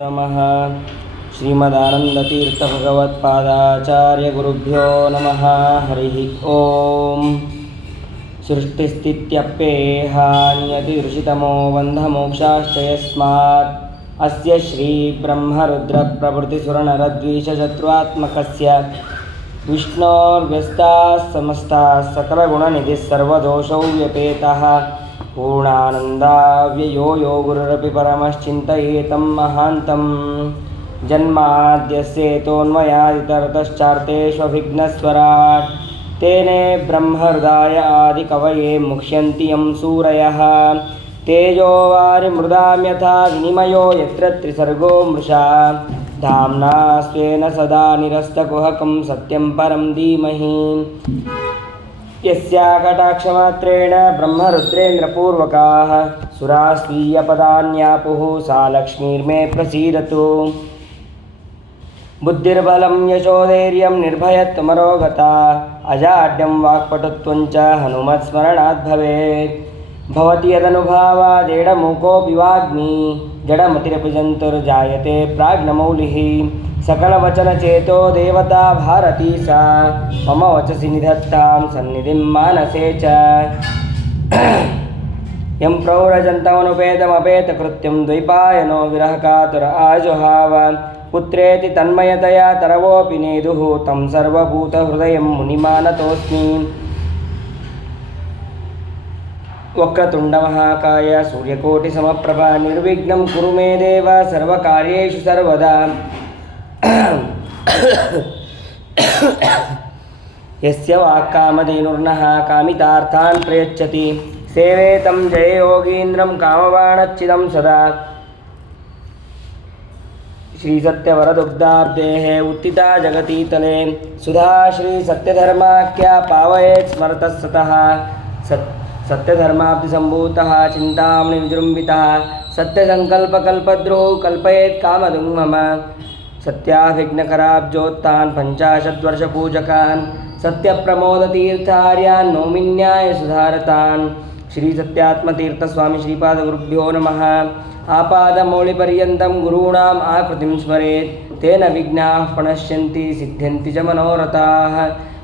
नमः श्रीमदानन्दतीर्थभगवत्पादाचार्यगुरुभ्यो नमः। हरिः ओम्। सृष्टिस्थित्यप्येहानियतिदृशितमो बन्धमोक्षाश्च यस्मात् अस्य श्रीब्रह्मरुद्रप्रभृतिसुरनरद्वीषशत्रुआत्मकस्य विष्णोर्व्यस्ताः समस्ताः सकलगुणनिधिः सर्वदोषौ व्यपेतः पूर्णानन्दाव्ययो यो गुरुरपि परमश्चिन्तयेतं महान्तं। जन्माद्यस्येतोन्मयादितरतश्चार्तेष्वभिघ्नस्वराट् तेने ब्रह्महृदाय आदिकवये मुह्यन्ति यं सूरयः। तेजो वारिमृदां यथा विनिमयो यत्र त्रिसर्गो मृषा धाम्ना स्वेन सदा निरस्तकुहकं सत्यं परं धीमहि। यस्या कटाक्षमात्रेण ब्रह्मरुद्रेन्द्रपूर्वकाः सुरास्वीयपदान्यापुः सा लक्ष्मीर्मे प्रसीदतु। बुद्धिर्बलं यशोधैर्यं निर्भयत्वमरोगता अजाड्यं वाक्पटुत्वञ्च हनुमत्स्मरणात् भवेत्। भवति यदनुभावादेडमूकोऽपि वाग्मी जडमतिरपि जन्तुर्जायते प्राज्ञमौलिः। सकलवचनचेतो देवता भारती सा मम वचसि निधत्तां सन्निधिं मानसे च। यं प्रौरजन्तमनुपेतमपेतकृत्यं द्वैपायनो विरहकातुर आजुहाव पुत्रेति तन्मयतया तरवोऽपि नेदुः तं सर्वभूतहृदयं मुनिमानतोऽस्मि। वक्रतुण्डमहाकाय सूर्यकोटिसमप्रभा निर्विघ्नं कुरु मे देव सर्वकार्येषु सर्वदा। यस्य वाक्कामधेनुर्नः कामितार्थान् प्रयच्छति सेवेतं जययोगीन्द्रं कामवाणच्चिदं सदा। श्रीसत्यवरदुग्धाब्देः उत्थिता जगतीतले सुधा श्रीसत्यधर्माख्या पावयेत् स्मरतः सतः। सत्यधर्माब्धिसम्भूतः चिन्तामणि विजृम्भितः सत्यसङ्कल्पकल्पद्रुः कल्पयेत् कामधुङ् मम। सत्याभिघ्नकराब्जोत्थान् पञ्चाशद्वर्षपूजकान् सत्यप्रमोदतीर्थार्यान् नौमिन्यायसुधारतान्। श्रीसत्यात्मतीर्थस्वामी श्रीपादगुरुभ्यो नमः। आपादमौलिपर्यन्तं गुरूणाम् आकृतिं स्मरेत् तेन विघ्नाः प्रणश्यन्ति सिद्ध्यन्ति च मनोरथाः।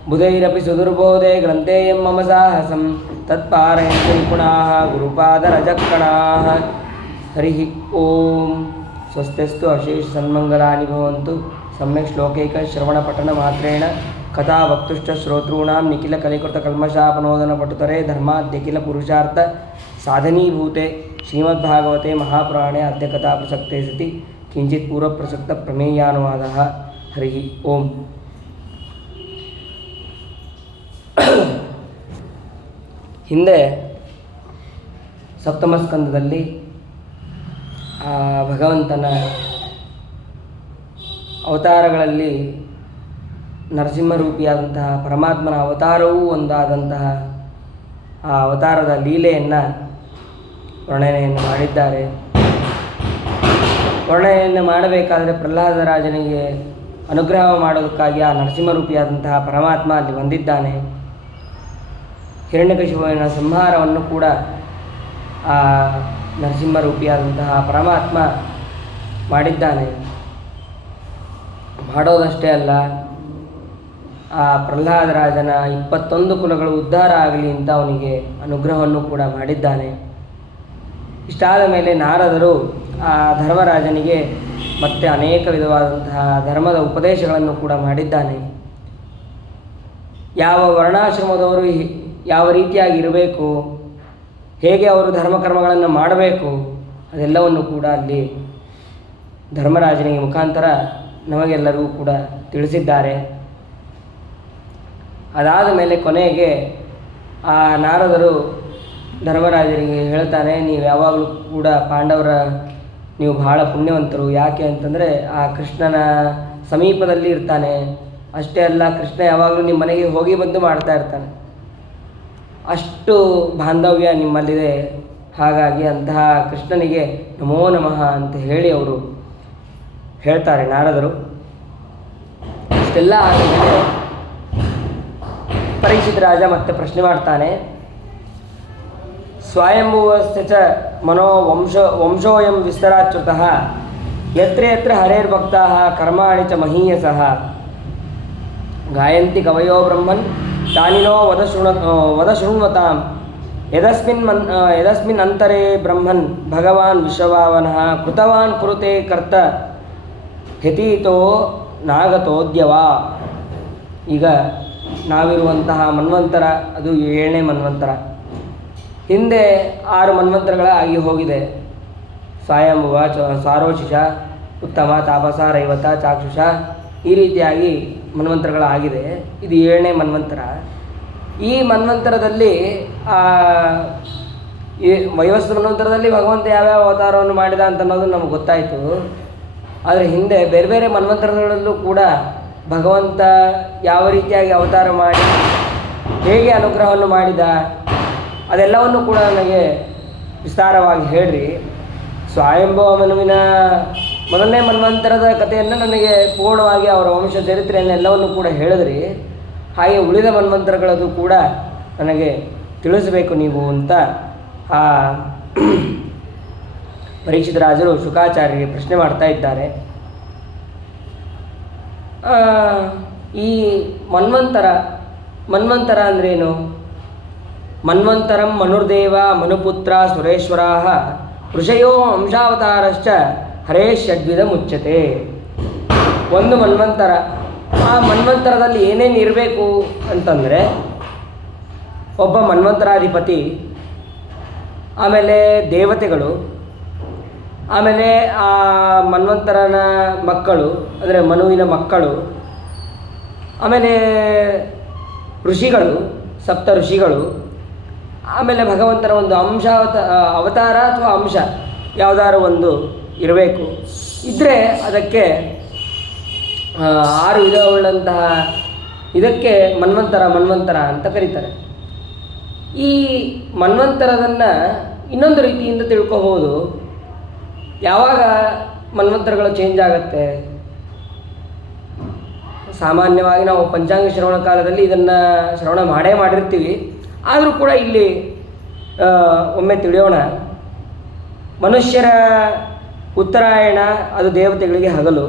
बुधैरपि सुदुर्बोधे ग्रन्थेयं मम साहसं तत्पारयन्ति निपुणाः गुरुपादरजक्कणाः। हरिः ओम्। स्वस्तिस्तु अशेषसन्मङ्गलानि भवन्तु। सम्यक् श्लोकैकश्रवणपठनमात्रेण कथा वक्तुश्च श्रोतॄणां निखिलकलिकृतकल्मषापनोदनपटुतरे धर्माद्यखिलपुरुषार्थ साधनीभूते श्रीमद्भागवते महापुराणे अद्य कथाप्रसक्ते सति किञ्चित् पूर्वप्रसक्तप्रमेयानुवादः। हरिः ओम्। ಹಿಂದೆ ಸಪ್ತಮ ಸ್ಕಂದದಲ್ಲಿ ಭಗವಂತನ ಅವತಾರಗಳಲ್ಲಿ ನರಸಿಂಹರೂಪಿಯಾದಂತಹ ಪರಮಾತ್ಮನ ಅವತಾರವೂ ಒಂದಾದಂತಹ ಆ ಅವತಾರದ ಲೀಲೆಯನ್ನು ವರ್ಣನೆಯನ್ನು ಮಾಡಿದ್ದಾರೆ. ವರ್ಣನೆಯನ್ನು ಮಾಡಬೇಕಾದರೆ ಪ್ರಹ್ಲಾದರಾಜನಿಗೆ ಅನುಗ್ರಹ ಮಾಡೋದಕ್ಕಾಗಿ ಆ ನರಸಿಂಹರೂಪಿಯಾದಂತಹ ಪರಮಾತ್ಮ ಅಲ್ಲಿ ಬಂದಿದ್ದಾನೆ. ಹಿರಣ್ಯಕಶಿಪುವಿನ ಸಂಹಾರವನ್ನು ಕೂಡ ಆ ನರಸಿಂಹರೂಪಿಯಾದಂತಹ ಪರಮಾತ್ಮ ಮಾಡಿದ್ದಾನೆ. ಮಾಡೋದಷ್ಟೇ ಅಲ್ಲ, ಆ ಪ್ರಹ್ಲಾದರಾಜನ 21 ಕುಲಗಳು ಉದ್ಧಾರ ಆಗಲಿ ಅಂತ ಅವನಿಗೆ ಅನುಗ್ರಹವನ್ನು ಕೂಡ ಮಾಡಿದ್ದಾನೆ. ಇಷ್ಟಾದ ಮೇಲೆ ನಾರದರು ಆ ಧರ್ಮರಾಜನಿಗೆ ಮತ್ತೆ ಅನೇಕ ವಿಧವಾದಂತಹ ಧರ್ಮದ ಉಪದೇಶಗಳನ್ನು ಕೂಡ ಮಾಡಿದ್ದಾನೆ. ಯಾವ ವರ್ಣಾಶ್ರಮದವರು ಯಾವ ರೀತಿಯಾಗಿ ಇರಬೇಕು, ಹೇಗೆ ಅವರು ಧರ್ಮಕರ್ಮಗಳನ್ನು ಮಾಡಬೇಕು, ಅದೆಲ್ಲವನ್ನು ಕೂಡ ಅಲ್ಲಿ ಧರ್ಮರಾಜನಿಗೆ ಮುಖಾಂತರ ನಮಗೆಲ್ಲರಿಗೂ ಕೂಡ ತಿಳಿಸಿದ್ದಾರೆ. ಅದಾದ ಮೇಲೆ ಕೊನೆಗೆ ಆ ನಾರದರು ಧರ್ಮರಾಜನಿಗೆ ಹೇಳ್ತಾನೆ, ನೀವು ಯಾವಾಗಲೂ ಕೂಡ ಪಾಂಡವರ ನೀವು ಬಹಳ ಪುಣ್ಯವಂತರು. ಯಾಕೆ ಅಂತಂದರೆ ಆ ಕೃಷ್ಣನ ಸಮೀಪದಲ್ಲಿ ಇರ್ತಾನೆ. ಅಷ್ಟೇ ಅಲ್ಲ, ಕೃಷ್ಣ ಯಾವಾಗಲೂ ನಿಮ್ಮ ಮನೆಗೆ ಹೋಗಿ ಬಂದು ಮಾಡ್ತಾ ಇರ್ತಾನೆ. ಅಷ್ಟು ಬಾಂಧವ್ಯ ನಿಮ್ಮಲ್ಲಿದೆ. ಹಾಗಾಗಿ ಅಂತಹ ಕೃಷ್ಣನಿಗೆ ನಮೋ ನಮಃ ಅಂತ ಹೇಳಿ ಅವರು ಹೇಳ್ತಾರೆ ನಾರದರು. ಇಷ್ಟೆಲ್ಲ ಆದಮೇಲೆ ಪರೀಕ್ಷಿತ ರಾಜ ಮತ್ತೆ ಪ್ರಶ್ನೆ ಮಾಡ್ತಾನೆ, ಸ್ವಯಂಭುವಸ್ಯ ಚ ಮನೋ ವಂಶೋಯಂ ವಿಸ್ತರಾಚ್ಯುತಃ ಯತ್ರ ಯತ್ರ ಹರೇರ್ಭಕ್ತಾಃ ಕರ್ಮಾಣಿ ಚ ಮಹೀಯಸಃ ಗಾಯಂತಿ ಕವಯೋ ಬ್ರಹ್ಮನ್ ತಾನಿನೋ ವದ ಶೃಣ್ವತಾಂ ಯದಸ್ಮಿನ್ ಅಂತರೇ ಬ್ರಹ್ಮನ್ ಭಗವಾನ್ ವಿಶ್ವಭಾವನಃ ಕೃತವಾನ್ ಕುರುತೆ ಕರ್ತ ಹ್ಯತೀತೋ ನಾಗತೋದ್ಯವ. ಈಗ ನಾವಿರುವಂತಹ ಮನ್ವಂತರ ಅದು 7ನೇ ಮನ್ವಂತರ. ಹಿಂದೆ 6 ಮನ್ವಂತರಗಳ ಆಗಿ ಹೋಗಿದೆ. ಸ್ವಯಂಭುವ, ಸಾರೋಚಿಷ, ಉತ್ತಮ, ತಾಪಸ, ರೈವತ, ಚಾಕ್ಷುಷ, ಈ ರೀತಿಯಾಗಿ ಮನ್ವಂತರಗಳಾಗಿದೆ. ಇದು 7ನೇ ಮನ್ವಂತರ. ಈ ಮನ್ವಂತರದಲ್ಲಿ ಈ ವೈವಸ್ವತ ಮನ್ವಂತರದಲ್ಲಿ ಭಗವಂತ ಯಾವ್ಯಾವ ಅವತಾರವನ್ನು ಮಾಡಿದ ಅಂತ ಅನ್ನೋದು ನಮಗೆ ಗೊತ್ತಾಯಿತು. ಆದರೆ ಹಿಂದೆ ಬೇರೆ ಬೇರೆ ಮನ್ವಂತರಗಳಲ್ಲೂ ಕೂಡ ಭಗವಂತ ಯಾವ ರೀತಿಯಾಗಿ ಅವತಾರ ಮಾಡಿ ಹೇಗೆ ಅನುಗ್ರಹವನ್ನು ಮಾಡಿದ ಅದೆಲ್ಲವನ್ನು ಕೂಡ ನನಗೆ ವಿಸ್ತಾರವಾಗಿ ಹೇಳ್ರಿ. ಸ್ವಯಂಭವ ಮನುವಿನ ಮೊದಲನೇ ಮನ್ವಂತರದ ಕಥೆಯನ್ನು ನನಗೆ ಪೂರ್ಣವಾಗಿ ಅವರ ವಂಶ ಚರಿತ್ರೆಯನ್ನೆಲ್ಲವನ್ನು ಕೂಡ ಹೇಳಿದ್ರಿ. ಹಾಗೆ ಉಳಿದ ಮನ್ವಂತರಗಳದು ಕೂಡ ನನಗೆ ತಿಳಿಸಬೇಕು ನೀವು ಅಂತ ಆ ಪರೀಕ್ಷಿತ ರಾಜರು ಶುಕಾಚಾರ್ಯರಿಗೆ ಪ್ರಶ್ನೆ ಮಾಡ್ತಾ ಇದ್ದಾರೆ. ಈ ಮನ್ವಂತರ ಅಂದ್ರೇನು? ಮನ್ವಂತರಂ ಮನುರ್ದೇವ ಮನುಪುತ್ರ ಸುರೇಶ್ವರಾಃ ಋಷಯೋ ಅಂಶಾವತಾರಶ್ಚ ಹರೇ ಷಡ್ವಿಧ ಮುಚ್ಯತೆ. ಒಂದು ಮನ್ವಂತರ. ಆ ಮನ್ವಂತರದಲ್ಲಿ ಏನೇನು ಇರಬೇಕು ಅಂತಂದರೆ ಒಬ್ಬ ಮನ್ವಂತರಾಧಿಪತಿ, ಆಮೇಲೆ ದೇವತೆಗಳು, ಆಮೇಲೆ ಆ ಮನ್ವಂತರನ ಮಕ್ಕಳು ಅಂದರೆ ಮನುವಿನ ಮಕ್ಕಳು, ಆಮೇಲೆ ಋಷಿಗಳು, 7 ಋಷಿಗಳು, ಆಮೇಲೆ ಭಗವಂತನ ಒಂದು ಅವತಾರ ಅಥವಾ ಅಂಶ ಯಾವುದಾದ್ರು ಒಂದು ಇರಬೇಕು. ಇದ್ದರೆ ಅದಕ್ಕೆ 6 ವಿಧವುಳ್ಳಂತಹ ಇದಕ್ಕೆ ಮನ್ವಂತರ ಅಂತ ಕರೀತಾರೆ. ಈ ಮನ್ವಂತರದನ್ನು ಇನ್ನೊಂದು ರೀತಿಯಿಂದ ತಿಳ್ಕೋಬೋದು. ಯಾವಾಗ ಮನ್ವಂತರಗಳು ಚೇಂಜ್ ಆಗುತ್ತೆ? ಸಾಮಾನ್ಯವಾಗಿ ನಾವು ಪಂಚಾಂಗ ಶ್ರವಣ ಕಾಲದಲ್ಲಿ ಇದನ್ನು ಶ್ರವಣ ಮಾಡಿರ್ತೀವಿ. ಆದರೂ ಕೂಡ ಇಲ್ಲಿ ಒಮ್ಮೆ ತಿಳಿಯೋಣ. ಮನುಷ್ಯರ ಉತ್ತರಾಯಣ ಅದು ದೇವತೆಗಳಿಗೆ ಹಗಲು,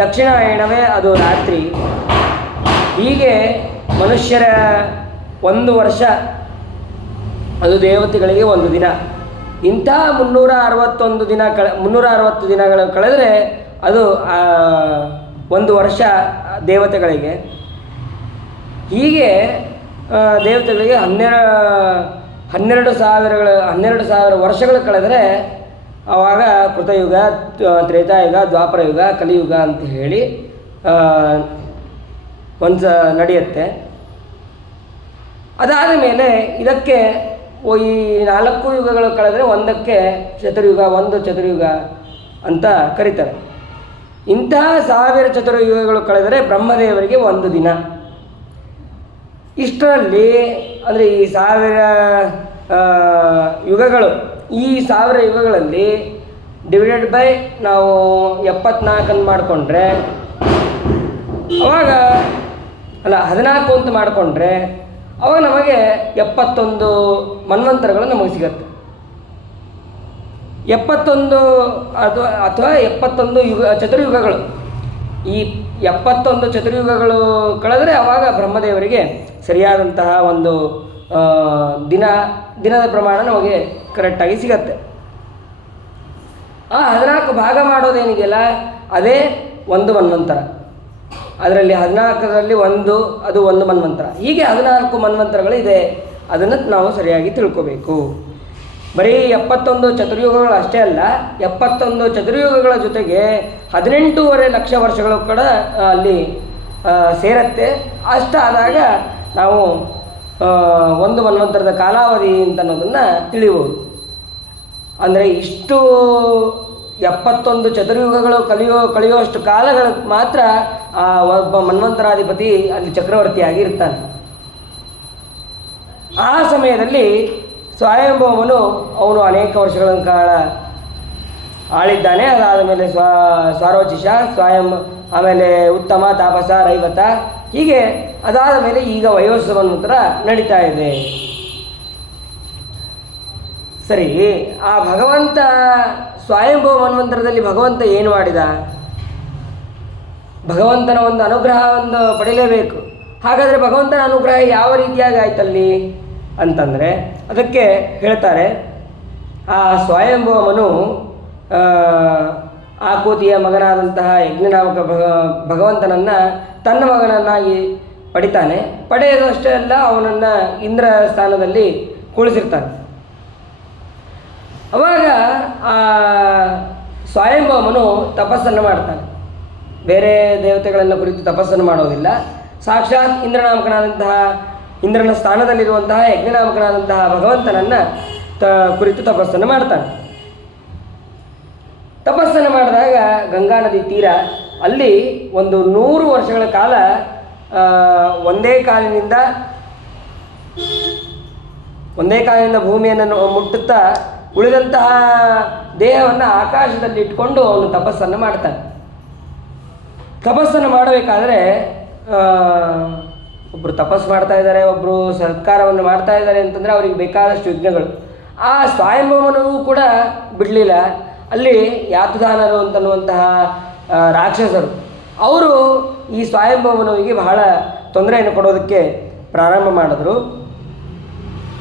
ದಕ್ಷಿಣಾಯಣವೇ ಅದು ರಾತ್ರಿ. ಹೀಗೆ ಮನುಷ್ಯರ 1 ವರ್ಷ ಅದು ದೇವತೆಗಳಿಗೆ 1 ದಿನ. ಇಂಥ 360 ದಿನಗಳು ಕಳೆದರೆ ಅದು 1 ವರ್ಷ ದೇವತೆಗಳಿಗೆ. ಹೀಗೆ ದೇವತೆಗಳಿಗೆ 12,000 ವರ್ಷಗಳು ಕಳೆದರೆ ಆವಾಗ ಕೃತಯುಗ, ತ್ರೇತಾಯುಗ, ದ್ವಾಪರಯುಗ, ಕಲಿಯುಗ ಅಂತ ಹೇಳಿ ಒಂದು ನಡೆಯುತ್ತೆ. ಅದಾದ ಮೇಲೆ ಇದಕ್ಕೆ ಈ 4 ಯುಗಗಳು ಕಳೆದರೆ ಒಂದಕ್ಕೆ ಚತುರ್ಯುಗ, 1 ಚತುರ್ಯುಗ ಅಂತ ಕರೀತಾರೆ. ಇಂತಹ 1000 ಚತುರ್ಯುಗಗಳು ಕಳೆದರೆ ಬ್ರಹ್ಮದೇವರಿಗೆ 1 ದಿನ. ಇಷ್ಟರಲ್ಲಿ ಅಂದರೆ ಈ 1000 ಯುಗಗಳು, ಈ 1000 ಯುಗಗಳಲ್ಲಿ ಡಿವೈಡೆಡ್ ಬೈ ನಾವು 74 ಮಾಡಿಕೊಂಡ್ರೆ ಅವಾಗ 14 ಅಂತ ಮಾಡಿಕೊಂಡ್ರೆ ಅವಾಗ ನಮಗೆ 71 ಮನ್ವಂತರಗಳು ನಮಗೆ ಸಿಗತ್ತೆ. 71 ಅಥವಾ 71 ಚತುರ್ಯುಗಗಳು. ಈ 71 ಚತುರ್ಯುಗಗಳು ಕಳೆದರೆ ಆವಾಗ ಬ್ರಹ್ಮದೇವರಿಗೆ ಸರಿಯಾದಂತಹ ಒಂದು ದಿನದ ಪ್ರಮಾಣ ನಮಗೆ ಕರೆಕ್ಟಾಗಿ ಸಿಗತ್ತೆ. ಆ 14 ಭಾಗ ಮಾಡೋದೇನಿದೆಯಲ್ಲ ಅದೇ 1 ಮನ್ವಂತರ. ಅದರಲ್ಲಿ 14ರಲ್ಲಿ 1 ಅದು 1 ಮನ್ವಂತರ. ಹೀಗೆ 14 ಮನ್ವಂತರಗಳು ಇದೆ. ಅದನ್ನು ನಾವು ಸರಿಯಾಗಿ ತಿಳ್ಕೋಬೇಕು. ಬರೀ 71 ಚತುರ್ಯುಗಗಳು ಅಷ್ಟೇ ಅಲ್ಲ, 71 ಚತುರ್ಯುಗಗಳ ಜೊತೆಗೆ 18.5 ಲಕ್ಷ ವರ್ಷಗಳು ಕೂಡ ಅಲ್ಲಿ ಸೇರತ್ತೆ. ಅಷ್ಟಾದಾಗ ನಾವು 1 ಮನ್ವಂತರದ ಕಾಲಾವಧಿ ಅಂತ ಅನ್ನೋದನ್ನು ತಿಳಿಬೋದು. ಅಂದರೆ ಇಷ್ಟು 71 ಚತುರ್ಯುಗಗಳು ಕಳೆಯುವಷ್ಟು ಕಾಲಗಳು ಮಾತ್ರ ಒಬ್ಬ ಮನ್ವಂತರಾಧಿಪತಿ ಅಲ್ಲಿ ಚಕ್ರವರ್ತಿಯಾಗಿ ಇರ್ತಾನೆ. ಆ ಸಮಯದಲ್ಲಿ ಸ್ವಯಂಭವನು ಅವನು ಅನೇಕ ವರ್ಷಗಳ ಕಾಲ ಆಳಿದ್ದಾನೆ. ಅದಾದ ಮೇಲೆ ಸಾರೋಚಿಷ, ಆಮೇಲೆ ಉತ್ತಮ, ತಾಪಸ, ರೈವತ, ಹೀಗೆ ಅದಾದ ಮೇಲೆ ಈಗ ವಯೋಸ್ವ ಮನ್ವಂತರ ನಡೀತಾ ಇದೆ. ಸರಿ, ಆ ಭಗವಂತ ಸ್ವಯಂಭವ ಮನ್ವಂತರದಲ್ಲಿ ಭಗವಂತ ಏನು ಮಾಡಿದ? ಭಗವಂತನ ಒಂದು ಅನುಗ್ರಹ ಒಂದು ಪಡೀಲೇಬೇಕು. ಹಾಗಾದರೆ ಭಗವಂತನ ಅನುಗ್ರಹ ಯಾವ ರೀತಿಯಾಗಿ ಆಯ್ತಲ್ಲಿ ಅಂತಂದರೆ ಅದಕ್ಕೆ ಹೇಳ್ತಾರೆ, ಆ ಸ್ವಯಂಭವಮನು ಆಕೂತಿಯ ಮಗನಾದಂತಹ ಯಜ್ಞನಾಮಕ ಭಗವಂತನನ್ನು ತನ್ನ ಮಗನನ್ನಾಗಿ ಪಡಿತಾನೆ. ಪಡೆಯೋದು ಅಷ್ಟೇ ಅಲ್ಲ, ಅವನನ್ನು ಇಂದ್ರ ಸ್ಥಾನದಲ್ಲಿ ಕುಳಿಸಿರ್ತಾನೆ. ಅವಾಗ ಆ ಸ್ವಯಂಭವಮನು ತಪಸ್ಸನ್ನು ಮಾಡ್ತಾನೆ. ಬೇರೆ ದೇವತೆಗಳನ್ನು ಕುರಿತು ತಪಸ್ಸನ್ನು ಮಾಡೋದಿಲ್ಲ. ಸಾಕ್ಷಾತ್ ಇಂದ್ರನಾಮಕನಾದಂತಹ, ಇಂದ್ರನ ಸ್ಥಾನದಲ್ಲಿರುವಂತಹ ಯಜ್ಞನಾಮಕನಾದಂತಹ ಭಗವಂತನನ್ನು ಕುರಿತು ತಪಸ್ಸನ್ನು ಮಾಡ್ತಾನೆ. ತಪಸ್ಸನ್ನು ಮಾಡಿದಾಗ ಗಂಗಾ ನದಿ ತೀರ ಅಲ್ಲಿ ಒಂದು 100 ವರ್ಷಗಳ ಕಾಲ ಒಂದೇ ಕಾಲಿನಿಂದ ಭೂಮಿಯನ್ನು ಮುಟ್ಟುತ್ತಾ ಉಳಿದಂತಹ ದೇಹವನ್ನು ಆಕಾಶದಲ್ಲಿ ಇಟ್ಕೊಂಡು ಅವನು ತಪಸ್ಸನ್ನು ಮಾಡ್ತಾನೆ. ತಪಸ್ಸನ್ನು ಮಾಡಬೇಕಾದ್ರೆ ಒಬ್ಬರು ತಪಸ್ಸು ಮಾಡ್ತಾ ಇದ್ದಾರೆ, ಒಬ್ಬರು ಸತ್ಕಾರವನ್ನು ಮಾಡ್ತಾ ಇದ್ದಾರೆ ಅಂತಂದರೆ ಅವರಿಗೆ ಬೇಕಾದಷ್ಟು ವಿಘ್ನಗಳು. ಆ ಸ್ವಯಂಭವನೂ ಕೂಡ ಬಿಡಲಿಲ್ಲ. ಅಲ್ಲಿ ಯಾತುದಾನರು ಅಂತನ್ನುವಂತಹ ರಾಕ್ಷಸರು ಅವರು ಈ ಸ್ವಯಂಭವನಿಗೆ ಬಹಳ ತೊಂದರೆಯನ್ನು ಕೊಡೋದಕ್ಕೆ ಪ್ರಾರಂಭ ಮಾಡಿದ್ರು.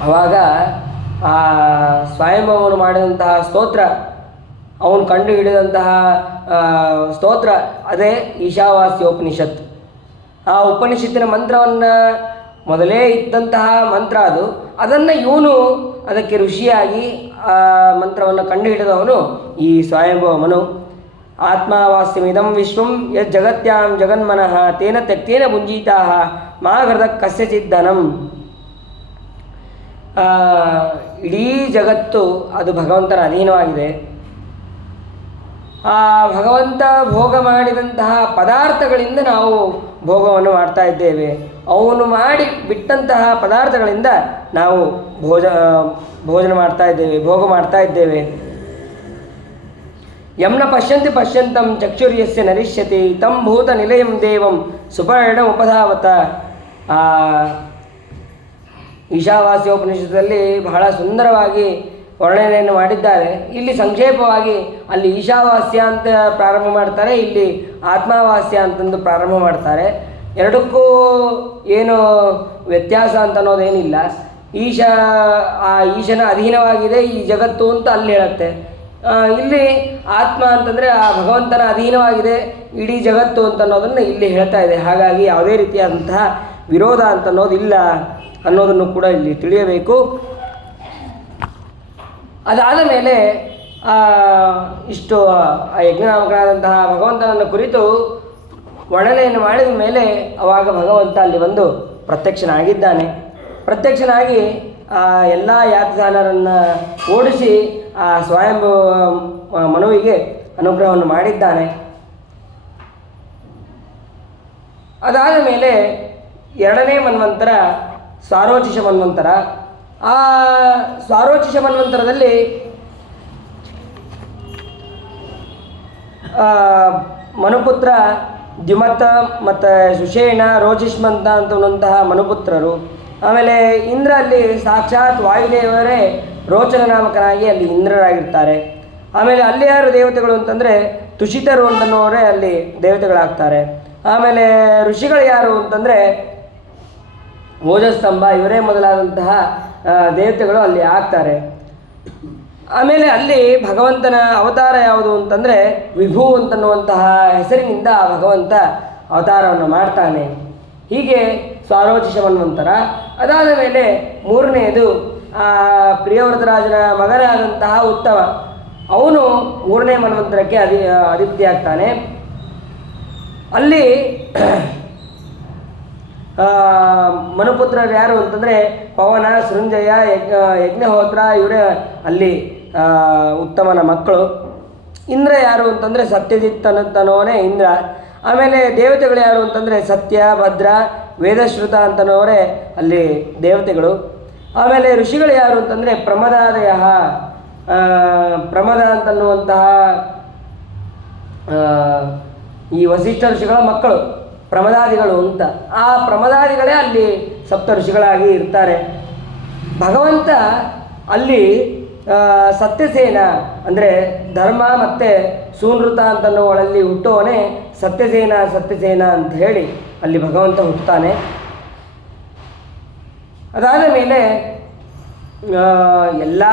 ಆವಾಗ ಆ ಸ್ವಯಂಭವನು ಮಾಡಿದಂತಹ ಸ್ತೋತ್ರ, ಅವನು ಕಂಡು ಹಿಡಿದಂತಹ ಸ್ತೋತ್ರ ಅದೇ ಈಶಾವಾಸ್ಯೋಪನಿಷತ್. ಆ ಉಪನಿಷತ್ತಿನ ಮಂತ್ರವನ್ನು ಮೊದಲೇ ಇದ್ದಂತಹ ಮಂತ್ರ ಅದನ್ನು ಇವನು ಅದಕ್ಕೆ ಋಷಿಯಾಗಿ ಆ ಮಂತ್ರವನ್ನು ಕಂಡು ಹಿಡಿದವನು ಈ ಸ್ವಯಂಭವಮನು. ಆತ್ಮಾವಾಸ್ಯಮಿದಂ ವಿಶ್ವಂ ಯಜ್ಜಗತ್ಯಾಂ ಜಗನ್ಮನಃ ತೇನ ತ್ಯಕ್ತೇನ ಭುಂಜೀತಾ ಮಾ ಹೃದ ಕಸ್ಯಚಿದ್ದನಂ. ಇಡೀ ಜಗತ್ತು ಅದು ಭಗವಂತನ ಅಧೀನವಾಗಿದೆ. ಆ ಭಗವಂತ ಭೋಗ ಮಾಡಿದಂತಹ ಪದಾರ್ಥಗಳಿಂದ ನಾವು ಭೋಗವನ್ನು ಮಾಡ್ತಾ ಇದ್ದೇವೆ. ಅವನು ಮಾಡಿ ಬಿಟ್ಟಂತಹ ಪದಾರ್ಥಗಳಿಂದ ನಾವು ಭೋಜನ ಮಾಡ್ತಾ ಇದ್ದೇವೆ, ಭೋಗ ಮಾಡ್ತಾ ಇದ್ದೇವೆ. ಯಮ್ನ ಪಶ್ಯಂತಿ ಪಶ್ಯಂತಂ ಚಕ್ಷುರ್ಯಸ್ಯ ನರಿಷ್ಯತಿ ತಂ ಭೂತ ನಿಲಯಂ ದೇವಂ ಸುಪರ್ಣ ಉಪಧಾವತ. ಈಶಾವಾಸ್ಯೋಪನಿಷತ್ತಲ್ಲಿ ಬಹಳ ಸುಂದರವಾಗಿ ವರ್ಣನೆಯನ್ನು ಮಾಡಿದ್ದಾರೆ. ಇಲ್ಲಿ ಸಂಕ್ಷೇಪವಾಗಿ ಅಲ್ಲಿ ಈಶಾವಾಸ್ಯ ಅಂತ ಪ್ರಾರಂಭ ಮಾಡ್ತಾರೆ, ಇಲ್ಲಿ ಆತ್ಮಾವಾಸ್ಯ ಅಂತಂದು ಪ್ರಾರಂಭ ಮಾಡ್ತಾರೆ. ಎರಡಕ್ಕೂ ಏನು ವ್ಯತ್ಯಾಸ ಅಂತ ಅನ್ನೋದೇನಿಲ್ಲ. ಈಶನ ಅಧೀನವಾಗಿದೆ ಈ ಜಗತ್ತು ಅಂತ ಅಲ್ಲಿ ಹೇಳುತ್ತೆ. ಇಲ್ಲಿ ಆತ್ಮ ಅಂತಂದರೆ ಆ ಭಗವಂತನ ಅಧೀನವಾಗಿದೆ ಇಡೀ ಜಗತ್ತು ಅಂತ ಅನ್ನೋದನ್ನು ಇಲ್ಲಿ ಹೇಳ್ತಾ ಇದೆ. ಹಾಗಾಗಿ ಯಾವುದೇ ರೀತಿಯಾದಂತಹ ವಿರೋಧ ಅಂತ ಅನ್ನೋದಿಲ್ಲ ಅನ್ನೋದನ್ನು ಕೂಡ ಇಲ್ಲಿ ತಿಳಿಯಬೇಕು. ಅದಾದ ಮೇಲೆ ಇಷ್ಟು ಆ ಯಜ್ಞನಾಮಕನಾದಂತಹ ಭಗವಂತನನ್ನು ಕುರಿತು ವರ್ಣನೆಯನ್ನು ಮಾಡಿದ ಮೇಲೆ ಅವಾಗ ಭಗವಂತ ಅಲ್ಲಿ ಬಂದು ಪ್ರತ್ಯಕ್ಷನಾಗಿದ್ದಾನೆ. ಪ್ರತ್ಯಕ್ಷನಾಗಿ ಎಲ್ಲ ಯಾತದಾನರನ್ನು ಓಡಿಸಿ ಆ ಸ್ವಯಂಭೂ ಮನುವಿಗೆ ಅನುಗ್ರಹವನ್ನು ಮಾಡಿದ್ದಾನೆ. ಅದಾದ ಮೇಲೆ 2ನೇ ಮನ್ವಂತರ ಸ್ವಾರೋಚಿಷ ಮನ್ವಂತರ. ಆ ಸ್ವಾರೋಚಿಷ ಮನ್ವಂತರದಲ್ಲಿ ಮನುಪುತ್ರ ದ್ಯುಮತ ಮತ್ತು ಸುಷೇಣ ರೋಚಿಷ್ಮಂತ ಅಂತಂತಹ ಮನುಪುತ್ರರು. ಆಮೇಲೆ ಇಂದ್ರ ಅಲ್ಲಿ ಸಾಕ್ಷಾತ್ ವಾಯುದೇವರೇ ರೋಚನ ನಾಮಕನಾಗಿ ಅಲ್ಲಿ ಇಂದ್ರರಾಗಿರ್ತಾರೆ. ಆಮೇಲೆ ಅಲ್ಲಿ ಯಾರು ದೇವತೆಗಳು ಅಂತಂದರೆ ತುಷಿತರು ಅಂತನ್ನೋರೇ ಅಲ್ಲಿ ದೇವತೆಗಳಾಗ್ತಾರೆ. ಆಮೇಲೆ ಋಷಿಗಳು ಯಾರು ಅಂತಂದರೆ ಓಜಸ್ತಂಭ ಇವರೇ ಮೊದಲಾದಂತಹ ದೇವತೆಗಳು ಅಲ್ಲಿ ಆಗ್ತಾರೆ. ಆಮೇಲೆ ಅಲ್ಲಿ ಭಗವಂತನ ಅವತಾರ ಯಾವುದು ಅಂತಂದರೆ ವಿಭು ಅಂತನ್ನುವಂತಹ ಹೆಸರಿನಿಂದ ಭಗವಂತ ಅವತಾರವನ್ನು ಮಾಡ್ತಾನೆ. ಹೀಗೆ ಸ್ವಾರೋಚಿಷ ಮನ್ವಂತರ. ಅದಾದ ಮೇಲೆ 3ನೇದು ಪ್ರಿಯವೃತರಾಜನ ಮಗನಾದಂತಹ ಉತ್ತಮ, ಅವನು 3ನೇ ಮನ್ವಂತರಕ್ಕೆ ಅಧಿಪತಿಯಾಗ್ತಾನೆ. ಅಲ್ಲಿ ಮನುಪುತ್ರರು ಯಾರು ಅಂತಂದರೆ ಪವನ, ಸೃಂಜಯ, ಯಜ್ಞಹೋತ್ರ ಇವರೇ ಅಲ್ಲಿ ಉತ್ತಮನ ಮಕ್ಕಳು. ಇಂದ್ರ ಯಾರು ಅಂತಂದರೆ ಸತ್ಯಜಿತ್ ಅಂತನೋನೇ ಇಂದ್ರ. ಆಮೇಲೆ ದೇವತೆಗಳು ಯಾರು ಅಂತಂದರೆ ಸತ್ಯ, ಭದ್ರ, ವೇದಶ್ರುತ ಅಂತನೋರೇ ಅಲ್ಲಿ ದೇವತೆಗಳು. ಆಮೇಲೆ ಋಷಿಗಳು ಯಾರು ಅಂತಂದರೆ ಪ್ರಮದಾದಯ, ಪ್ರಮದ ಅಂತನ್ನುವಂತಹ ಈ ವಸಿಷ್ಠ ಋಷಿಗಳ ಮಕ್ಕಳು ಪ್ರಮದಾದಿಗಳು ಅಂತ. ಆ ಪ್ರಮದಾದಿಗಳೇ ಅಲ್ಲಿ ಸಪ್ತ ಋಷಿಗಳಾಗಿ ಇರ್ತಾರೆ. ಭಗವಂತ ಅಲ್ಲಿ ಸತ್ಯಸೇನ ಅಂದರೆ ಧರ್ಮ ಮತ್ತು ಸೂನೃತ ಅಂತನ್ನುವಳಲ್ಲಿ ಹುಟ್ಟುವವನೇ ಸತ್ಯಸೇನ ಅಂತ ಹೇಳಿ ಅಲ್ಲಿ ಭಗವಂತ ಹುಟ್ಟುತ್ತಾನೆ. ಅದಾದ ಮೇಲೆ ಎಲ್ಲ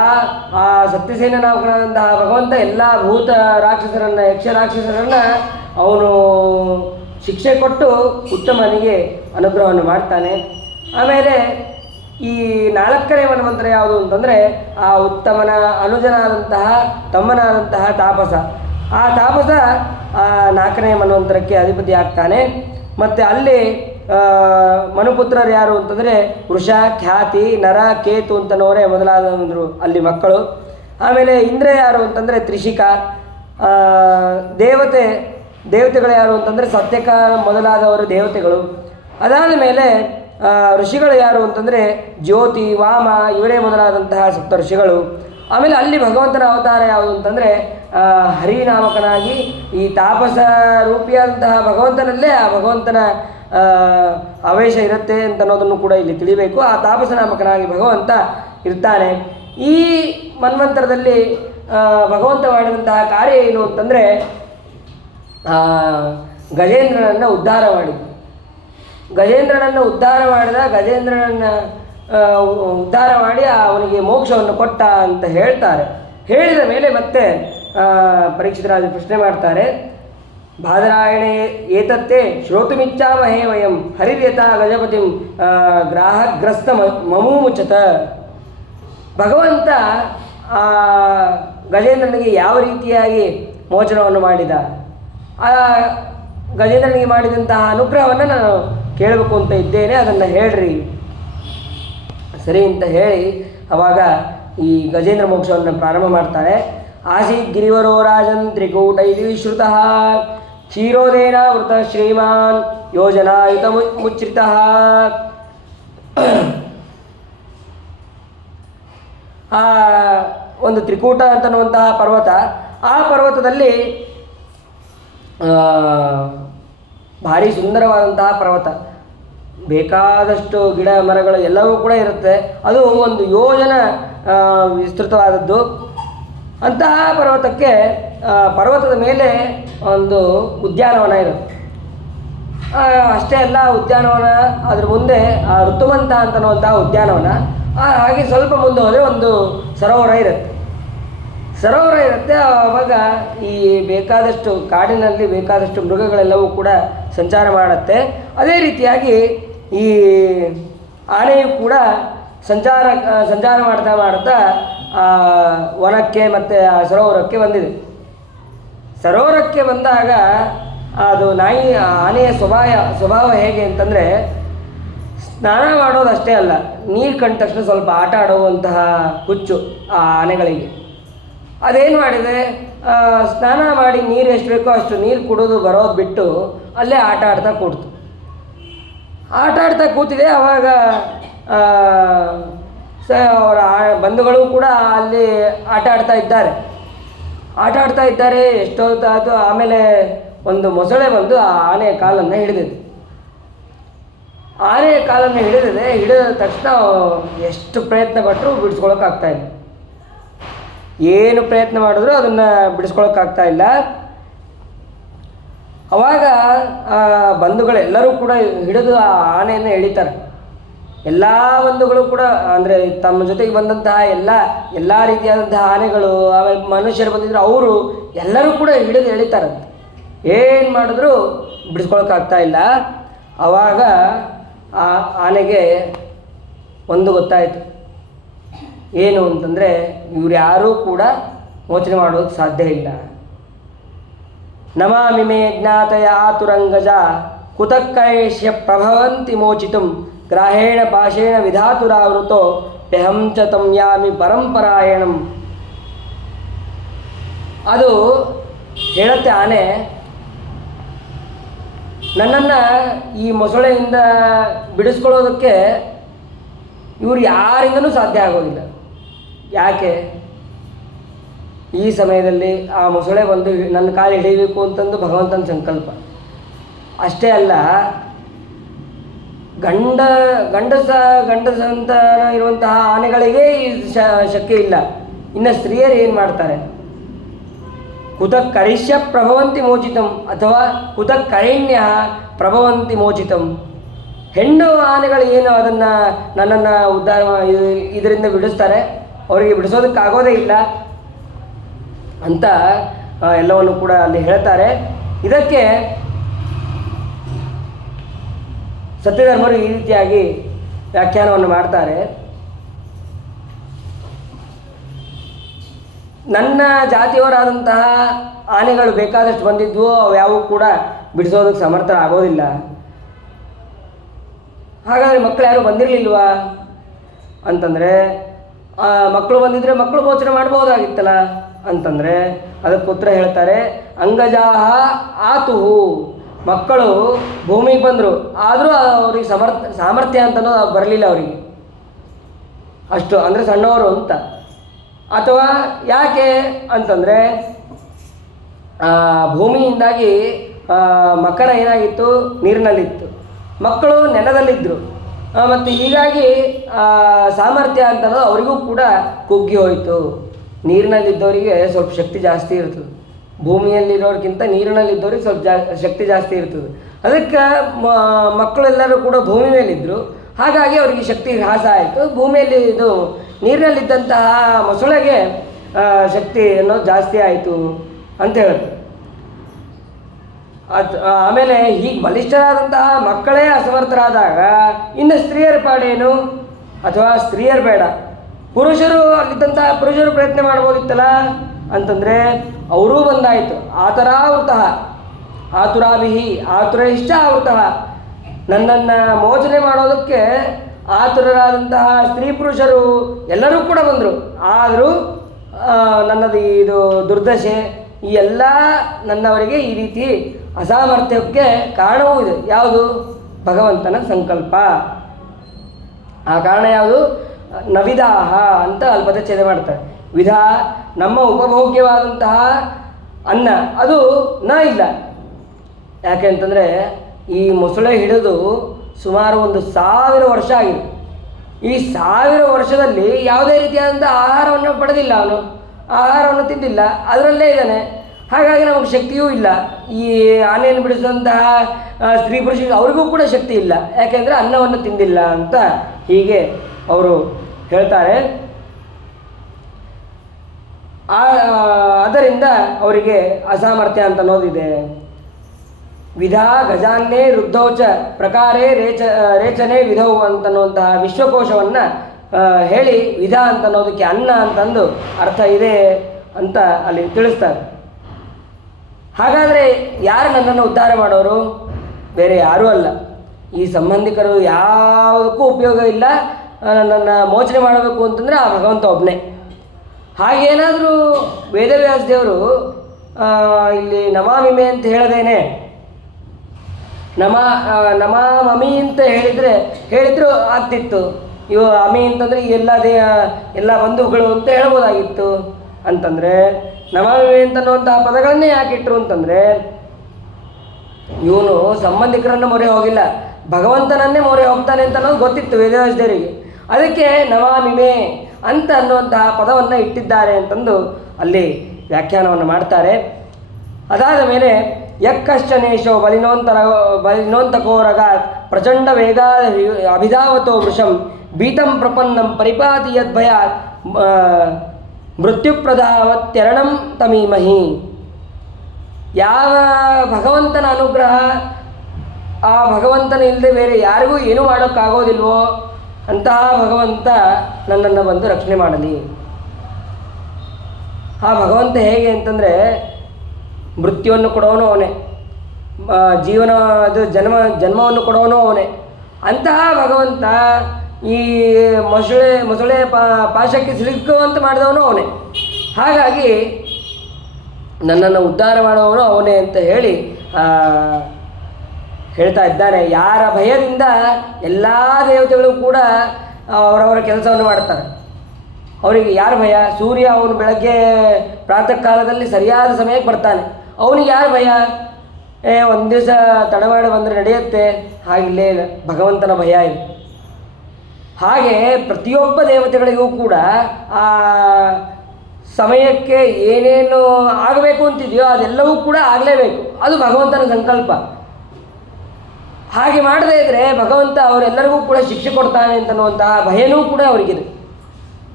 ಆ ಸತ್ಯಸೇನನಾಮಕನಾದಂತಹ ಭಗವಂತ ಎಲ್ಲ ಭೂತ ರಾಕ್ಷಸರನ್ನು, ಯಕ್ಷ ರಾಕ್ಷಸರನ್ನು ಅವನು ಶಿಕ್ಷೆ ಕೊಟ್ಟು ಉತ್ತಮನಿಗೆ ಅನುಗ್ರಹವನ್ನು ಮಾಡ್ತಾನೆ. ಆಮೇಲೆ ಈ 4ನೇ ಮನ್ವಂತರ ಯಾವುದು ಅಂತಂದರೆ ಆ ಉತ್ತಮನ ಅನುಜನಾದಂತಹ ತಮ್ಮನಾದಂತಹ ತಾಪಸ. ಆ ತಾಪಸ 4ನೇ ಮನ್ವಂತರಕ್ಕೆ ಅಧಿಪತಿ ಆಗ್ತಾನೆ. ಮತ್ತು ಅಲ್ಲಿ ಮನುಪುತ್ರರು ಯಾರು ಅಂತಂದರೆ ವೃಷ, ಖ್ಯಾತಿ, ನರ, ಕೇತು ಅಂತನವರೇ ಮೊದಲಾದವರು ಅಲ್ಲಿ ಮಕ್ಕಳು. ಆಮೇಲೆ ಇಂದ್ರ ಯಾರು ಅಂತಂದರೆ ತ್ರಿಷಿಕ. ದೇವತೆಗಳು ಯಾರು ಅಂತಂದರೆ ಸತ್ಯಕ ಮೊದಲಾದವರು ದೇವತೆಗಳು. ಅದಾದ ಮೇಲೆ ಋಷಿಗಳು ಯಾರು ಅಂತಂದರೆ ಜ್ಯೋತಿ, ವಾಮ ಇವರೇ ಮೊದಲಾದಂತಹ ಸಪ್ತ ಋಷಿಗಳು. ಆಮೇಲೆ ಅಲ್ಲಿ ಭಗವಂತನ ಅವತಾರ ಯಾವುದು ಅಂತಂದರೆ ಹರಿನಾಮಕನಾಗಿ ಈ ತಾಪಸ ರೂಪಿಯಾದಂತಹ ಭಗವಂತನಲ್ಲೇ ಆ ಭಗವಂತನ ಆವೇಶ ಇರುತ್ತೆ ಅಂತ ಅನ್ನೋದನ್ನು ಕೂಡ ಇಲ್ಲಿ ತಿಳಿಬೇಕು. ಆ ತಾಪಸ ನಾಮಕನಾಗಿ ಭಗವಂತ ಇರ್ತಾನೆ. ಈ ಮನ್ವಂತರದಲ್ಲಿ ಭಗವಂತ ಮಾಡಿದಂತಹ ಕಾರ್ಯ ಏನು ಅಂತಂದರೆ ಗಜೇಂದ್ರನನ್ನು ಉದ್ಧಾರ ಮಾಡಿದ್ದು. ಗಜೇಂದ್ರನನ್ನು ಉದ್ಧಾರ ಮಾಡಿ ಅವನಿಗೆ ಮೋಕ್ಷವನ್ನು ಕೊಟ್ಟ ಅಂತ ಹೇಳ್ತಾರೆ. ಹೇಳಿದ ಮೇಲೆ ಮತ್ತೆ ಪರೀಕ್ಷಿತರಾಜ ಪ್ರಶ್ನೆ ಮಾಡ್ತಾರೆ, ಬಾದರಾಯಣೆ ಏತತ್ತೇ ಶ್ರೋತುಮಿಚ್ಛಾಮಹೇ ವಯಂ ಹರಿರ್ಯಥಾ ಗಜಪತಿಂ ಗ್ರಾಹಗ್ರಸ್ತ ಮಮೂಮುಚತ. ಭಗವಂತ ಗಜೇಂದ್ರನಿಗೆ ಯಾವ ರೀತಿಯಾಗಿ ಮೋಚನವನ್ನು ಮಾಡಿದ, ಆ ಗಜೇಂದ್ರನಿಗೆ ಮಾಡಿದಂತಹ ಅನುಗ್ರಹವನ್ನು ನಾನು ಕೇಳಬೇಕು ಅಂತ ಇದ್ದೇನೆ, ಅದನ್ನು ಹೇಳ್ರಿ ಸರಿ ಅಂತ ಹೇಳಿ ಅವಾಗ ಈ ಗಜೇಂದ್ರ ಮೋಕ್ಷವನ್ನು ಪ್ರಾರಂಭ ಮಾಡ್ತಾರೆ. ಆಸೀತ್ ಗಿರಿವರೋ ರಾಜನ್ ತ್ರಿಕೂಟೈಃ ಶ್ರುತಃ ಕ್ಷೀರೋದೇನ ವೃತ ಶ್ರೀಮಾನ್ ಯೋಜನಾಯುತ ಮುಚ್ರಿತಃ. ಆ ಒಂದು ತ್ರಿಕೂಟ ಅಂತನ್ನುವಂತಹ ಪರ್ವತ, ಆ ಪರ್ವತದಲ್ಲಿ ಭಾರಿ ಸುಂದರವಾದಂತಹ ಪರ್ವತ, ಬೇಕಾದಷ್ಟು ಗಿಡ ಮರಗಳು ಎಲ್ಲವೂ ಕೂಡ ಇರುತ್ತೆ. ಅದು ಒಂದು ಯೋಜನ ವಿಸ್ತೃತವಾದದ್ದು. ಅಂತಹ ಪರ್ವತಕ್ಕೆ ಪರ್ವತದ ಮೇಲೆ ಒಂದು ಉದ್ಯಾನವನ ಇರುತ್ತೆ. ಅಷ್ಟೇ ಅಲ್ಲ, ಉದ್ಯಾನವನ ಅದ್ರ ಮುಂದೆ ಋತುವಂತ ಅಂತನ್ನುವಂತಹ ಉದ್ಯಾನವನ, ಹಾಗೆ ಸ್ವಲ್ಪ ಮುಂದೆ ಹೋದರೆ ಒಂದು ಸರೋವರ ಇರುತ್ತೆ. ಆವಾಗ ಈ ಬೇಕಾದಷ್ಟು ಕಾಡಿನಲ್ಲಿ ಬೇಕಾದಷ್ಟು ಮೃಗಗಳೆಲ್ಲವೂ ಕೂಡ ಸಂಚಾರ ಮಾಡುತ್ತೆ. ಅದೇ ರೀತಿಯಾಗಿ ಈ ಆನೆಯು ಕೂಡ ಸಂಚಾರ ಮಾಡ್ತಾ ವನಕ್ಕೆ ಮತ್ತು ಆ ಸರೋವರಕ್ಕೆ ಬಂದಿದೆ. ಸರೋವರಕ್ಕೆ ಬಂದಾಗ ಅದು ಆನೆಯ ಸ್ವಭಾವ ಹೇಗೆ ಅಂತಂದರೆ, ಸ್ನಾನ ಮಾಡೋದು ಅಷ್ಟೇ ಅಲ್ಲ, ನೀರು ಕಂಡ ತಕ್ಷಣ ಸ್ವಲ್ಪ ಆಟ ಆಡುವಂತಹ ಹುಚ್ಚು ಆ ಆನೆಗಳಿಗೆ. ಅದೇನು ಮಾಡಿದೆ, ಸ್ನಾನ ಮಾಡಿ ನೀರು ಎಷ್ಟು ಬೇಕೋ ಅಷ್ಟು ನೀರು ಕುಡಿದು ಬರೋದು ಬಿಟ್ಟು ಅಲ್ಲೇ ಆಟ ಆಡ್ತಾ ಕೂತಿದೆ. ಆವಾಗ ಅವರ ಬಂಧುಗಳು ಕೂಡ ಅಲ್ಲಿ ಆಟ ಆಡ್ತಾ ಇದ್ದಾರೆ. ಎಷ್ಟೊತ್ತಾಯಿತು. ಆಮೇಲೆ ಒಂದು ಮೊಸಳೆ ಬಂದು ಆ ಆನೆಯ ಕಾಲನ್ನು ಹಿಡಿದಿದೆ. ಹಿಡಿದ ತಕ್ಷಣ ಎಷ್ಟು ಪ್ರಯತ್ನ ಪಟ್ಟರು ಬಿಡಿಸ್ಕೊಳಕ್ಕಾಗ್ತಾಯಿಲ್ಲ. ಏನು ಪ್ರಯತ್ನ ಮಾಡಿದ್ರು ಅದನ್ನು ಬಿಡಿಸ್ಕೊಳಕ್ಕಾಗ್ತಾ ಇಲ್ಲ. ಅವಾಗ ಬಂಧುಗಳೆಲ್ಲರೂ ಕೂಡ ಹಿಡಿದು ಆ ಆನೆಯನ್ನು ಎಳಿತಾರೆ. ಎಲ್ಲ ಬಂಧುಗಳು ಕೂಡ, ಅಂದರೆ ತಮ್ಮ ಜೊತೆಗೆ ಬಂದಂತಹ ಎಲ್ಲ ರೀತಿಯಾದಂತಹ ಆನೆಗಳು, ಆಮೇಲೆ ಮನುಷ್ಯರು ಬಂದಿದ್ರು, ಅವರು ಎಲ್ಲರೂ ಕೂಡ ಹಿಡಿದು ಎಳಿತಾರಂತೆ. ಏನು ಮಾಡಿದ್ರು ಬಿಡಿಸ್ಕೊಳಕ್ಕಾಗ್ತಾ ಇಲ್ಲ. ಆವಾಗ ಆ ಆನೆಗೆ ಒಂದು ಗೊತ್ತಾಯಿತು, ಏನು ಅಂತಂದರೆ ಇವ್ರು ಯಾರೂ ಕೂಡ ಮೋಚನೆ ಮಾಡೋದಕ್ಕೆ ಸಾಧ್ಯ ಇಲ್ಲ. ನಮಾಮಿ ಮೇ ಜ್ಞಾತಯ ಆತುರಂಗಜ ಕುತಕ್ಕೈಷ್ಯ ಪ್ರಭವಂತಿ ಮೋಚಿತುಂ ಗ್ರಾಹೇಣ ಪಾಶೇಣ ವಿಧಾತುರಾವೃತೋ ಪ್ಯಹಂ ಚ ತಂ ಯಾಮಿ ಪರಂಪರಾಯಣಂ. ಅದು ಹೇಳುತ್ತೆ ಆನೆ, ನನ್ನನ್ನು ಈ ಮೊಸಳೆಯಿಂದ ಬಿಡಿಸ್ಕೊಳ್ಳೋದಕ್ಕೆ ಇವರು ಯಾರಿಂದನೂ ಸಾಧ್ಯ ಆಗೋದಿಲ್ಲ. ಯಾಕೆ? ಈ ಸಮಯದಲ್ಲಿ ಆ ಮೊಸಳೆ ಬಂದು ನನ್ನ ಕಾಲು ಹಿಡಿಯಬೇಕು ಅಂತಂದು ಭಗವಂತನ ಸಂಕಲ್ಪ. ಅಷ್ಟೇ ಅಲ್ಲ, ಗಂಡಸಂತಾನ ಇರುವಂತಹ ಆನೆಗಳಿಗೆ ಈ ಶಕ್ತಿ ಇಲ್ಲ. ಇನ್ನು ಸ್ತ್ರೀಯರು ಏನು ಮಾಡ್ತಾರೆ? ಕುತಃ ಕರಿಷ್ಯ ಪ್ರಭವಂತಿ ಮೋಚಿತಂ ಅಥವಾ ಕುತಃ ಕರಿಣ್ಯ ಪ್ರಭವಂತಿ ಮೋಚಿತಂ. ಹೆಣ್ಣು ಆನೆಗಳು ಏನು ಅದನ್ನು ನನ್ನನ್ನು ಉದ್ಧಾರ ಇದರಿಂದ ಬಿಡಿಸ್ತಾರೆ, ಅವರಿಗೆ ಬಿಡಿಸೋದಕ್ಕಾಗೋದೇ ಇಲ್ಲ ಅಂತ ಎಲ್ಲವನ್ನು ಕೂಡ ಅಲ್ಲಿ ಹೇಳ್ತಾರೆ. ಇದಕ್ಕೆ ಸತ್ಯಧರ್ಮರು ಈ ರೀತಿಯಾಗಿ ವ್ಯಾಖ್ಯಾನವನ್ನು ಮಾಡ್ತಾರೆ. ನನ್ನ ಜಾತಿಯವರಾದಂತಹ ಆನೆಗಳು ಬೇಕಾದಷ್ಟು ಬಂದಿದ್ವು, ಅವು ಯಾವುವು ಕೂಡ ಬಿಡಿಸೋದಕ್ಕೆ ಸಮರ್ಥರಾಗೋದಿಲ್ಲ. ಹಾಗಾದರೆ ಮಕ್ಕಳು ಯಾರು ಬಂದಿರಲಿಲ್ವಾ ಅಂತಂದರೆ, ಮಕ್ಕಳು ಬಂದಿದ್ದರೆ ಮಕ್ಕಳು ಮೋಚನೆ ಮಾಡ್ಬೋದಾಗಿತ್ತಲ್ಲ ಅಂತಂದರೆ ಅದಕ್ಕೆ ಉತ್ತರ ಹೇಳ್ತಾರೆ, ಅಂಗಜಾಹ ಆತುಹು. ಮಕ್ಕಳು ಭೂಮಿಗೆ ಬಂದರು, ಆದರೂ ಅವ್ರಿಗೆ ಸಾಮರ್ಥ್ಯ ಅಂತನೋ ಬರಲಿಲ್ಲ ಅವರಿಗೆ, ಅಷ್ಟು ಅಂದರೆ ಸಣ್ಣವರು ಅಂತ. ಅಥವಾ ಯಾಕೆ ಅಂತಂದರೆ ಭೂಮಿಯಿಂದಾಗಿ ಮಕರ ಏನಾಗಿತ್ತು, ನೀರಿನಲ್ಲಿತ್ತು, ಮಕ್ಕಳು ನೆಲದಲ್ಲಿದ್ದರು, ಮತ್ತು ಹೀಗಾಗಿ ಸಾಮರ್ಥ್ಯ ಅಂತನೋ ಅವರಿಗೂ ಕೂಡ ಕುಗ್ಗಿ ಹೋಯಿತು. ನೀರಿನಲ್ಲಿದ್ದವರಿಗೆ ಸ್ವಲ್ಪ ಶಕ್ತಿ ಜಾಸ್ತಿ ಇರ್ತದೆ, ಭೂಮಿಯಲ್ಲಿರೋರಿಗಿಂತ ನೀರಿನಲ್ಲಿದ್ದವ್ರಿಗೆ ಸ್ವಲ್ಪ ಶಕ್ತಿ ಜಾಸ್ತಿ ಇರ್ತದೆ. ಅದಕ್ಕೆ ಮಕ್ಕಳೆಲ್ಲರೂ ಕೂಡ ಭೂಮಿ ಮೇಲಿದ್ದರು, ಹಾಗಾಗಿ ಅವರಿಗೆ ಶಕ್ತಿ ಹ್ರಾಸ ಆಯಿತು. ಭೂಮಿಯಲ್ಲಿ ಇದು ನೀರಿನಲ್ಲಿದ್ದಂತಹ ಮೊಸಳೆಗೆ ಶಕ್ತಿ ಅನ್ನೋದು ಜಾಸ್ತಿ ಆಯಿತು ಅಂತ ಹೇಳ್ತಾರೆ. ಆಮೇಲೆ ಹೀಗೆ ಬಲಿಷ್ಠರಾದಂತಹ ಮಕ್ಕಳೇ ಅಸಮರ್ಥರಾದಾಗ ಇನ್ನು ಸ್ತ್ರೀಯರ ಪಾಡೇನು? ಅಥವಾ ಸ್ತ್ರೀಯರು ಬೇಡ, ಪುರುಷರು ಅಲ್ಲಿದ್ದಂತಹ ಪುರುಷರು ಪ್ರಯತ್ನ ಮಾಡ್ಬೋದಿತ್ತಲ್ಲ ಅಂತಂದರೆ ಅವರೂ ಬಂದಾಯಿತು. ಆತರಾವೃತಃ ಆತುರಾಭಿಹಿ ಆತುರೈಶ್ಚ ಆವೃತಃ. ನನ್ನನ್ನು ಮೋಚನೆ ಮಾಡೋದಕ್ಕೆ ಆತುರರಾದಂತಹ ಸ್ತ್ರೀ ಪುರುಷರು ಎಲ್ಲರೂ ಕೂಡ ಬಂದರು. ಆದರೂ ನನ್ನದು ಇದು ದುರ್ದಶೆ, ಈ ಎಲ್ಲ ನನ್ನವರಿಗೆ ಈ ರೀತಿ ಅಸಾಮರ್ಥ್ಯಕ್ಕೆ ಕಾರಣವೂ ಇದೆ. ಯಾವುದು? ಭಗವಂತನ ಸಂಕಲ್ಪ. ಆ ಕಾರಣ ಯಾವುದು? ನವಿದಾಹ ಅಂತ ಅಲ್ಲಿ ಪದಚ್ಛೇದ ಮಾಡ್ತಾರೆ. ವಿಧ ನಮ್ಮ ಉಪಭೋಗ್ಯವಾದಂತಹ ಅನ್ನ ಅದು ಇಲ್ಲ. ಯಾಕೆ ಅಂತಂದರೆ ಈ ಮೊಸಳೆ ಹಿಡಿದು ಸುಮಾರು 1000 ವರ್ಷ ಆಗಿದೆ. ಈ 1000 ವರ್ಷದಲ್ಲಿ ಯಾವುದೇ ರೀತಿಯಾದಂಥ ಆಹಾರವನ್ನು ಪಡೆದಿಲ್ಲ, ಅವನು ಆಹಾರವನ್ನು ತಿಂದಿಲ್ಲ, ಅದರಲ್ಲೇ ಇದ್ದಾನೆ. ಹಾಗಾಗಿ ನಮಗೆ ಶಕ್ತಿಯೂ ಇಲ್ಲ. ಈ ಆನೆಯನ್ನು ಬಿಡಿಸಿದಂತಹ ಸ್ತ್ರೀ ಪುರುಷರಿಗೆ ಅವರಿಗೂ ಕೂಡ ಶಕ್ತಿ ಇಲ್ಲ, ಯಾಕೆಂದರೆ ಅನ್ನವನ್ನು ತಿಂದಿಲ್ಲ ಅಂತ ಹೀಗೆ ಅವರು ಹೇಳ್ತಾರೆ. ಅದರಿಂದ ಅವರಿಗೆ ಅಸಾಮರ್ಥ್ಯ ಅಂತ ಅನ್ನೋದಿದೆ. ವಿಧಾ ಗಜಾನ್ನೇ ವೃದ್ಧೌಚ ಪ್ರಕಾರೇ ರೇಚನೆ ವಿಧವು ಅಂತನ್ನುವಂತಹ ವಿಶ್ವಕೋಶವನ್ನು ಹೇಳಿ ವಿಧ ಅಂತನ್ನೋದಕ್ಕೆ ಅನ್ನ ಅಂತಂದು ಅರ್ಥ ಇದೆ ಅಂತ ಅಲ್ಲಿ ತಿಳಿಸ್ತಾರೆ. ಹಾಗಾದರೆ ಯಾರು ನನ್ನನ್ನು ಉದ್ಧಾರ ಮಾಡೋರು? ಬೇರೆ ಯಾರೂ ಅಲ್ಲ, ಈ ಸಂಬಂಧಿಕರು ಯಾವುದಕ್ಕೂ ಉಪಯೋಗ ಇಲ್ಲ. ನನ್ನನ್ನು ಮೋಚನೆ ಮಾಡಬೇಕು ಅಂತಂದರೆ ಆ ಭಗವಂತ ಒಬ್ಬನೇ. ಹಾಗೇನಾದರೂ ವೇದವ್ಯಾಸ ದೇವರು ಇಲ್ಲಿ ನಮಾಮಿಮೆ ಅಂತ ಹೇಳದೇನೆ ನಮಾಮಿ ಅಂತ ಹೇಳಿದ್ರು ಆಗ್ತಿತ್ತು. ಇವು ಅಮಿ ಅಂತಂದರೆ ಎಲ್ಲ ಬಂಧುಗಳು ಅಂತ ಹೇಳ್ಬೋದಾಗಿತ್ತು. ಅಂತಂದರೆ ನಮಾಮಿ ಅಂತನ್ನುವಂತಹ ಪದಗಳನ್ನೇ ಯಾಕಿಟ್ರು ಅಂತಂದರೆ ಇವನು ಸಂಬಂಧಿಕರನ್ನು ಮೊರೆ ಹೋಗಿಲ್ಲ, ಭಗವಂತನನ್ನೇ ಮೊರೆ ಹೋಗ್ತಾನೆ ಅಂತ ಅನ್ನೋದು ಗೊತ್ತಿತ್ತು ವೇದವ್ಯಾಸ ದೇವರಿಗೆ. ಅದಕ್ಕೆ ನಮಾಮಿಮೆ ಅಂತ ಅನ್ನುವಂತಹ ಪದವನ್ನು ಇಟ್ಟಿದ್ದಾರೆ ಅಂತಂದು ಅಲ್ಲಿ ವ್ಯಾಖ್ಯಾನವನ್ನು ಮಾಡ್ತಾರೆ. ಅದಾದ ಮೇಲೆ ಯಕ್ಕಶ್ಚನೇಶೋ ಬಲಿನೋಂತಕೋರಗ ಪ್ರಚಂಡ ವೇಗ ಅಭಿಧಾವತೋ ವೃಷಂ ಭೀತಂ ಪ್ರಪನ್ನಂ ಪರಿಪಾತಿ ಯದ್ಭಯಾತ್ ಮೃತ್ಯುಪ್ರಧಾವತ್ಯರಣಂ ತಮೀಮಹಿ. ಯಾವ ಭಗವಂತನ ಅನುಗ್ರಹ, ಆ ಭಗವಂತನ ಇಲ್ಲದೆ ಬೇರೆ ಯಾರಿಗೂ ಏನೂ ಮಾಡೋಕ್ಕಾಗೋದಿಲ್ವೋ ಅಂತಹ ಭಗವಂತ ನನ್ನನ್ನು ಬಂದು ರಕ್ಷಣೆ ಮಾಡಲಿ. ಆ ಭಗವಂತ ಹೇಗೆ ಅಂತಂದರೆ ಮೃತ್ಯುವನ್ನು ಕೊಡೋನು ಅವನೇ, ಜನ್ಮವನ್ನು ಕೊಡೋನು ಅವನೇ. ಅಂತಹ ಭಗವಂತ ಈ ಮೊಸಳೆ ಪಾಶಕ್ಕೆ ಸಿಲುಕುವಂತ ಮಾಡಿದವನು ಅವನೇ. ಹಾಗಾಗಿ ನನ್ನನ್ನು ಉದ್ಧಾರ ಮಾಡುವವನು ಅವನೇ ಅಂತ ಹೇಳಿ ಹೇಳ್ತಾ ಇದ್ದಾನೆ. ಯಾರ ಭಯದಿಂದ ಎಲ್ಲ ದೇವತೆಗಳು ಕೂಡ ಅವರವರ ಕೆಲಸವನ್ನು ಮಾಡ್ತಾರೆ. ಅವರಿಗೆ ಯಾರ ಭಯ? ಸೂರ್ಯ ಅವನು ಬೆಳಗ್ಗೆ ಪ್ರಾತಃ ಕಾಲದಲ್ಲಿ ಸರಿಯಾದ ಸಮಯಕ್ಕೆ ಬರ್ತಾನೆ, ಅವನಿಗೆ ಯಾರು ಭಯ? ಒಂದು ದಿವಸ ತಡಮಾಡಿ ಬಂದರೆ ನಡೆಯುತ್ತೆ, ಹಾಗಿಲ್ಲೇ ಇಲ್ಲ, ಭಗವಂತನ ಭಯ ಇದೆ. ಹಾಗೆ ಪ್ರತಿಯೊಬ್ಬ ದೇವತೆಗಳಿಗೂ ಕೂಡ ಆ ಸಮಯಕ್ಕೆ ಏನೇನು ಆಗಬೇಕು ಅಂತಿದೆಯೋ ಅದೆಲ್ಲವೂ ಕೂಡ ಆಗಲೇಬೇಕು. ಅದು ಭಗವಂತನ ಸಂಕಲ್ಪ. ಹಾಗೆ ಮಾಡದೇ ಇದ್ದರೆ ಭಗವಂತ ಅವರೆಲ್ಲರಿಗೂ ಕೂಡ ಶಿಕ್ಷೆ ಕೊಡ್ತಾನೆ ಅಂತನ್ನುವಂತಹ ಭಯನೂ ಕೂಡ ಅವರಿಗಿದೆ.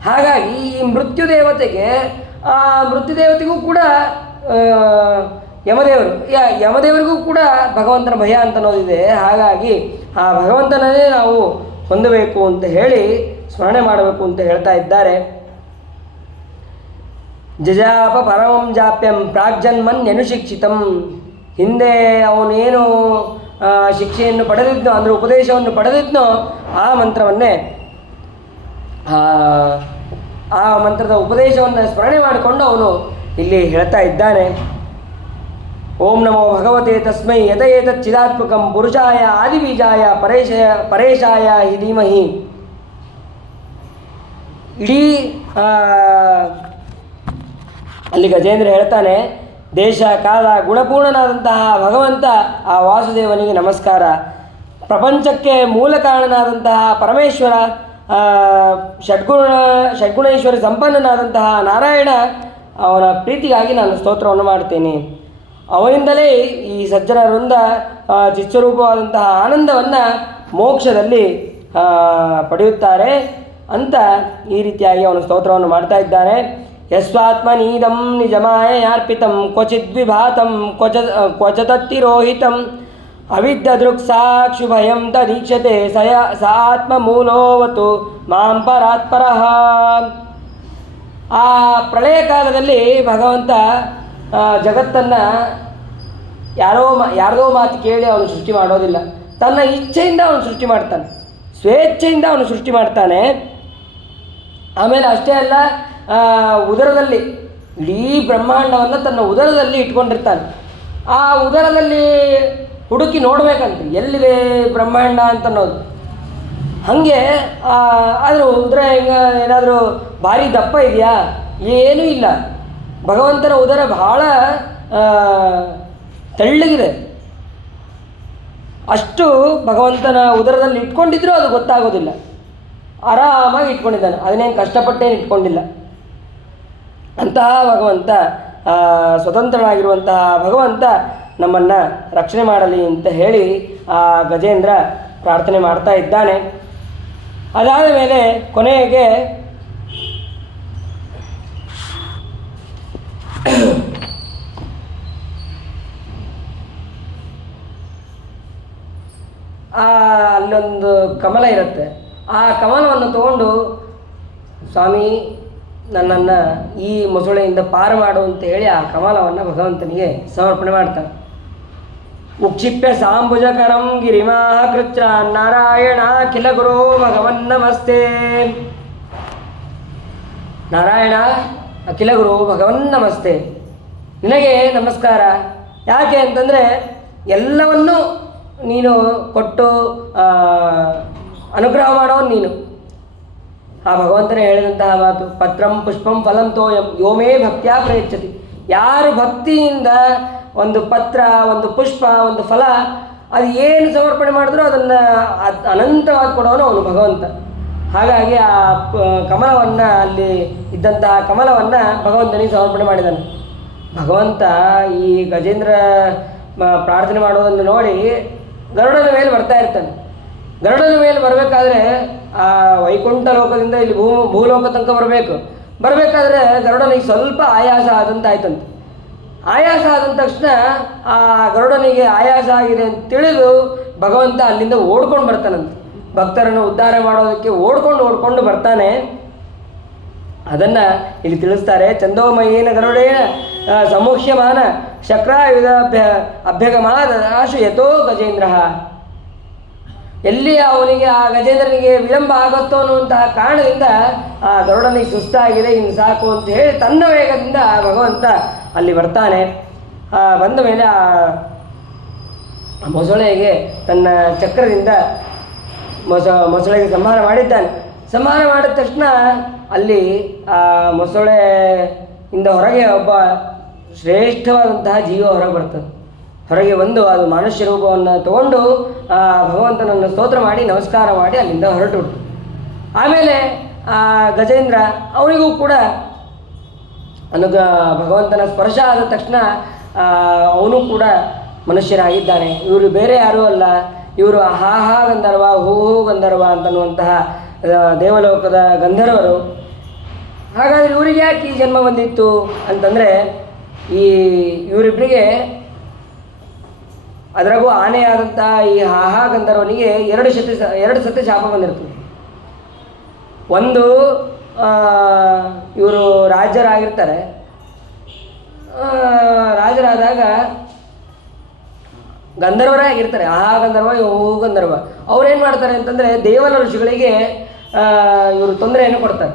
ಹಾಗಾಗಿ ಈ ಮೃತ್ಯುದೇವತೆಗೂ ಕೂಡ ಯಮದೇವರಿಗೂ ಕೂಡ ಭಗವಂತನ ಭಯ ಅಂತ ಅನ್ನೋದಿದೆ. ಹಾಗಾಗಿ ಆ ಭಗವಂತನನ್ನೇ ನಾವು ಹೊಂದಬೇಕು ಅಂತ ಹೇಳಿ ಸ್ಮರಣೆ ಮಾಡಬೇಕು ಅಂತ ಹೇಳ್ತಾ ಇದ್ದಾರೆ. ಜಜಾಪ ಪರಮಂ ಜಾಪ್ಯಂ ಪ್ರಾಗ್ಜನ್ಮನ್ಯನುಶಿಕ್ಷಿತಂ. ಹಿಂದೆ ಅವನೇನು ಶಿಕ್ಷೆಯನ್ನು ಪಡೆದಿದ್ನೋ ಅಂದರೆ ಉಪದೇಶವನ್ನು ಪಡೆದಿದ್ನೋ ಆ ಮಂತ್ರವನ್ನೇ ಆ ಮಂತ್ರದ ಉಪದೇಶವನ್ನು ಸ್ಮರಣೆ ಮಾಡಿಕೊಂಡು ಅವನು ಇಲ್ಲಿ ಹೇಳ್ತಾ ಇದ್ದಾನೆ. ಓಂ ನಮೋ ಭಗವತೆ ತಸ್ಮೈ ಯತಯೇತತ್ ಚಿದಾತ್ಮಕಂ ಪುರುಷಾಯ ಆದಿಬೀಜಾಯ ಪರೇಶಾಯ ಹಿ ಧೀಮಹಿ. ಇಡೀ ಅಲ್ಲಿ ಗಜೇಂದ್ರ ಹೇಳ್ತಾನೆ, ದೇಶ ಕಾಲ ಗುಣಪೂರ್ಣನಾದಂತಹ ಭಗವಂತ ಆ ವಾಸುದೇವನಿಗೆ ನಮಸ್ಕಾರ. ಪ್ರಪಂಚಕ್ಕೆ ಮೂಲ ಕಾರಣನಾದಂತಹ ಪರಮೇಶ್ವರ, ಷಡ್ಗುಣೇಶ್ವರಿ ಸಂಪನ್ನನಾದಂತಹ ನಾರಾಯಣ, ಅವನ ಪ್ರೀತಿಗಾಗಿ ನಾನು ಸ್ತೋತ್ರವನ್ನು ಮಾಡ್ತೇನೆ. ಅವನಿಂದಲೇ ಈ ಸಜ್ಜನ ವೃಂದ ಚಿತ್ಸ್ವರೂಪವಾದಂತಹ ಆನಂದವನ್ನು ಮೋಕ್ಷದಲ್ಲಿ ಪಡೆಯುತ್ತಾರೆ ಅಂತ ಈ ರೀತಿಯಾಗಿ ಅವನು ಸ್ತೋತ್ರವನ್ನು ಮಾಡ್ತಾ ಇದ್ದಾನೆ. ಯಸ್ವಾತ್ಮನೀದಂ ನಿಜಮಾಯಯಾರ್ಪಿತಂ ಕ್ವಚಿದ್ವಿಭಾತಂ ಕ್ವಚತತ್ತಿರೋಹಿತಂ ಅವಿದ್ಯದೃಕ್ಸಾಕ್ಷುಭಯಂ ತದೀಕ್ಷತೆ ಸ ಆತ್ಮಮೂಲೋವತು ಮಾಂ ಪರಾತ್ಪರಃ. ಆ ಪ್ರಳಯ ಕಾಲದಲ್ಲಿ ಭಗವಂತ ಜಗತ್ತನ್ನು ಯಾರದೋ ಮಾತು ಕೇಳಿ ಅವನು ಸೃಷ್ಟಿ ಮಾಡೋದಿಲ್ಲ. ತನ್ನ ಇಚ್ಛೆಯಿಂದ ಅವನು ಸೃಷ್ಟಿ ಮಾಡ್ತಾನೆ, ಸ್ವೇಚ್ಛೆಯಿಂದ ಅವನು ಸೃಷ್ಟಿ ಮಾಡ್ತಾನೆ. ಆಮೇಲೆ ಅಷ್ಟೇ ಅಲ್ಲ, ಉದರದಲ್ಲಿ ಇಡೀ ಬ್ರಹ್ಮಾಂಡವನ್ನು ತನ್ನ ಉದರದಲ್ಲಿ ಇಟ್ಕೊಂಡಿರ್ತಾನೆ. ಆ ಉದರದಲ್ಲಿ ಹುಡುಕಿ ನೋಡಬೇಕಂತ ಎಲ್ಲಿದೆ ಬ್ರಹ್ಮಾಂಡ ಅಂತನ್ನೋದು. ಹಾಗೆ ಆದರೂ ಉದರ ಏನಾದರೂ ಭಾರಿ ದಪ್ಪ ಇದೆಯಾ? ಏನೂ ಇಲ್ಲ. ಭಗವಂತನ ಉದರ ಬಹಳ ತೆಳ್ಳಗಿದೆ. ಅಷ್ಟು ಭಗವಂತನ ಉದರದಲ್ಲಿ ಇಟ್ಕೊಂಡಿದ್ರೂ ಅದು ಗೊತ್ತಾಗೋದಿಲ್ಲ. ಆರಾಮಾಗಿ ಇಟ್ಕೊಂಡಿದ್ದಾನೆ, ಅದನ್ನೇನು ಕಷ್ಟಪಟ್ಟೇನು ಇಟ್ಕೊಂಡಿಲ್ಲ. ಅಂತಹ ಭಗವಂತ, ಸ್ವತಂತ್ರನಾಗಿರುವಂತಹ ಭಗವಂತ ನಮ್ಮನ್ನು ರಕ್ಷಣೆ ಮಾಡಲಿ ಅಂತ ಹೇಳಿ ಆ ಗಜೇಂದ್ರ ಪ್ರಾರ್ಥನೆ ಮಾಡ್ತಾ ಇದ್ದಾನೆ. ಅದಾದ ಮೇಲೆ ಕೊನೆಗೆ ಅಲ್ಲೊಂದು ಕಮಲ ಇರುತ್ತೆ. ಆ ಕಮಲವನ್ನು ತಗೊಂಡು, ಸ್ವಾಮಿ ನನ್ನನ್ನು ಈ ಮೊಸಳೆಯಿಂದ ಪಾರು ಮಾಡು ಅಂತ ಹೇಳಿ ಆ ಕಮಲವನ್ನು ಭಗವಂತನಿಗೆ ಸಮರ್ಪಣೆ ಮಾಡ್ತಾನೆ. ಉಕ್ಷಿಪ್ಯ ಸಾಂಬುಜಕರಂ ಗಿರಿಮಾಹ ಕೃಚ್ರ ನಾರಾಯಣ ಕಿಲ ಗುರೋ ಭಗವನ್ನಮಸ್ತೆ. ನಾರಾಯಣ ಅಖಿಲ ಗುರು ಭಗವನ್ನಮಸ್ತೆ, ನಿನಗೆ ನಮಸ್ಕಾರ. ಯಾಕೆ ಅಂತಂದರೆ ಎಲ್ಲವನ್ನೂ ನೀನು ಕೊಟ್ಟು ಅನುಗ್ರಹ ಮಾಡೋನು ನೀನು. ಆ ಭಗವಂತನೇ ಹೇಳಿದಂತಹ ಮಾತು, ಪತ್ರಂ ಪುಷ್ಪಂ ಫಲಂ ತೋಯಂ ಯೋಮೇ ಭಕ್ತ್ಯಾ ಪ್ರಯಚ್ಛತಿ. ಯಾರು ಭಕ್ತಿಯಿಂದ ಒಂದು ಪತ್ರ, ಒಂದು ಪುಷ್ಪ, ಒಂದು ಫಲ, ಅದು ಏನು ಸಮರ್ಪಣೆ ಮಾಡಿದ್ರೂ ಅದನ್ನು ಅನಂತವಾಗಿ ಕೊಡೋನು ಅವನು ಭಗವಂತ. ಹಾಗಾಗಿ ಆ ಕಮಲವನ್ನು, ಅಲ್ಲಿ ಇದ್ದಂತಹ ಕಮಲವನ್ನು ಭಗವಂತನಿಗೆ ಸಮರ್ಪಣೆ ಮಾಡಿದ್ದಾನೆ. ಭಗವಂತ ಈ ಗಜೇಂದ್ರ ಪ್ರಾರ್ಥನೆ ಮಾಡೋದನ್ನು ನೋಡಿ ಗರುಡನ ಮೇಲೆ ಬರ್ತಾ ಇರ್ತಾನೆ. ಗರುಡನ ಮೇಲೆ ಬರಬೇಕಾದ್ರೆ ಆ ವೈಕುಂಠ ಲೋಕದಿಂದ ಇಲ್ಲಿ ಭೂಲೋಕ ತನಕ ಬರಬೇಕಾದ್ರೆ ಗರುಡನಿಗೆ ಸ್ವಲ್ಪ ಆಯಾಸ ಆದಂತ ಆಯ್ತಂತೆ. ಆಯಾಸ ಆದ ತಕ್ಷಣ ಆ ಗರುಡನಿಗೆ ಆಯಾಸ ಆಗಿದೆ ಅಂತ ತಿಳಿದು ಭಗವಂತ ಅಲ್ಲಿಂದ ಓಡ್ಕೊಂಡು ಬರ್ತಾನಂತೆ. ಭಕ್ತರನ್ನು ಉದ್ಧಾರ ಮಾಡೋದಕ್ಕೆ ಓಡ್ಕೊಂಡು ಬರ್ತಾನೆ. ಅದನ್ನು ಇಲ್ಲಿ ತಿಳಿಸ್ತಾರೆ. ಚಂದೋಮಯೇನ ಗರುಡೇನ ಸಮುಖ್ಯಮಾನ ಶಕ್ರಾಯುಧ ಅಭ್ಯಗಮಾದ ಆಶು ಯಥೋ ಗಜೇಂದ್ರ. ಎಲ್ಲಿ ಅವನಿಗೆ, ಆ ಗಜೇಂದ್ರನಿಗೆ ವಿಳಂಬ ಆಗುತ್ತೋ ಅನ್ನುವಂತಹ ಕಾರಣದಿಂದ ಆ ಗರುಡನಿಗೆ ಸುಸ್ತಾಗಿದೆ, ಇನ್ನು ಸಾಕು ಅಂತ ಹೇಳಿ ತನ್ನ ವೇಗದಿಂದ ಭಗವಂತ ಅಲ್ಲಿ ಬರ್ತಾನೆ. ಬಂದ ಮೇಲೆ ಆ ಮೊಸಳೆಗೆ ತನ್ನ ಚಕ್ರದಿಂದ ಮೊಸಳೆಗೆ ಸಂಹಾರ ಮಾಡಿದ್ದಾನೆ. ಸಂಹಾರ ಮಾಡಿದ ತಕ್ಷಣ ಅಲ್ಲಿ ಆ ಮೊಸಳೆಯಿಂದ ಹೊರಗೆ ಒಬ್ಬ ಶ್ರೇಷ್ಠವಾದಂತಹ ಜೀವ ಹೊರಗೆ ಬಂದು ಅದು ಮನುಷ್ಯ ರೂಪವನ್ನು ತಗೊಂಡು ಆ ಭಗವಂತನನ್ನು ಸ್ತೋತ್ರ ಮಾಡಿ ನಮಸ್ಕಾರ ಮಾಡಿ ಅಲ್ಲಿಂದ ಹೊರಟು. ಆಮೇಲೆ ಆ ಗಜೇಂದ್ರ ಅವನಿಗೂ ಕೂಡ ಭಗವಂತನ ಸ್ಪರ್ಶ ಆದ ತಕ್ಷಣ ಅವನು ಕೂಡ ಮನುಷ್ಯನಾಗಿದ್ದಾನೆ. ಇವರು ಬೇರೆ ಯಾರೂ ಅಲ್ಲ, ಇವರು ಹಾ ಹಾ ಗಂಧರ್ವ, ಹೂ ಹೂ ಗಂಧರ್ವ ಅಂತನ್ನುವಂತಹ ದೇವಲೋಕದ ಗಂಧರ್ವರು. ಹಾಗಾದರೆ ಇವರಿಗೆ ಯಾಕೆ ಈ ಜನ್ಮ ಬಂದಿತ್ತು ಅಂತಂದರೆ, ಇವರಿಬ್ಬರಿಗೆ ಅದರಾಗೂ ಆನೆಯಾದಂಥ ಈ ಹಾಹಾ ಗಂಧರ್ವನಿಗೆ ಎರಡು ಸತಿ ಶಾಪ ಬಂದಿರ್ತದೆ. ಒಂದು, ಇವರು ರಾಜರಾಗಿರ್ತಾರೆ. ರಾಜರಾದಾಗ ಗಂಧರ್ವರೇ ಆಗಿರ್ತಾರೆ, ಆಹಾ ಗಂಧರ್ವ, ಹೂ ಗಂಧರ್ವ. ಅವ್ರೇನು ಮಾಡ್ತಾರೆ ಅಂತಂದರೆ, ದೇವಲ ಋಷಿಗಳಿಗೆ ಇವರು ತೊಂದರೆಯನ್ನು ಕೊಡ್ತಾರೆ.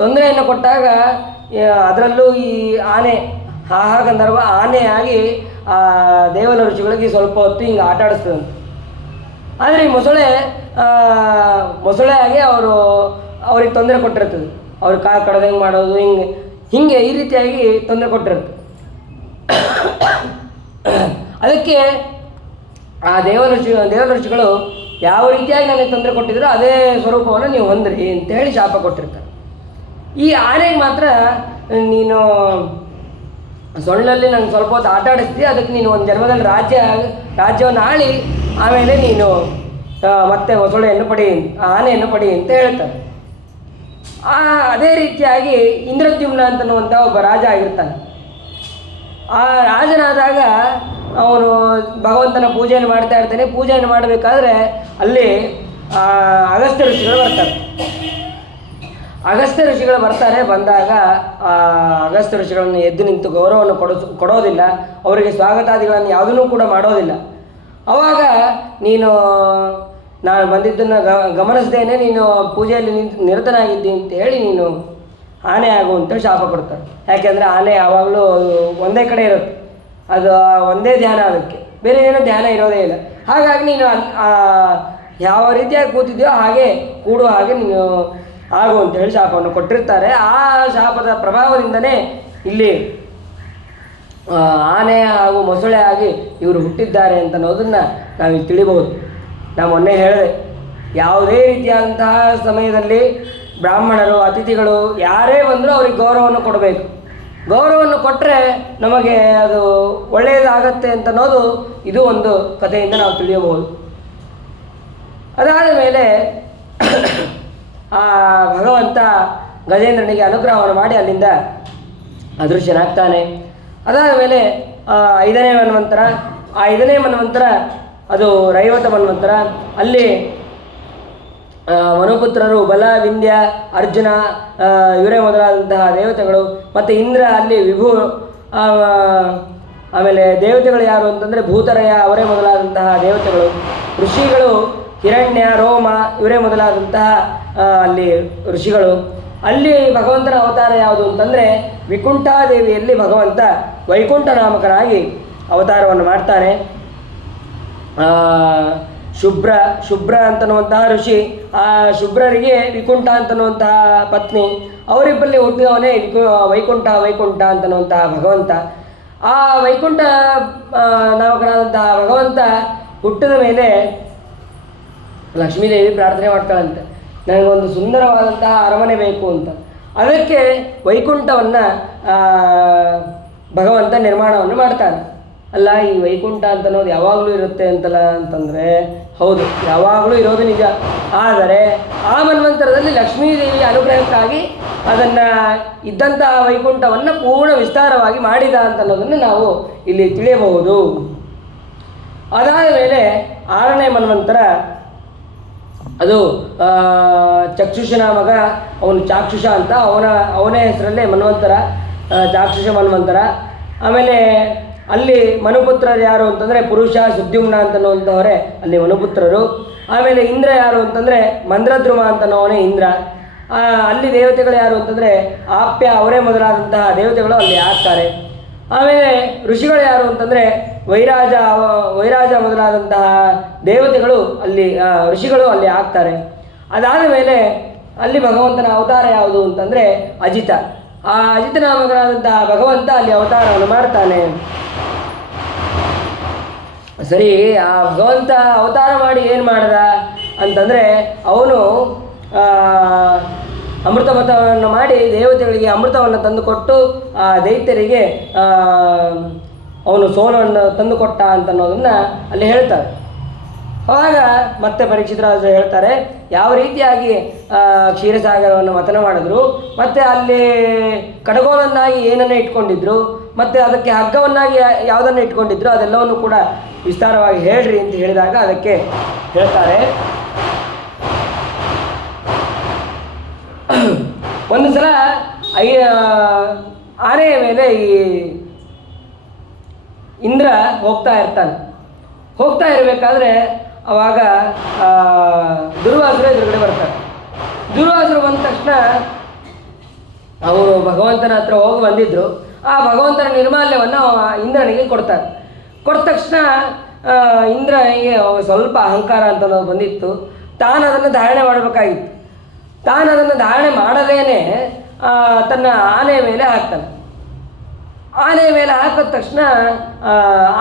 ತೊಂದರೆಯನ್ನು ಕೊಟ್ಟಾಗ ಅದರಲ್ಲೂ ಈ ಆನೆ, ಹಾಹಾ ಗಂಧರ್ವ ಆನೆಯಾಗಿ ದೇವಲ ಋಷಿಗಳಿಗೆ ಸ್ವಲ್ಪ ಹೊತ್ತು ಹಿಂಗೆ ಆಟ ಆಡಿಸ್ತದಂತೆ. ಆದರೆ ಈ ಮೊಸಳೆ ಆಗಿ ಅವ್ರಿಗೆ ತೊಂದರೆ ಕೊಟ್ಟಿರ್ತದೆ. ಅವ್ರ ಕಾಲು ಕಡ್ದಂಗೆ ಮಾಡೋದು, ಹಿಂಗೆ ಈ ರೀತಿಯಾಗಿ ತೊಂದರೆ ಕೊಟ್ಟಿರುತ್ತೆ. ಅದಕ್ಕೆ ಆ ದೇವ ಋಷಿಗಳು ಯಾವ ರೀತಿಯಾಗಿ ನನಗೆ ತೊಂದರೆ ಕೊಟ್ಟಿದ್ರು ಅದೇ ಸ್ವರೂಪವನ್ನು ನೀವು ಹೊಂದ್ರಿ ಅಂತ ಹೇಳಿ ಶಾಪ ಕೊಟ್ಟಿರ್ತಾರೆ. ಈ ಆನೆಗೆ ಮಾತ್ರ, ನೀನು ಸೊಳ್ಳೆಯಲ್ಲಿ ನಂಗೆ ಸ್ವಲ್ಪ ಹೊತ್ತು ಆಟ ಆಡಿಸ್ತೀವಿ, ಅದಕ್ಕೆ ನೀನು ಒಂದು ಜನ್ಮದಲ್ಲಿ ರಾಜ್ಯವನ್ನು ಆಳಿ ಆಮೇಲೆ ನೀನು ಮತ್ತೆ ಮೊಸಳೆಯನ್ನು ಪಡಿ, ಆನೆಯನ್ನು ಪಡಿ ಅಂತ ಹೇಳ್ತಾರೆ. ಅದೇ ರೀತಿಯಾಗಿ ಇಂದ್ರದ್ಯುಮ್ನ ಅಂತನ್ನುವಂಥ ಒಬ್ಬ ರಾಜ ಆಗಿರ್ತಾನೆ. ಆ ರಾಜನಾದಾಗ ಅವನು ಭಗವಂತನ ಪೂಜೆಯನ್ನು ಮಾಡ್ತಾ ಇರ್ತಾನೆ. ಪೂಜೆಯನ್ನು ಮಾಡಬೇಕಾದ್ರೆ ಅಲ್ಲಿ ಅಗಸ್ತ್ಯ ಋಷಿಗಳು ಬರ್ತಾರೆ. ಅಗಸ್ತ್ಯ ಋಷಿಗಳು ಬಂದಾಗ ಅಗಸ್ತ್ಯ ಋಷಿಗಳನ್ನು ಎದ್ದು ನಿಂತು ಗೌರವವನ್ನು ಕೊಡೋದಿಲ್ಲ, ಅವರಿಗೆ ಸ್ವಾಗತಾದಿಗಳನ್ನು ಯಾವುದನ್ನೂ ಕೂಡ ಮಾಡೋದಿಲ್ಲ. ಆವಾಗ ನಾನು ಬಂದಿದ್ದನ್ನು ಗಮನಿಸದೇನೆ ನೀನು ಪೂಜೆಯಲ್ಲಿ ನಿರತನಾಗಿದ್ದಿ ಅಂತ ಹೇಳಿ ನೀನು ಆನೆ ಆಗುವಂಥೇಳಿ ಶಾಪ ಕೊಡ್ತಾರೆ. ಯಾಕೆಂದರೆ ಆನೆ ಯಾವಾಗಲೂ ಒಂದೇ ಕಡೆ ಇರುತ್ತೆ, ಅದು ಒಂದೇ ಧ್ಯಾನ, ಅದಕ್ಕೆ ಬೇರೆ ಏನೋ ಧ್ಯಾನ ಇರೋದೇ ಇಲ್ಲ. ಹಾಗಾಗಿ ನೀನು ಯಾವ ರೀತಿಯಾಗಿ ಕೂತಿದೆಯೋ ಹಾಗೆ ಕೂಡುವ ಹಾಗೆ ನೀನು ಆಗು ಅಂತೇಳಿ ಶಾಪವನ್ನು ಕೊಟ್ಟಿರ್ತಾರೆ. ಆ ಶಾಪದ ಪ್ರಭಾವದಿಂದನೇ ಇಲ್ಲಿ ಆನೆ ಹಾಗೂ ಮೊಸಳೆ ಆಗಿ ಇವರು ಹುಟ್ಟಿದ್ದಾರೆ ಅಂತ ಅನ್ನೋದನ್ನು ನಾವಿಲ್ಲಿ ತಿಳಿಬಹುದು. ನಾನು ಮೊನ್ನೆ ಹೇಳಿದೆ, ಯಾವುದೇ ರೀತಿಯಾದಂತಹ ಸಮಯದಲ್ಲಿ ಬ್ರಾಹ್ಮಣರು, ಅತಿಥಿಗಳು ಯಾರೇ ಬಂದರೂ ಅವ್ರಿಗೆ ಗೌರವವನ್ನು ಕೊಡಬೇಕು. ಗೌರವವನ್ನು ಕೊಟ್ಟರೆ ನಮಗೆ ಅದು ಒಳ್ಳೆಯದಾಗತ್ತೆ ಅಂತ ಅನ್ನೋದು ಇದು ಒಂದು ಕಥೆಯಿಂದ ನಾವು ತಿಳಿಯಬಹುದು. ಅದಾದ ಮೇಲೆ ಆ ಭಗವಂತ ಗಜೇಂದ್ರನಿಗೆ ಅನುಗ್ರಹವನ್ನು ಮಾಡಿ ಅಲ್ಲಿಂದ ಅದೃಶ್ಯನಾಗ್ತಾನೆ. ಅದಾದ ಮೇಲೆ 5ನೇ ಮನ್ವಂತರ, ಆ 5ನೇ ಮನ್ವಂತರ ಅದು ರೈವತ ಮನ್ವಂತರ. ಅಲ್ಲಿ ಮನುಪುತ್ರರು ಬಲ, ವಿಂಧ್ಯ, ಅರ್ಜುನ ಇವರೇ ಮೊದಲಾದಂತಹ ದೇವತೆಗಳು, ಮತ್ತು ಇಂದ್ರ ಅಲ್ಲಿ ವಿಭು, ಆಮೇಲೆ ದೇವತೆಗಳು ಯಾರು ಅಂತಂದರೆ ಭೂತರಯ ಅವರೇ ಮೊದಲಾದಂತಹ ದೇವತೆಗಳು, ಋಷಿಗಳು ಹಿರಣ್ಯ, ರೋಮ ಇವರೇ ಮೊದಲಾದಂತಹ ಅಲ್ಲಿ ಋಷಿಗಳು. ಅಲ್ಲಿ ಭಗವಂತನ ಅವತಾರ ಯಾವುದು ಅಂತಂದರೆ ವಿಕುಂಠಾದೇವಿಯಲ್ಲಿ ಭಗವಂತ ವೈಕುಂಠನಾಮಕನಾಗಿ ಅವತಾರವನ್ನು ಮಾಡ್ತಾನೆ. ಶುಭ್ರ ಅಂತನ್ನುವಂತಹ ಋಷಿ, ಆ ಶುಭ್ರರಿಗೆ ವಿಕುಂಠ ಅಂತನ್ನುವಂತಹ ಪತ್ನಿ, ಅವರಿಬ್ಬರಲ್ಲಿ ಹುಟ್ಟಿದವನೇ ವೈಕುಂಠ ಅಂತನ್ನುವಂತಹ ಭಗವಂತ. ಆ ವೈಕುಂಠ ನಾಮಕನಾದಂತಹ ಭಗವಂತ ಹುಟ್ಟಿದ ಮೇಲೆ ಲಕ್ಷ್ಮೀದೇವಿ ಪ್ರಾರ್ಥನೆ ಮಾಡ್ತಾಳಂತೆ, ನನಗೊಂದು ಸುಂದರವಾದಂತಹ ಅರಮನೆ ಬೇಕು ಅಂತ. ಅದಕ್ಕೆ ವೈಕುಂಠವನ್ನು ಭಗವಂತ ನಿರ್ಮಾಣವನ್ನು ಮಾಡ್ತಾನೆ. ಅಲ್ಲ, ಈ ವೈಕುಂಠ ಅಂತ ಅನ್ನೋದು ಯಾವಾಗಲೂ ಇರುತ್ತೆ ಅಂತಂದರೆ ಹೌದು, ಯಾವಾಗಲೂ ಇರೋದು ನಿಜ. ಆದರೆ ಆ ಮನ್ವಂತರದಲ್ಲಿ ಲಕ್ಷ್ಮೀದೇವಿಯ ಅನುಗ್ರಹಕ್ಕಾಗಿ ಅದನ್ನು ಇದ್ದಂತಹ ವೈಕುಂಠವನ್ನು ಪೂರ್ಣ ವಿಸ್ತಾರವಾಗಿ ಮಾಡಿದ ಅಂತ ಅನ್ನೋದನ್ನು ನಾವು ಇಲ್ಲಿ ತಿಳಿಯಬಹುದು. ಅದಾದ ಮೇಲೆ 6ನೇ ಮನ್ವಂತರ, ಅದು ಚಕ್ಷುಷನ ಮಗ, ಅವನು ಚಾಕ್ಷುಷ ಅಂತ, ಅವನೇ ಹೆಸರಲ್ಲೇ ಮನ್ವಂತರ, ಚಾಕ್ಷುಷ ಮನ್ವಂತರ. ಆಮೇಲೆ ಅಲ್ಲಿ ಮನುಪುತ್ರರು ಯಾರು ಅಂತಂದರೆ ಪುರುಷ, ಸುದ್ಯುಮ್ನ ಅಂತನ್ನುವಂಥವರೇ ಅಲ್ಲಿ ಮನುಪುತ್ರರು. ಆಮೇಲೆ ಇಂದ್ರ ಯಾರು ಅಂತಂದರೆ ಮಂದ್ರದ್ರುಮ ಅಂತನವನೇ ಇಂದ್ರ. ಅಲ್ಲಿ ದೇವತೆಗಳು ಯಾರು ಅಂತಂದರೆ ಆಪ್ಯ, ಅವರೇ ಮೊದಲಾದಂತಹ ದೇವತೆಗಳು ಅಲ್ಲಿ ಆಗ್ತಾರೆ. ಆಮೇಲೆ ಋಷಿಗಳು ಯಾರು ಅಂತಂದರೆ ವೈರಾಜ ಮೊದಲಾದಂತಹ ದೇವತೆಗಳು ಅಲ್ಲಿ ಋಷಿಗಳು ಅಲ್ಲಿ ಆಗ್ತಾರೆ. ಅದಾದ ಮೇಲೆ ಅಲ್ಲಿ ಭಗವಂತನ ಅವತಾರ ಯಾವುದು ಅಂತಂದರೆ ಅಜಿತ. ಆ ಅಜಿತ ನಾಮಕನಾದಂತಹ ಭಗವಂತ ಅಲ್ಲಿ ಅವತಾರವನ್ನು ಮಾಡ್ತಾನೆ. ಸರಿ, ಆ ಭಗವಂತ ಅವತಾರ ಮಾಡಿ ಏನು ಮಾಡ್ದ ಅಂತಂದರೆ, ಅವನು ಅಮೃತಮತವನ್ನು ಮಾಡಿ ದೇವತೆಗಳಿಗೆ ಅಮೃತವನ್ನು ತಂದುಕೊಟ್ಟು ಆ ದೈತ್ಯರಿಗೆ ಅವನು ಸೋಲನ್ನು ತಂದುಕೊಟ್ಟ ಅಂತ ಅನ್ನೋದನ್ನು ಅಲ್ಲಿ ಹೇಳ್ತಾರೆ. ಆವಾಗ ಮತ್ತೆ ಪರೀಕ್ಷಿತರಾಜರು ಹೇಳ್ತಾರೆ ಯಾವ ರೀತಿಯಾಗಿ ಕ್ಷೀರಸಾಗರವನ್ನು ಮಥನ ಮಾಡಿದ್ರು, ಮತ್ತು ಅಲ್ಲಿ ಕಡಗೋಲನ್ನಾಗಿ ಏನನ್ನು ಇಟ್ಕೊಂಡಿದ್ರು, ಮತ್ತು ಅದಕ್ಕೆ ಹಗ್ಗವನ್ನಾಗಿ ಯಾವುದನ್ನು ಇಟ್ಕೊಂಡಿದ್ರು, ಅದೆಲ್ಲವನ್ನು ಕೂಡ ವಿಸ್ತಾರವಾಗಿ ಹೇಳ್ರಿ ಅಂತ ಹೇಳಿದಾಗ ಅದಕ್ಕೆ ಹೇಳ್ತಾರೆ, ಒಂದು ಸಲ ಆನೆಯ ಮೇಲೆ ಈ ಇಂದ್ರ ಹೋಗ್ತಾ ಇರ್ತಾನೆ. ಹೋಗ್ತಾ ಇರಬೇಕಾದ್ರೆ ಅವಾಗ ದುರ್ವಾಸರು ಎದುರುಗಡೆ ಬರ್ತಾರೆ. ದುರ್ವಾಸರು ಬಂದ ತಕ್ಷಣ ಅವರು ಭಗವಂತನ ಹತ್ರ ಹೋಗಿ ಬಂದಿದ್ದರು. ಆ ಭಗವಂತನ ನಿರ್ಮಾಲ್ಯವನ್ನು ಇಂದ್ರನಿಗೆ ಕೊಡ್ತಾರೆ. ಕೊಟ್ಟ ತಕ್ಷಣ ಇಂದ್ರನಿಗೆ ಸ್ವಲ್ಪ ಅಹಂಕಾರ ಅಂತನ್ನೋದು ಬಂದಿತ್ತು. ತಾನು ಅದನ್ನು ಧಾರಣೆ ಮಾಡಬೇಕಾಗಿತ್ತು. ತಾನು ಅದನ್ನು ಧಾರಣೆ ಮಾಡದೇನೆ ತನ್ನ ಆನೆಯ ಮೇಲೆ ಹಾಕ್ತಾನೆ. ಆನೆಯ ಮೇಲೆ ಹಾಕಿದ ತಕ್ಷಣ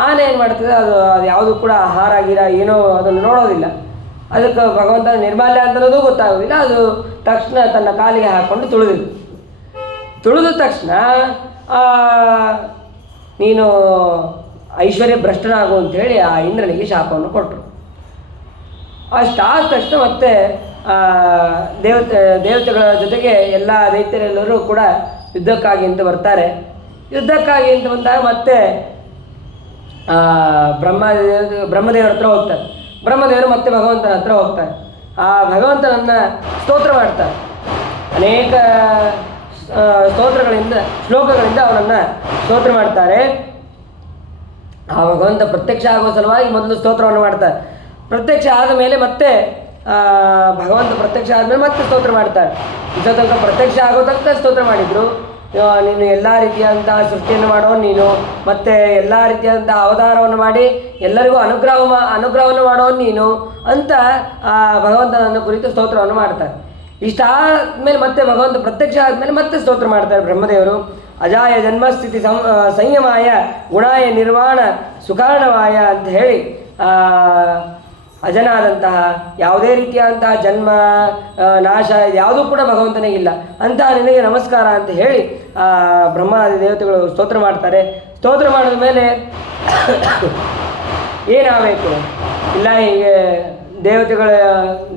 ಆನೆ ಏನು ಮಾಡ್ತದೆ, ಅದು ಯಾವುದು ಕೂಡ ಆಹಾರ ಗಿರ ಏನೋ ಅದನ್ನು ನೋಡೋದಿಲ್ಲ. ಅದಕ್ಕೆ ಭಗವಂತನ ನಿರ್ಮಾಲ್ಯ ಅಂತನ್ನೋದು ಗೊತ್ತಾಗೋದಿಲ್ಲ. ಅದು ತಕ್ಷಣ ತನ್ನ ಕಾಲಿಗೆ ಹಾಕ್ಕೊಂಡು ತುಳಿದ ತಕ್ಷಣ ನೀನು ಐಶ್ವರ್ಯ ಭ್ರಷ್ಟನಾಗು ಅಂಥೇಳಿ ಆ ಇಂದ್ರನಿಗೆ ಶಾಪವನ್ನು ಕೊಟ್ಟರು. ಅಷ್ಟಾದ ತಕ್ಷಣ ಮತ್ತೆ ದೇವತೆಗಳ ಜೊತೆಗೆ ಎಲ್ಲ ದೈತ್ಯರೆಲ್ಲರೂ ಕೂಡ ಯುದ್ಧಕ್ಕಾಗಿ ಅಂತ ಬರ್ತಾರೆ. ಯುದ್ಧಕ್ಕಾಗಿ ಅಂತ ಬಂದಾಗ ಮತ್ತೆ ಬ್ರಹ್ಮದೇವರ ಹತ್ರ ಹೋಗ್ತಾರೆ. ಬ್ರಹ್ಮದೇವರು ಮತ್ತೆ ಭಗವಂತನ ಹತ್ರ ಹೋಗ್ತಾರೆ. ಆ ಭಗವಂತನನ್ನು ಸ್ತೋತ್ರ ಮಾಡ್ತಾರೆ. ಅನೇಕ ಶ್ಲೋಕಗಳಿಂದ ಅವನನ್ನು ಸ್ತೋತ್ರ ಮಾಡ್ತಾರೆ. ಆ ಭಗವಂತ ಪ್ರತ್ಯಕ್ಷ ಆಗುವ ಸಲುವಾಗಿ ಮೊದಲು ಸ್ತೋತ್ರವನ್ನು ಮಾಡ್ತಾರೆ. ಪ್ರತ್ಯಕ್ಷ ಆದ ಮೇಲೆ ಮತ್ತೆ ಭಗವಂತ ಪ್ರತ್ಯಕ್ಷ ಆದಮೇಲೆ ಮತ್ತೆ ಸ್ತೋತ್ರ ಮಾಡ್ತಾರೆ. ಇಷ್ಟೋ ತನಕ ಪ್ರತ್ಯಕ್ಷ ಆಗೋ ತನಕ ಸ್ತೋತ್ರ ಮಾಡಿದರು. ನೀನು ಎಲ್ಲ ರೀತಿಯಾದಂತಹ ಸೃಷ್ಟಿಯನ್ನು ಮಾಡೋ ನೀನು, ಮತ್ತು ಎಲ್ಲ ರೀತಿಯಾದಂತಹ ಅವತಾರವನ್ನು ಮಾಡಿ ಎಲ್ಲರಿಗೂ ಅನುಗ್ರಹವನ್ನು ಮಾಡೋನು ನೀನು ಅಂತ ಆ ಭಗವಂತನನ್ನು ಕುರಿತು ಸ್ತೋತ್ರವನ್ನು ಮಾಡ್ತಾರೆ. ಇಷ್ಟಾದಮೇಲೆ ಮತ್ತೆ ಭಗವಂತ ಪ್ರತ್ಯಕ್ಷ ಆದಮೇಲೆ ಮತ್ತೆ ಸ್ತೋತ್ರ ಮಾಡ್ತಾರೆ ಬ್ರಹ್ಮದೇವರು. ಅಜಾಯ ಜನ್ಮಸ್ಥಿತಿ ಸಂಯಮಾಯ ಗುಣಾಯ ನಿರ್ವಾಣ ಸುಕಾರಣವಾಯ ಅಂತ ಹೇಳಿ ಅಜನಾದಂತಹ ಯಾವುದೇ ರೀತಿಯಾದಂತಹ ಜನ್ಮ ನಾಶ ಯಾವುದೂ ಕೂಡ ಭಗವಂತನಿಗಿಲ್ಲ ಅಂತಹ ನಿನಗೆ ನಮಸ್ಕಾರ ಅಂತ ಹೇಳಿ ಬ್ರಹ್ಮಾದಿ ದೇವತೆಗಳು ಸ್ತೋತ್ರ ಮಾಡ್ತಾರೆ. ಸ್ತೋತ್ರ ಮಾಡಿದ ಮೇಲೆ ಏನಾಗಬೇಕು ಇಲ್ಲ, ಹೀಗೆ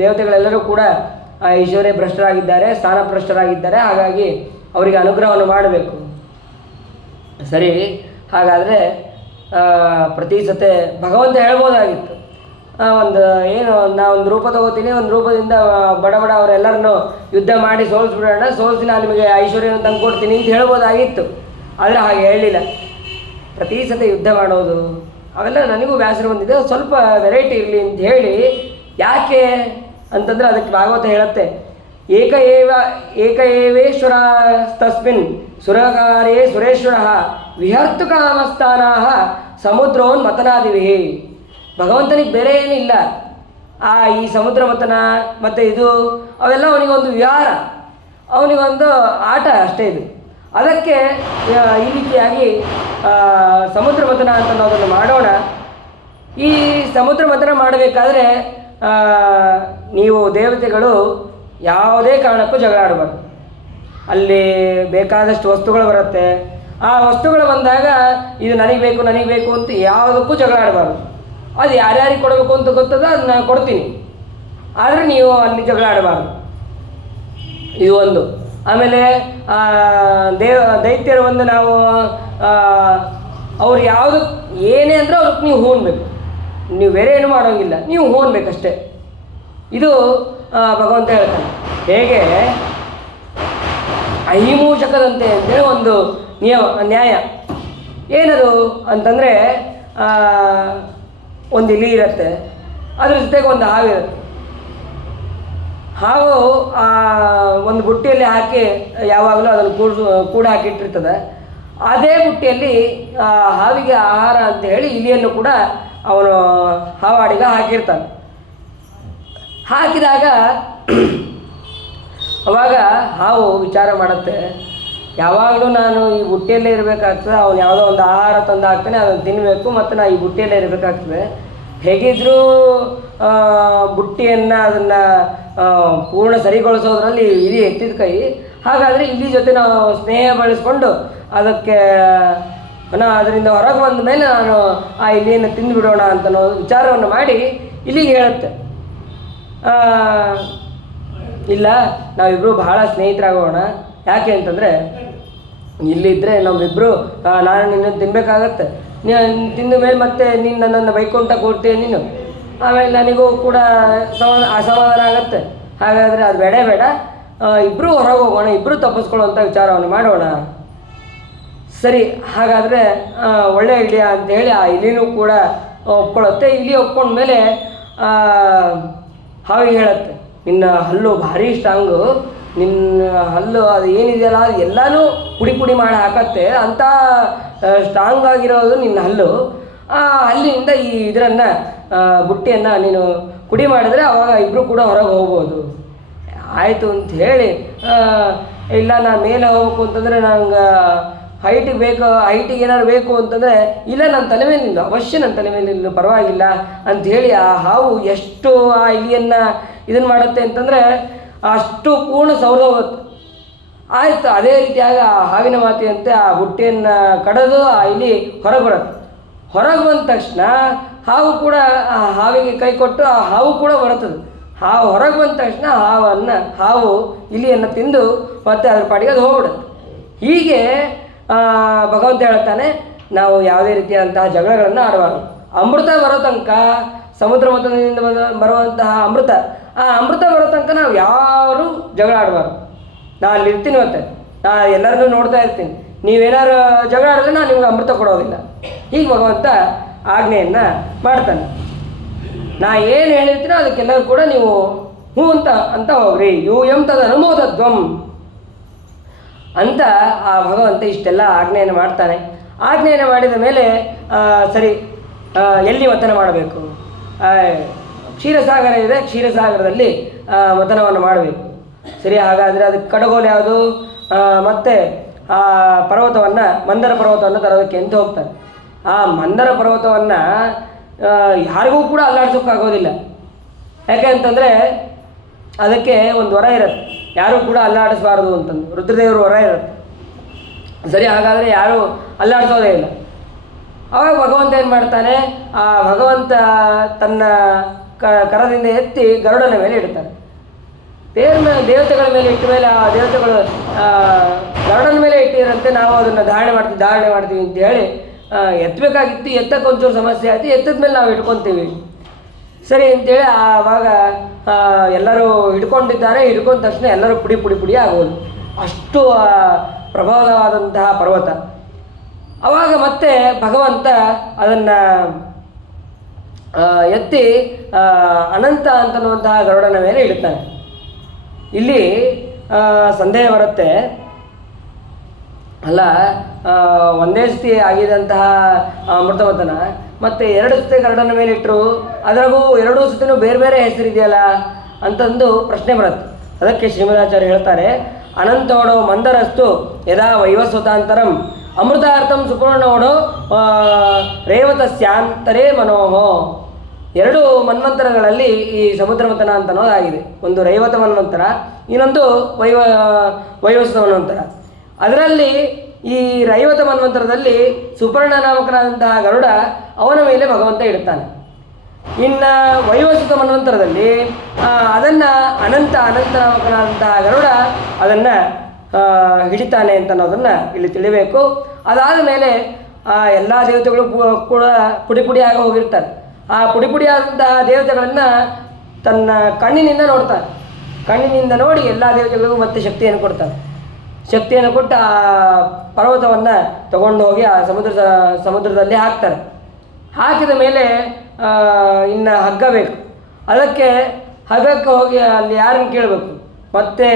ದೇವತೆಗಳೆಲ್ಲರೂ ಕೂಡ ಐಶ್ವರ್ಯ ಭ್ರಷ್ಟರಾಗಿದ್ದಾರೆ, ಸ್ಥಾನಭ್ರಷ್ಟರಾಗಿದ್ದಾರೆ. ಹಾಗಾಗಿ ಅವರಿಗೆ ಅನುಗ್ರಹವನ್ನು ಮಾಡಬೇಕು. ಸರಿ, ಹಾಗಾದರೆ ಪ್ರತಿ ಸತೆ ಭಗವಂತ ಹೇಳ್ಬೋದಾಗಿತ್ತು, ಒಂದು ರೂಪ ತಗೋತೀನಿ, ಒಂದು ರೂಪದಿಂದ ಬಡ ಅವರೆಲ್ಲರನ್ನು ಯುದ್ಧ ಮಾಡಿ ಸೋಲಿಸ್ಬಿಡೋಣ, ಸೋಲಿಸಿ ನಾನು ನಿಮಗೆ ಐಶ್ವರ್ಯವನ್ನು ತಂದು ಕೊಡ್ತೀನಿ ಅಂತ ಹೇಳ್ಬೋದಾಗಿತ್ತು. ಆದರೆ ಹಾಗೆ ಹೇಳಲಿಲ್ಲ. ಪ್ರತಿ ಸತಿ ಯುದ್ಧ ಮಾಡೋದು ಅವೆಲ್ಲ ನನಗೂ ಬೇಸರ ಬಂದಿದೆ, ಸ್ವಲ್ಪ ವೆರೈಟಿ ಇರಲಿ ಅಂತ ಹೇಳಿ. ಯಾಕೆ ಅಂತಂದರೆ ಅದಕ್ಕೆ ಭಾಗವತ ಹೇಳುತ್ತೆ, ಏಕ ಏವೇಶ್ವರ ತಸ್ಮಿನ್ ಸುರಕಾರೇ ಸುರೇಶ್ವರ ವಿಹರ್ತು ಕಾಮಸ್ಥಾನಾಹ ಸಮುದ್ರೋನ್ಮತನಾದಿವಿ. ಭಗವಂತನಿಗೆ ಬೇರೆ ಏನಿಲ್ಲ. ಈ ಸಮುದ್ರ ಮಥನ ಮತ್ತು ಇದು ಅವೆಲ್ಲ ಅವನಿಗೊಂದು ವಿಹಾರ, ಅವನಿಗೊಂದು ಆಟ ಅಷ್ಟೇ. ಇದು ಅದಕ್ಕೆ ಈ ರೀತಿಯಾಗಿ ಸಮುದ್ರ ಮಥನ ಅಂತ ನಾವು ಅದನ್ನು ಮಾಡೋಣ. ಈ ಸಮುದ್ರ ಮಥನ ಮಾಡಬೇಕಾದ್ರೆ ನೀವು ದೇವತೆಗಳು ಯಾವುದೇ ಕಾರಣಕ್ಕೂ ಜಗಳ ಆಡಬಾರ್ದು. ಅಲ್ಲಿ ಬೇಕಾದಷ್ಟು ವಸ್ತುಗಳು ಬರುತ್ತೆ. ಆ ವಸ್ತುಗಳು ಬಂದಾಗ ಇದು ನನಗೆ ಬೇಕು ಅಂತ ಯಾವುದಕ್ಕೂ ಜಗಳ ಆಡಬಾರ್ದು. ಅದು ಯಾರ್ಯಾರಿಗೆ ಕೊಡಬೇಕು ಅಂತ ಗೊತ್ತದ ಅದು ನಾನು ಕೊಡ್ತೀನಿ, ಆದರೆ ನೀವು ಅಲ್ಲಿ ಜಗಳ ಆಡಬಾರ್ದು. ಇದು ಒಂದು. ಆಮೇಲೆ ದೈತ್ಯರು ಒಂದು ನಾವು ಅವ್ರು ಯಾವುದು ಏನೇ ಅಂದರೆ ಅವ್ರಿಗೆ ನೀವು ಹೂನ್ಬೇಕು. ನೀವು ಬೇರೆ ಏನು ಮಾಡೋಂಗಿಲ್ಲ, ನೀವು ಹೂನ್ಬೇಕಷ್ಟೇ. ಇದು ಭಗವಂತ ಹೇಳ್ತಾನೆ. ಹೇಗೆ ಅಹಿಮೂಷಕದಂತೆ ಅಂತೇಳಿ ಒಂದು ನ್ಯಾಯ. ಏನದು ಅಂತಂದರೆ, ಒಂದು ಇಲಿ ಇರುತ್ತೆ, ಅದ್ರ ಜೊತೆಗೆ ಒಂದು ಹಾವು ಇರುತ್ತೆ. ಹಾವು ಒಂದು ಬುಟ್ಟಿಯಲ್ಲಿ ಹಾಕಿ ಯಾವಾಗಲೂ ಅದನ್ನು ಕೂಡ ಹಾಕಿಟ್ಟಿರ್ತದೆ. ಅದೇ ಬುಟ್ಟಿಯಲ್ಲಿ ಹಾವಿಗೆ ಆಹಾರ ಅಂತ ಹೇಳಿ ಇಲಿಯನ್ನು ಕೂಡ ಅವನು ಹಾವಾಡಿಗ ಹಾಕಿರ್ತಾನೆ. ಹಾಕಿದಾಗ ಅವಾಗ ಹಾವು ವಿಚಾರ ಮಾಡುತ್ತೆ, ಯಾವಾಗಲೂ ನಾನು ಈ ಬುಟ್ಟಿಯಲ್ಲೇ ಇರಬೇಕಾಗ್ತದೆ, ಅವನು ಯಾವುದೋ ಒಂದು ಆಹಾರ ತಂದು ಹಾಕ್ತಾನೆ, ಅದನ್ನು ತಿನ್ನಬೇಕು, ಮತ್ತು ನಾನು ಈ ಬುಟ್ಟಿಯಲ್ಲೇ ಇರಬೇಕಾಗ್ತದೆ. ಹೇಗಿದ್ದರೂ ಬುಟ್ಟಿಯನ್ನು ಅದನ್ನು ಪೂರ್ಣ ಸರಿಗೊಳಿಸೋದ್ರಲ್ಲಿ ಇಲಿ ಎತ್ತಿದ ಕೈ. ಹಾಗಾದರೆ ಇಲಿ ಜೊತೆ ನಾವು ಸ್ನೇಹ ಬೆಳೆಸ್ಕೊಂಡು ಅದಕ್ಕೆ ಅದರಿಂದ ಹೊರಗೆ ಬಂದ ಮೇಲೆ ನಾನು ಆ ಇಲಿಯನ್ನು ತಿಂದುಬಿಡೋಣ ಅಂತ ವಿಚಾರವನ್ನು ಮಾಡಿ ಇಲ್ಲಿಗೆ ಹೇಳುತ್ತೆ, ಇಲ್ಲ ನಾವಿಬ್ಬರು ಬಹಳ ಸ್ನೇಹಿತರಾಗೋಣ. ಯಾಕೆ ಅಂತಂದರೆ ಇಲ್ಲಿದ್ದರೆ ನಮ್ಮಿಬ್ಬರು ನಾನು ನಿನ್ನನ್ನು ತಿನ್ನಬೇಕಾಗತ್ತೆ, ತಿಂದ ಮೇಲೆ ಮತ್ತೆ ನೀನು ನನ್ನನ್ನು ಬೈಕೊಂತ ಕೊಡ್ತೀಯ ನೀನು, ಆಮೇಲೆ ನನಗೂ ಕೂಡ ಅಸಮಾಧಾನ ಆಗುತ್ತೆ. ಹಾಗಾದರೆ ಅದು ಬೇಡ, ಇಬ್ಬರು ಹೊರಗೆ ಹೋಗೋಣ, ಇಬ್ಬರು ತಪ್ಪಿಸ್ಕೊಳ್ಳುವಂಥ ವಿಚಾರವನ್ನು ಮಾಡೋಣ. ಸರಿ, ಹಾಗಾದರೆ ಒಳ್ಳೆಯ ಐಡಿಯಾ ಅಂಥೇಳಿ ಆ ಇಲಿನೂ ಕೂಡ ಒಪ್ಕೊಳ್ಳುತ್ತೆ. ಇಲಿ ಒಪ್ಕೊಂಡ್ಮೇಲೆ ಹಾವಿಗೆ ಹೇಳುತ್ತೆ, ನಿನ್ನ ಹಲ್ಲು ಭಾರಿ ಸ್ಟ್ರಾಂಗು, ನಿನ್ನ ಹಲ್ಲು ಅದು ಏನಿದೆಯಲ್ಲ ಅದು ಎಲ್ಲನೂ ಪುಡಿ ಮಾಡಿ ಹಾಕತ್ತೆ, ಅಂಥ ಸ್ಟ್ರಾಂಗ್ ಆಗಿರೋದು ನಿನ್ನ ಹಲ್ಲು. ಆ ಹಲ್ಲಿನಿಂದ ಇದನ್ನು ಬುಟ್ಟಿಯನ್ನು ನೀನು ಪುಡಿ ಮಾಡಿದರೆ ಆವಾಗ ಇಬ್ಬರು ಕೂಡ ಹೊರಗೆ ಹೋಗ್ಬೋದು. ಆಯಿತು ಅಂತ ಹೇಳಿ, ಇಲ್ಲ ನಾನು ಮೇಲೆ ಹೋಗ್ಬೇಕು ಅಂತಂದರೆ ನಂಗೆ ಹೈಟಿಗೆ ಏನಾದ್ರು ಬೇಕು ಅಂತಂದರೆ, ಇಲ್ಲ ನನ್ನ ತಲೆ ಮೇಲೆ ನಿಲ್ಲು, ಅವಶ್ಯ ನನ್ನ ತಲೆ ಮೇಲೆ ನಿಲ್ಲು, ಪರವಾಗಿಲ್ಲ ಅಂಥೇಳಿ ಆ ಹಾವು ಎಷ್ಟು ಆ ಇಲಿಯನ್ನು ಇದನ್ನು ಮಾಡುತ್ತೆ ಅಂತಂದರೆ ಅಷ್ಟು ಪೂರ್ಣ ಸೌರಭತ್ತು. ಆಯಿತು, ಅದೇ ರೀತಿಯಾಗಿ ಆ ಹಾವಿನ ಮಾತಿನಂತೆ ಆ ಬುಟ್ಟಿಯನ್ನು ಕಡಿದು ಆ ಇಲಿ ಹೊರಗೆ ಬರುತ್ತೆ. ಹೊರಗೆ ಬಂದ ತಕ್ಷಣ ಹಾವು ಕೂಡ ಆ ಹಾವಿಗೆ ಕೈ ಕೊಟ್ಟು ಆ ಹಾವು ಕೂಡ ಬರುತ್ತದೆ. ಹಾವು ಹೊರಗೆ ಬಂದ ತಕ್ಷಣ ಹಾವು ಇಲಿಯನ್ನು ತಿಂದು ಮತ್ತೆ ಅದ್ರ ಪಾಡಿಗೆ ಅದು ಹೋಗ್ಬಿಡುತ್ತೆ. ಹೀಗೆ ಭಗವಂತ ಹೇಳ್ತಾನೆ, ನಾವು ಯಾವುದೇ ರೀತಿಯಾದಂತಹ ಜಗಳಗಳನ್ನು ಆಡಬಾರ್ದು. ಅಮೃತ ಬರೋ ತನಕ, ಸಮುದ್ರ ಮತದಿಂದ ಬರುವಂತಹ ಆ ಅಮೃತ ಬರೋ ತನಕ ನಾವು ಯಾರೂ ಜಗಳ ಆಡಬಾರ್ದು. ನಾನು ಅಲ್ಲಿ ಇರ್ತೀನಿ, ಮತ್ತೆ ನಾನು ಎಲ್ಲರನ್ನೂ ನೋಡ್ತಾ ಇರ್ತೀನಿ, ನೀವೇನಾರು ಜಗಳ ಆಡಿದ್ರೆ ನಾನು ನಿಮ್ಗೆ ಅಮೃತ ಕೊಡೋದಿಲ್ಲ. ಹೀಗೆ ಭಗವಂತ ಆಜ್ಞೆಯನ್ನು ಮಾಡ್ತಾನೆ. ನಾ ಏನು ಹೇಳಿರ್ತೀನೋ ಅದಕ್ಕೆಲ್ಲರೂ ಕೂಡ ನೀವು ಹ್ಞೂ ಅಂತ ಹೋಗ್ರಿ, ಯೂಯಂ ತದ ಅನುಮೋದಧ್ವಂ ಅಂತ ಆ ಭಗವಂತ ಇಷ್ಟೆಲ್ಲ ಆಜ್ಞೆಯನ್ನು ಮಾಡ್ತಾನೆ. ಆಜ್ಞೆಯನ್ನು ಮಾಡಿದ ಮೇಲೆ ಸರಿ, ಎಲ್ಲಿ ಮಥನ ಮಾಡಬೇಕು? ಕ್ಷೀರಸಾಗರ ಇದೆ, ಕ್ಷೀರಸಾಗರದಲ್ಲಿ ಮಥನವನ್ನು ಮಾಡಬೇಕು. ಸರಿ, ಹಾಗಾದರೆ ಅದಕ್ಕೆ ಕಡಗೋಲು ಯಾವುದು? ಮತ್ತು ಆ ಪರ್ವತವನ್ನು, ಮಂದರ ಪರ್ವತವನ್ನು ತರೋದಕ್ಕೆ ಅಂತ ಹೋಗ್ತಾರೆ. ಆ ಮಂದರ ಪರ್ವತವನ್ನು ಯಾರಿಗೂ ಕೂಡ ಅಲ್ಲಾಡ್ಸೋಕ್ಕಾಗೋದಿಲ್ಲ. ಯಾಕೆ ಅಂತಂದರೆ ಅದಕ್ಕೆ ಒಂದು ವರ ಇರುತ್ತೆ, ಯಾರೂ ಕೂಡ ಅಲ್ಲಾಡಿಸಬಾರ್ದು ಅಂತಂದು ರುದ್ರದೇವರು ವರ ಇರುತ್ತೆ. ಸರಿ, ಹಾಗಾದರೆ ಯಾರೂ ಅಲ್ಲಾಡಿಸೋದೇ ಇಲ್ಲ. ಆವಾಗ ಭಗವಂತ ಏನು ಮಾಡ್ತಾನೆ, ಆ ಭಗವಂತ ತನ್ನ ಕರದಿಂದ ಎತ್ತಿ ಗರುಡನ ಮೇಲೆ ಇಡ್ತಾನೆ. ದೇವತೆಗಳ ಮೇಲೆ ಇಟ್ಟ ಮೇಲೆ ಆ ದೇವತೆಗಳು ಗರುಡನ ಮೇಲೆ ಇಟ್ಟಿರಂತೆ ನಾವು ಅದನ್ನು ಧಾರಣೆ ಮಾಡ್ತೀವಿ ಅಂತ ಹೇಳಿ ಎತ್ತಬೇಕಾಗಿತ್ತು. ಎತ್ತಕ್ಕೆ ಒಂಚೂರು ಸಮಸ್ಯೆ ಆಯ್ತು, ಎತ್ತದ ಮೇಲೆ ನಾವು ಇಟ್ಕೊತೀವಿ. ಸರಿ ಅಂತೇಳಿ ಆವಾಗ ಎಲ್ಲರೂ ಹಿಡ್ಕೊಂಡಿದ್ದಾರೆ. ಹಿಡ್ಕೊಂಡ ತಕ್ಷಣ ಎಲ್ಲರೂ ಪುಡಿ ಆಗೋದು, ಅಷ್ಟು ಪ್ರಬಲವಾದಂತಹ ಪರ್ವತ. ಆವಾಗ ಮತ್ತೆ ಭಗವಂತ ಅದನ್ನು ಎತ್ತಿ ಅನಂತ ಅಂತನ್ನುವಂತಹ ಗರುಡನ ಮೇಲೆ ಇಡ್ತಾನೆ. ಇಲ್ಲಿ ಸಂದೇಹ ಬರುತ್ತೆ, ಅಲ್ಲ ಒಂದೇ ಸತಿ ಆಗಿದಂತಹ ಅಮೃತವತನ ಮತ್ತು 2 ಸತಿ ಗರುಡನ ಮೇಲೆ ಇಟ್ಟರು, ಅದರಾಗೂ 2 ಸತಿನೂ ಬೇರೆ ಬೇರೆ ಹೆಸರಿದೆಯಲ್ಲ ಅಂತಂದು ಪ್ರಶ್ನೆ ಬರುತ್ತೆ. ಅದಕ್ಕೆ ಶ್ರೀಮದಾಚಾರ್ಯ ಹೇಳ್ತಾರೆ, ಅನಂತೋಡೋ ಮಂದರಸ್ತು ಯದಾ ವೈವಸ್ವತಾಂತರಂ ಅಮೃತಾರ್ಥಂ ಸುಪರ್ಣೋಡೋ ರೇವತಸ್ಯಾಂತರೇ ಮನೋಹೋ. 2 ಮನ್ವಂತರಗಳಲ್ಲಿ ಈ ಸಮುದ್ರ ಮಥನ ಅಂತ ಅನ್ನೋದಾಗಿದೆ. ಒಂದು ರೈವತ ಮನ್ವಂತರ, ಇನ್ನೊಂದು ವೈವಸ್ವತ ಮನ್ವಂತರ. ಅದರಲ್ಲಿ ಈ ರೈವತ ಮನ್ವಂತರದಲ್ಲಿ ಸುಪರ್ಣ ನಾಮಕನಾದಂತಹ ಗರುಡ ಅವನ ಮೇಲೆ ಭಗವಂತ ಇಡ್ತಾನೆ. ಇನ್ನು ವೈವಸ್ವತ ಮನ್ವಂತರದಲ್ಲಿ ಅದನ್ನು ಅನಂತ ನಾಮಕನಾದಂತಹ ಗರುಡ ಅದನ್ನು ಹಿಡಿತಾನೆ ಅಂತ ಅನ್ನೋದನ್ನು ಇಲ್ಲಿ ತಿಳಿಬೇಕು. ಅದಾದ ಮೇಲೆ ಎಲ್ಲ ದೇವತೆಗಳು ಕೂಡ ಪುಡಿ ಹೋಗಿರ್ತಾರೆ. ಆ ಪುಡಿಯಾದಂತಹ ದೇವತೆಗಳನ್ನು ತನ್ನ ಕಣ್ಣಿನಿಂದ ನೋಡ್ತಾನೆ. ಕಣ್ಣಿನಿಂದ ನೋಡಿ ಎಲ್ಲ ದೇವತೆಗಳಿಗೂ ಮತ್ತೆ ಶಕ್ತಿಯನ್ನು ಕೊಡ್ತಾನೆ. ಶಕ್ತಿಯನ್ನು ಕೊಟ್ಟು ಆ ಪರ್ವತವನ್ನು ತಗೊಂಡು ಹೋಗಿ ಆ ಸಮುದ್ರದಲ್ಲಿ ಹಾಕ್ತಾರೆ. ಹಾಕಿದ ಮೇಲೆ ಇನ್ನು ಹಗ್ಗ ಬೇಕು. ಹಗ್ಗಕ್ಕೆ ಹೋಗಿ ಅಲ್ಲಿ ಯಾರನ್ನು ಕೇಳಬೇಕು? ಮತ್ತೆ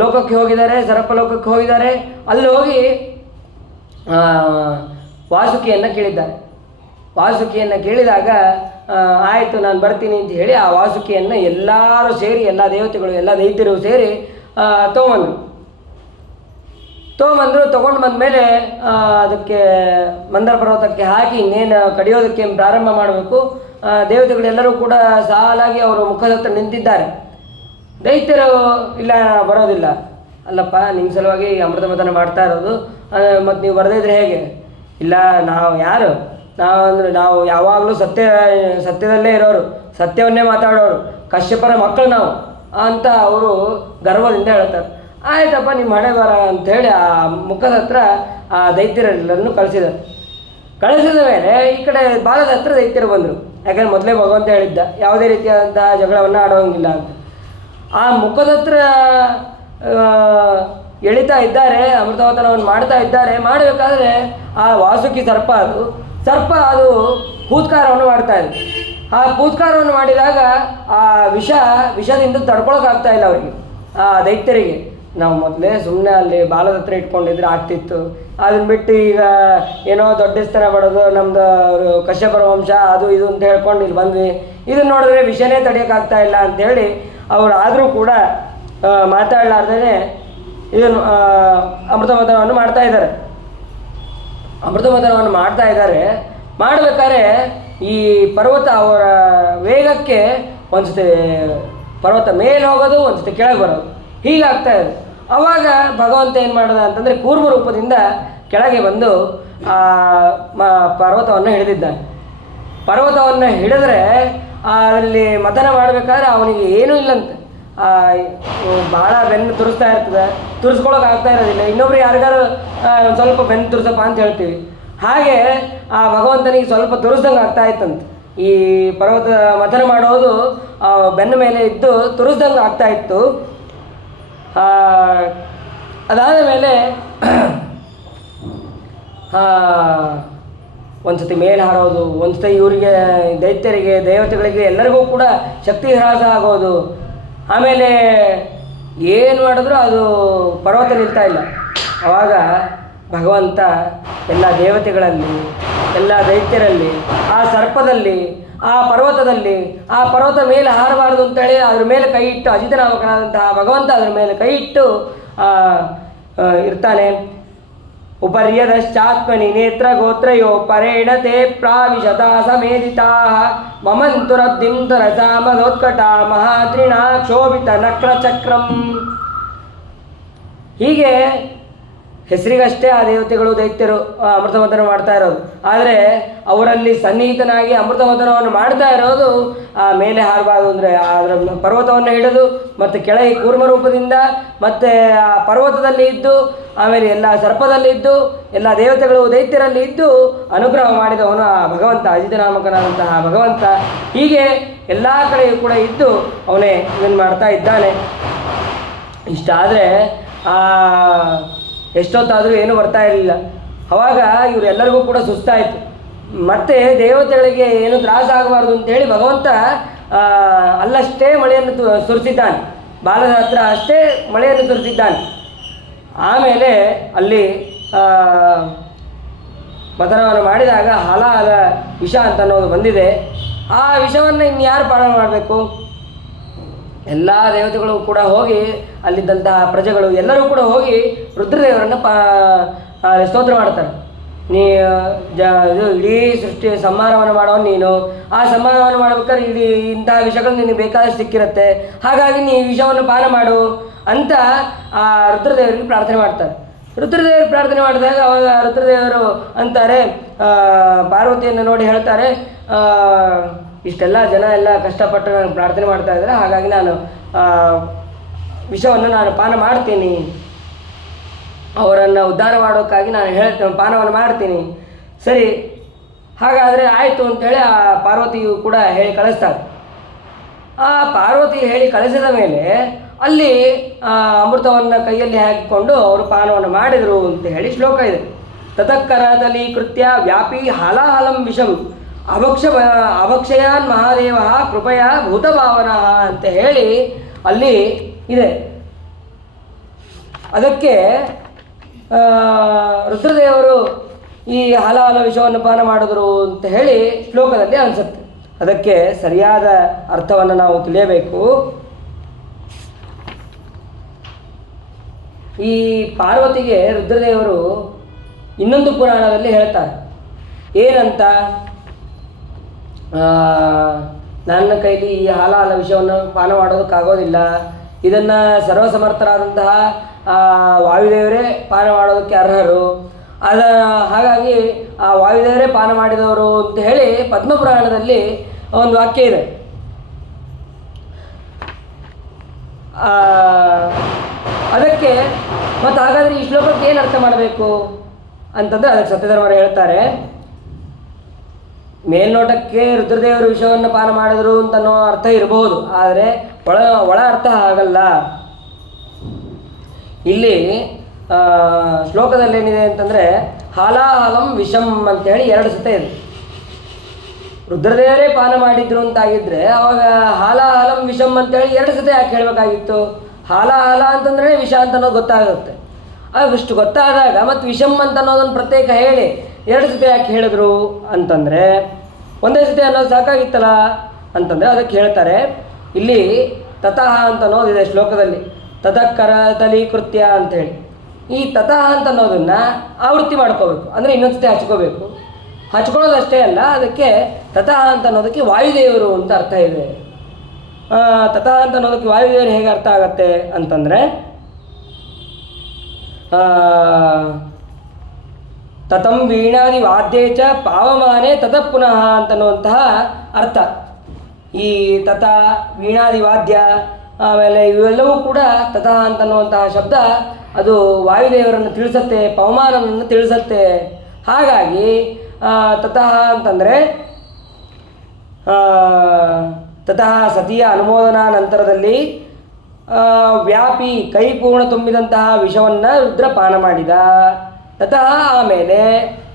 ಲೋಕಕ್ಕೆ ಹೋಗಿದ್ದಾರೆ, ಸರಪ ಲೋಕಕ್ಕೆ ಹೋಗಿದ್ದಾರೆ. ಅಲ್ಲಿ ಹೋಗಿ ವಾಸುಕಿಯನ್ನು ಕೇಳಿದ್ದಾರೆ. ವಾಸುಕಿಯನ್ನು ಕೇಳಿದಾಗ ಆಯಿತು ನಾನು ಬರ್ತೀನಿ ಅಂತ ಹೇಳಿ ಆ ವಾಸುಕಿಯನ್ನು ಎಲ್ಲರೂ ಸೇರಿ, ಎಲ್ಲ ದೇವತೆಗಳು ಎಲ್ಲ ದೈತ್ಯರು ಸೇರಿ ತೊಗೊಂಬಂದರು. ತೊಗೊಂಬಂದರು. ತೊಗೊಂಡು ಬಂದಮೇಲೆ ಅದಕ್ಕೆ ಮಂದರ ಪರ್ವತಕ್ಕೆ ಹಾಕಿ ಇನ್ನೇನು ಕಡಿಯೋದಕ್ಕೆ ಪ್ರಾರಂಭ ಮಾಡಬೇಕು. ದೇವತೆಗಳೆಲ್ಲರೂ ಕೂಡ ಸಾಲಾಗಿ ಅವರು ಮುಖದ ಹತ್ರ ನಿಂತಿದ್ದಾರೆ. ದೈತ್ಯರು ಇಲ್ಲ ಬರೋದಿಲ್ಲ, ಅಲ್ಲಪ್ಪ ನಿಮ್ಮ ಸಲುವಾಗಿ ಅಮೃತ ಮಥನ ಮಾಡ್ತಾ ಇರೋದು, ಮತ್ತು ನೀವು ಬರದಿದ್ರೆ ಹೇಗೆ? ಇಲ್ಲ, ನಾವು ಯಾರು? ನಾವು ಯಾವಾಗಲೂ ಸತ್ಯದಲ್ಲೇ ಇರೋರು, ಸತ್ಯವನ್ನೇ ಮಾತಾಡೋರು, ಕಶ್ಯಪರ ಮಕ್ಕಳು ನಾವು ಅಂತ ಅವರು ಗರ್ವದಿಂದ ಹೇಳ್ತಾರೆ. ಆಯ್ತಪ್ಪ ನಿಮ್ಮ ಹಣೆ ಬರ ಅಂಥೇಳಿ ಆ ಮುಖದ ಹತ್ರ ಆ ದೈತ್ಯರೆಲ್ಲರನ್ನು ಕಳಿಸಿದ ಮೇಲೆ ಈ ಕಡೆ ಬಾಲದ ಹತ್ರ ದೈತ್ಯರು ಬಂದರು. ಯಾಕಂದರೆ ಮೊದಲೇ ಭಗವಂತ ಹೇಳಿದ್ದ ಯಾವುದೇ ರೀತಿಯಾದಂತಹ ಜಗಳವನ್ನು ಆಡೋಂಗಿಲ್ಲ ಅಂತ. ಆ ಮುಖದ ಹತ್ರ ಎಳಿತಾ ಇದ್ದಾರೆ, ಅಮೃತವತನವನ್ನು ಮಾಡ್ತಾ ಇದ್ದಾರೆ. ಮಾಡಬೇಕಾದ್ರೆ ಆ ವಾಸುಕಿ ಸರ್ಪ ಅದು ಹೂತ್ಕಾರವನ್ನು ಮಾಡ್ತಾ ಇದೆ. ಆ ಹೂತ್ಕಾರವನ್ನು ಮಾಡಿದಾಗ ಆ ವಿಷದಿಂದ ತಡ್ಕೊಳಕ್ಕಾಗ್ತಾ ಇಲ್ಲ ಅವರಿಗೆ, ಆ ದೈತ್ಯರಿಗೆ. ನಾವು ಮೊದಲೇ ಸುಮ್ಮನೆ ಅಲ್ಲಿ ಬಾಲದ ಹತ್ರ ಇಟ್ಕೊಂಡಿದ್ರೆ ಆಗ್ತಿತ್ತು, ಅದನ್ನ ಬಿಟ್ಟು ಈಗ ಏನೋ ದೊಡ್ಡ ಸ್ಥಾನ ಮಾಡೋದು, ನಮ್ಮದು ಕಶ್ಯಪರ ವಂಶ ಅದು ಇದು ಅಂತ ಹೇಳ್ಕೊಂಡು ಇಲ್ಲಿ ಬಂದ್ವಿ, ಇದನ್ನು ನೋಡಿದ್ರೆ ವಿಷಯನೇ ತಡೆಯೋಕ್ಕಾಗ್ತಾ ಇಲ್ಲ ಅಂಥೇಳಿ ಅವರು ಆದರೂ ಕೂಡ ಮಾತಾಡಲಾರ್ದೇ ಇದನ್ನು ಅಮೃತಮಥನವನ್ನು ಮಾಡ್ತಾ ಇದ್ದಾರೆ. ಮಾಡಬೇಕಾದ್ರೆ ಈ ಪರ್ವತ ಅವರ ವೇಗಕ್ಕೆ ಒಂದ್ಸತಿ ಪರ್ವತ ಮೇಲೆ ಹೋಗೋದು, ಒಂದ್ಸತಿ ಕೆಳಗೆ ಬರೋದು, ಹೀಗಾಗ್ತಾ ಇದೆ. ಆವಾಗ ಭಗವಂತ ಏನು ಮಾಡಿದ ಅಂತಂದರೆ ಕೂರ್ಮ ರೂಪದಿಂದ ಕೆಳಗೆ ಬಂದು ಪರ್ವತವನ್ನು ಹಿಡಿದಿದ್ದಾನೆ. ಪರ್ವತವನ್ನು ಹಿಡಿದ್ರೆ ಅಲ್ಲಿ ಮಥನ ಮಾಡಬೇಕಾದ್ರೆ ಅವನಿಗೆ ಏನೂ ಇಲ್ಲಂತೆ, ಭಾಳ ಬೆನ್ನು ತುರಿಸ್ತಾ ಇರ್ತದೆ, ತುರಿಸ್ಕೊಳಕ್ಕೆ ಆಗ್ತಾ ಇರೋದಿಲ್ಲ. ಇನ್ನೊಬ್ರು ಯಾರಿಗಾರು ಸ್ವಲ್ಪ ಬೆನ್ನು ತುರಿಸಪ್ಪ ಅಂತ ಹೇಳ್ತೀವಿ, ಹಾಗೆ ಆ ಭಗವಂತನಿಗೆ ಸ್ವಲ್ಪ ತುರಿಸ್ದಂಗೆ ಆಗ್ತಾ ಇತ್ತಂತೆ. ಈ ಪರ್ವತ ಮಥನ ಮಾಡೋದು ಬೆನ್ನ ಮೇಲೆ ಇದ್ದು ತುರಿಸ್ದಂಗೆ ಆಗ್ತಾ ಇತ್ತು. ಅದಾದ ಮೇಲೆ ಒಂದು ಸತಿ ಮೇಲೆ ಹಾರೋದು, ಒಂದು ಸತಿ ಇವರಿಗೆ ದೈತ್ಯರಿಗೆ ದೇವತೆಗಳಿಗೆ ಎಲ್ಲರಿಗೂ ಕೂಡ ಶಕ್ತಿ ಹ್ರಾಸ ಆಗೋದು. ಆಮೇಲೆ ಏನು ಮಾಡಿದ್ರು ಅದು ಪರ್ವತ ನಿಲ್ತಾ ಇಲ್ಲ. ಆವಾಗ ಭಗವಂತ ಎಲ್ಲ ದೇವತೆಗಳಲ್ಲಿ, ಎಲ್ಲ ದೈತ್ಯರಲ್ಲಿ, ಆ ಸರ್ಪದಲ್ಲಿ, ಆ ಪರ್ವತದಲ್ಲಿ, ಆ ಪರ್ವತ ಮೇಲೆ ಹಾರಬಾರದು ಅಂತೇಳಿ ಅದ್ರ ಮೇಲೆ ಕೈ ಇಟ್ಟು, ಅಜಿತನಾಮಕನಾದಂತಹ ಭಗವಂತ ಅದ್ರ ಮೇಲೆ ಕೈ ಇಟ್ಟು ಇರ್ತಾನೆ. ಉಪರ್ಯದಶ್ಚಾತ್ಮನಿ ನೇತ್ರ ಗೋತ್ರಯೋ ಪರೇಣತೆ ಪ್ರಾವಿಶತಾ ಸಮೇಧಿತಾ ಮಮಂತುರಬ್ಧಿಂ ತರಸಾ ಮದೋತ್ಕಟ ಮಹಾತ್ರಿಣಾ ಕ್ಷೋಭಿತ ನಕ್ರಚಕ್ರಂ. ಹೀಗೆ ಹೆಸರಿಗಷ್ಟೇ ಆ ದೇವತೆಗಳು ದೈತ್ಯರು ಅಮೃತಮಥನ ಮಾಡ್ತಾ ಇರೋದು, ಆದರೆ ಅವರಲ್ಲಿ ಸನ್ನಿಹಿತನಾಗಿ ಅಮೃತಮಥನವನ್ನು ಮಾಡ್ತಾ ಇರೋದು ಆ ಮೇಲೆ ಹಾರಬಾರ್ದು ಅಂದರೆ ಅದರ ಪರ್ವತವನ್ನು ಹಿಡಿದು ಮತ್ತು ಕೆಳಗೆ ಕೂರ್ಮ ರೂಪದಿಂದ ಮತ್ತು ಆ ಪರ್ವತದಲ್ಲಿ ಇದ್ದು, ಆಮೇಲೆ ಎಲ್ಲ ಸರ್ಪದಲ್ಲಿ ಇದ್ದು, ಎಲ್ಲ ದೇವತೆಗಳು ದೈತ್ಯರಲ್ಲಿ ಇದ್ದು ಅನುಗ್ರಹ ಮಾಡಿದವನು ಆ ಭಗವಂತ, ಅಜಿತನಾಮಕನಾದಂತಹ ಭಗವಂತ. ಹೀಗೆ ಎಲ್ಲ ಕಡೆಯೂ ಕೂಡ ಇದ್ದು ಅವನೇ ಇದನ್ನು ಮಾಡ್ತಾ ಇದ್ದಾನೆ. ಇಷ್ಟಾದರೆ ಎಷ್ಟೊತ್ತಾದರೂ ಏನೂ ಬರ್ತಾ ಇರಲಿಲ್ಲ. ಆವಾಗ ಇವರೆಲ್ಲರಿಗೂ ಕೂಡ ಸುಸ್ತಾಯಿತು. ಮತ್ತು ದೇವತೆಗಳಿಗೆ ಏನು ತ್ರಾಸ ಆಗಬಾರ್ದು ಅಂತೇಳಿ ಭಗವಂತ ಅಲ್ಲಷ್ಟೇ ಮಳೆಯನ್ನು ಸುರಿಸಿದ್ದಾನೆ, ಬಾಲದ ಹತ್ರ ಅಷ್ಟೇ ಮಳೆಯನ್ನು ಸುರಿಸಿದ್ದಾನೆ. ಆಮೇಲೆ ಅಲ್ಲಿ ಮಥನವನ್ನು ಮಾಡಿದಾಗ ಹಲಾಲ ವಿಷ ಅಂತ ಅನ್ನೋದು ಬಂದಿದೆ. ಆ ವಿಷವನ್ನು ಇನ್ಯಾರು ಪಾಲನೆ ಮಾಡಬೇಕು? ಎಲ್ಲ ದೇವತೆಗಳು ಕೂಡ ಹೋಗಿ, ಅಲ್ಲಿದ್ದಂತಹ ಪ್ರಜೆಗಳು ಎಲ್ಲರೂ ಕೂಡ ಹೋಗಿ ರುದ್ರದೇವರನ್ನು ಸ್ತೋತ್ರ ಮಾಡ್ತಾರೆ. ಇದು ಇಡೀ ಸೃಷ್ಟಿ ಸಂಹಾರವನ್ನು ಮಾಡೋನು ನೀನು, ಆ ಸಂಹಾರವನ್ನು ಮಾಡ್ಬೇಕಾದ್ರೆ ಇಂತಹ ವಿಷಗಳು ನಿನಗೆ ಬೇಕಾದಷ್ಟು ಸಿಕ್ಕಿರುತ್ತೆ, ಹಾಗಾಗಿ ನೀ ಈ ವಿಷವನ್ನು ಪಾನ ಮಾಡು ಅಂತ ಆ ರುದ್ರದೇವರಿಗೆ ಪ್ರಾರ್ಥನೆ ಮಾಡ್ತಾರೆ. ರುದ್ರದೇವರು ಪ್ರಾರ್ಥನೆ ಮಾಡಿದಾಗ ಅವಾಗ ರುದ್ರದೇವರು ಅಂತಾರೆ, ಪಾರ್ವತಿಯನ್ನು ನೋಡಿ ಹೇಳ್ತಾರೆ, ಇಷ್ಟೆಲ್ಲ ಜನ ಎಲ್ಲ ಕಷ್ಟಪಟ್ಟು ನಾನು ಪ್ರಾರ್ಥನೆ ಮಾಡ್ತಾ ಇದ್ದಾರೆ, ಹಾಗಾಗಿ ನಾನು ವಿಷವನ್ನು ನಾನು ಪಾನ ಮಾಡ್ತೀನಿ, ಅವರನ್ನು ಉದ್ಧಾರ ಮಾಡೋಕ್ಕಾಗಿ ನಾನು ಪಾನವನ್ನು ಮಾಡ್ತೀನಿ. ಸರಿ, ಹಾಗಾದರೆ ಆಯಿತು ಅಂಥೇಳಿ ಆ ಪಾರ್ವತಿಯು ಕೂಡ ಹೇಳಿ ಕಳಿಸ್ತಾರೆ. ಆ ಪಾರ್ವತಿ ಹೇಳಿ ಕಳಿಸಿದ ಮೇಲೆ ಅಲ್ಲಿ ಅಮೃತವನ್ನು ಕೈಯಲ್ಲಿ ಹಾಕಿಕೊಂಡು ಅವರು ಪಾನವನ್ನು ಮಾಡಿದರು ಅಂತ ಹೇಳಿ ಶ್ಲೋಕ ಇದೆ. ತತಃಕರದಲ್ಲಿ ಕೃತ್ಯ ವ್ಯಾಪಿ ಹಲಾಹಲಂ ವಿಷಂ ಅಭಕ್ಷಯಾನ್ ಮಹಾದೇವ ಕೃಪಯ ಭೂತಭಾವನ ಅಂತ ಹೇಳಿ ಅಲ್ಲಿ ಇದೆ. ಅದಕ್ಕೆ ರುದ್ರದೇವರು ಈ ಹಲಾಹಲ ವಿಷವನ್ನು ಪಾನ ಮಾಡಿದ್ರು ಅಂತ ಹೇಳಿ ಶ್ಲೋಕದಲ್ಲಿ ಅನಿಸುತ್ತೆ. ಅದಕ್ಕೆ ಸರಿಯಾದ ಅರ್ಥವನ್ನು ನಾವು ತಿಳಿಯಬೇಕು. ಈ ಪಾರ್ವತಿಗೆ ರುದ್ರದೇವರು ಇನ್ನೊಂದು ಪುರಾಣದಲ್ಲಿ ಹೇಳ್ತಾರೆ. ಏನಂತ, ನನ್ನ ಕೈಲಿ ಈ ಹಾಲ ವಿಷವನ್ನು ಪಾನ ಮಾಡೋದಕ್ಕಾಗೋದಿಲ್ಲ, ಇದನ್ನು ಸರ್ವಸಮರ್ಥರಾದಂತಹ ವಾಯುದೇವರೇ ಪಾನ ಮಾಡೋದಕ್ಕೆ ಅರ್ಹರು, ಹಾಗಾಗಿ ಆ ವಾಯುದೇವರೇ ಪಾನ ಮಾಡಿದವರು ಅಂತ ಹೇಳಿ ಪದ್ಮಪುರಾಣದಲ್ಲಿ ಒಂದು ವಾಕ್ಯ ಇದೆ. ಅದಕ್ಕೆ ಮತ್ತು ಹಾಗಾದರೆ ಈ ಶ್ಲೋಕಕ್ಕೆ ಏನು ಅರ್ಥ ಮಾಡಬೇಕು ಅಂತಂದರೆ ಅದಕ್ಕೆ ಸತ್ಯಧರ್ಮರು ಹೇಳ್ತಾರೆ, ಮೇಲ್ನೋಟಕ್ಕೆ ರುದ್ರದೇವರು ವಿಷವನ್ನು ಪಾನ ಮಾಡಿದರು ಅಂತನೋ ಅರ್ಥ ಇರಬಹುದು, ಆದರೆ ಒಳ ಅರ್ಥ ಆಗಲ್ಲ. ಇಲ್ಲಿ ಶ್ಲೋಕದಲ್ಲಿ ಏನಿದೆ ಅಂತಂದರೆ ಹಾಲಾಹಲಂ ವಿಷಂ ಅಂತೇಳಿ 2 ಸತೆ ಇದೆ. ರುದ್ರದೇವರೇ ಪಾನ ಮಾಡಿದ್ರು ಅಂತಾಗಿದ್ದರೆ ಅವಾಗ ಹಾಲಾಹಲಂ ವಿಷಂ ಅಂತೇಳಿ 2 ಸತೆ ಯಾಕೆ ಹೇಳಬೇಕಾಗಿತ್ತು? ಹಾಲಾಹಲ ಅಂತಂದ್ರೆ ವಿಷ ಅಂತ ಅನ್ನೋದು ಗೊತ್ತಾಗುತ್ತೆ. ಅಷ್ಟು ಗೊತ್ತಾದಾಗ ಮತ್ತು ವಿಷಂ ಅಂತ ಅನ್ನೋದನ್ನು ಪ್ರತ್ಯೇಕ ಹೇಳಿ 2 ಸತೆ ಯಾಕೆ ಹೇಳಿದ್ರು ಅಂತಂದರೆ ಒಂದೇ ಸತೆ ಅನ್ನೋದು ಸಾಕಾಗಿತ್ತಲ್ಲ ಅಂತಂದರೆ ಅದಕ್ಕೆ ಹೇಳ್ತಾರೆ. ಇಲ್ಲಿ ತತಃ ಅಂತ ಅನ್ನೋದಿದೆ ಶ್ಲೋಕದಲ್ಲಿ, ತತಃಕರ ತಲೀಕೃತ್ಯ ಅಂಥೇಳಿ. ಈ ತತಃ ಅಂತ ಅನ್ನೋದನ್ನು ಆವೃತ್ತಿ ಮಾಡ್ಕೋಬೇಕು, ಅಂದರೆ ಇನ್ನೊಂದು ಸತಿ ಹಚ್ಕೋಬೇಕು. ಹಚ್ಕೊಳ್ಳೋದಷ್ಟೇ ಅಲ್ಲ, ಅದಕ್ಕೆ ತತಃ ಅಂತ ಅನ್ನೋದಕ್ಕೆ ವಾಯುದೇವರು ಅಂತ ಅರ್ಥ ಇದೆ. ತತಃ ಅಂತ ಅನ್ನೋದಕ್ಕೆ ವಾಯುದೇವರು ಹೇಗೆ ಅರ್ಥ ಆಗತ್ತೆ ಅಂತಂದರೆ ತತಂ ವೀಣಾದಿ ವಾದ್ಯೇ ಚ ಪಾವಮಾನೆ ತತಃ ಪುನಃ ಅಂತನ್ನುವಂತಹ ಅರ್ಥ. ಈ ತತ ವೀಣಾದಿ ವಾದ್ಯ ಆಮೇಲೆ ಇವೆಲ್ಲವೂ ಕೂಡ ತತಃ ಅಂತನ್ನುವಂತಹ ಶಬ್ದ ಅದು ವಾಯುದೇವರನ್ನು ತಿಳಿಸತ್ತೆ, ಪವಮಾನನನ್ನು ತಿಳಿಸತ್ತೆ. ಹಾಗಾಗಿ ತತಃ ಅಂತಂದರೆ ತತಃ ಸತಿಯ ಅನುಮೋದನಾ ನಂತರದಲ್ಲಿ ವ್ಯಾಪಿ ಕೈ ಪೂರ್ಣ ತುಂಬಿದಂತಹ ವಿಷವನ್ನು ರುದ್ರ ಪಾನ ಮಾಡಿದ. ತತಃ ಆಮೇಲೆ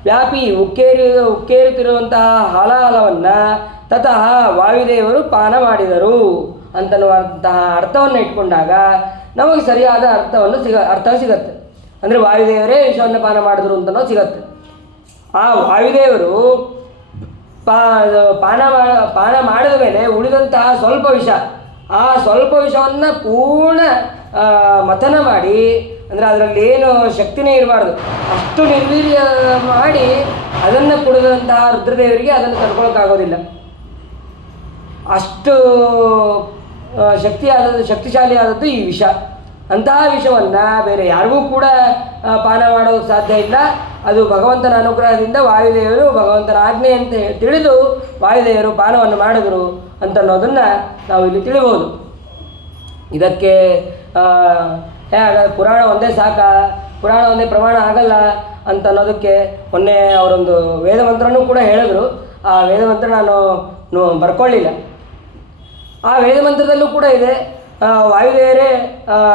ವ್ಯಾಪಿ ಉಕ್ಕೇರುತ್ತಿರುವಂತಹ ಹಾಲಾಹಲವನ್ನು ತತಃ ವಾಯುದೇವರು ಪಾನ ಮಾಡಿದರು ಅಂತನ್ನುವಂತಹ ಅರ್ಥವನ್ನು ಇಟ್ಕೊಂಡಾಗ ನಮಗೆ ಸರಿಯಾದ ಅರ್ಥ ಸಿಗತ್ತೆ. ಅಂದರೆ ವಾಯುದೇವರೇ ವಿಷವನ್ನು ಪಾನ ಮಾಡಿದ್ರು ಅಂತನೋ ಸಿಗತ್ತೆ. ಆ ವಾಯುದೇವರು ಪಾನ ಮಾಡಿದ ಮೇಲೆ ಉಳಿದಂತಹ ಸ್ವಲ್ಪ ವಿಷ, ಆ ಸ್ವಲ್ಪ ವಿಷವನ್ನು ಪೂರ್ಣ ಮಥನ ಮಾಡಿ, ಅಂದರೆ ಅದರಲ್ಲಿ ಏನು ಶಕ್ತಿನೇ ಇರಬಾರ್ದು ಅಷ್ಟು ನಿರ್ವೀರ್ಯ ಮಾಡಿ ಅದನ್ನು ಕುಡಿದಂತಹ ರುದ್ರದೇವರಿಗೆ ಅದನ್ನು ತಡ್ಕೊಳಕ್ಕಾಗೋದಿಲ್ಲ. ಅಷ್ಟು ಶಕ್ತಿಶಾಲಿಯಾದದ್ದು ಈ ವಿಷ. ಅಂತಹ ವಿಷವನ್ನು ಬೇರೆ ಯಾರಿಗೂ ಕೂಡ ಪಾನ ಮಾಡೋದಕ್ಕೆ ಸಾಧ್ಯ ಇಲ್ಲ. ಅದು ಭಗವಂತನ ಅನುಗ್ರಹದಿಂದ ವಾಯುದೇವರು ಭಗವಂತನ ಆಜ್ಞೆ ಅಂತ ತಿಳಿದು ವಾಯುದೇವರು ಪಾನವನ್ನು ಮಾಡಿದರು ಅಂತನ್ನೋದನ್ನು ನಾವು ಇಲ್ಲಿ ತಿಳಿಬೋದು. ಇದಕ್ಕೆ ಪುರಾಣ ಒಂದೇ ಸಾಕ, ಪುರಾಣ ಒಂದೇ ಪ್ರಮಾಣ ಆಗಲ್ಲ ಅಂತ ಅನ್ನೋದಕ್ಕೆ ಮೊನ್ನೆ ಅವರೊಂದು ವೇದಮಂತ್ರನೂ ಕೂಡ ಹೇಳಿದ್ರು. ಆ ವೇದಮಂತ್ರ ನಾನು ಬರ್ಕೊಳ್ಳಿಲ್ಲ. ಆ ವೇದಮಂತ್ರದಲ್ಲೂ ಕೂಡ ಇದೆ, ವಾಯುದೇವರೇ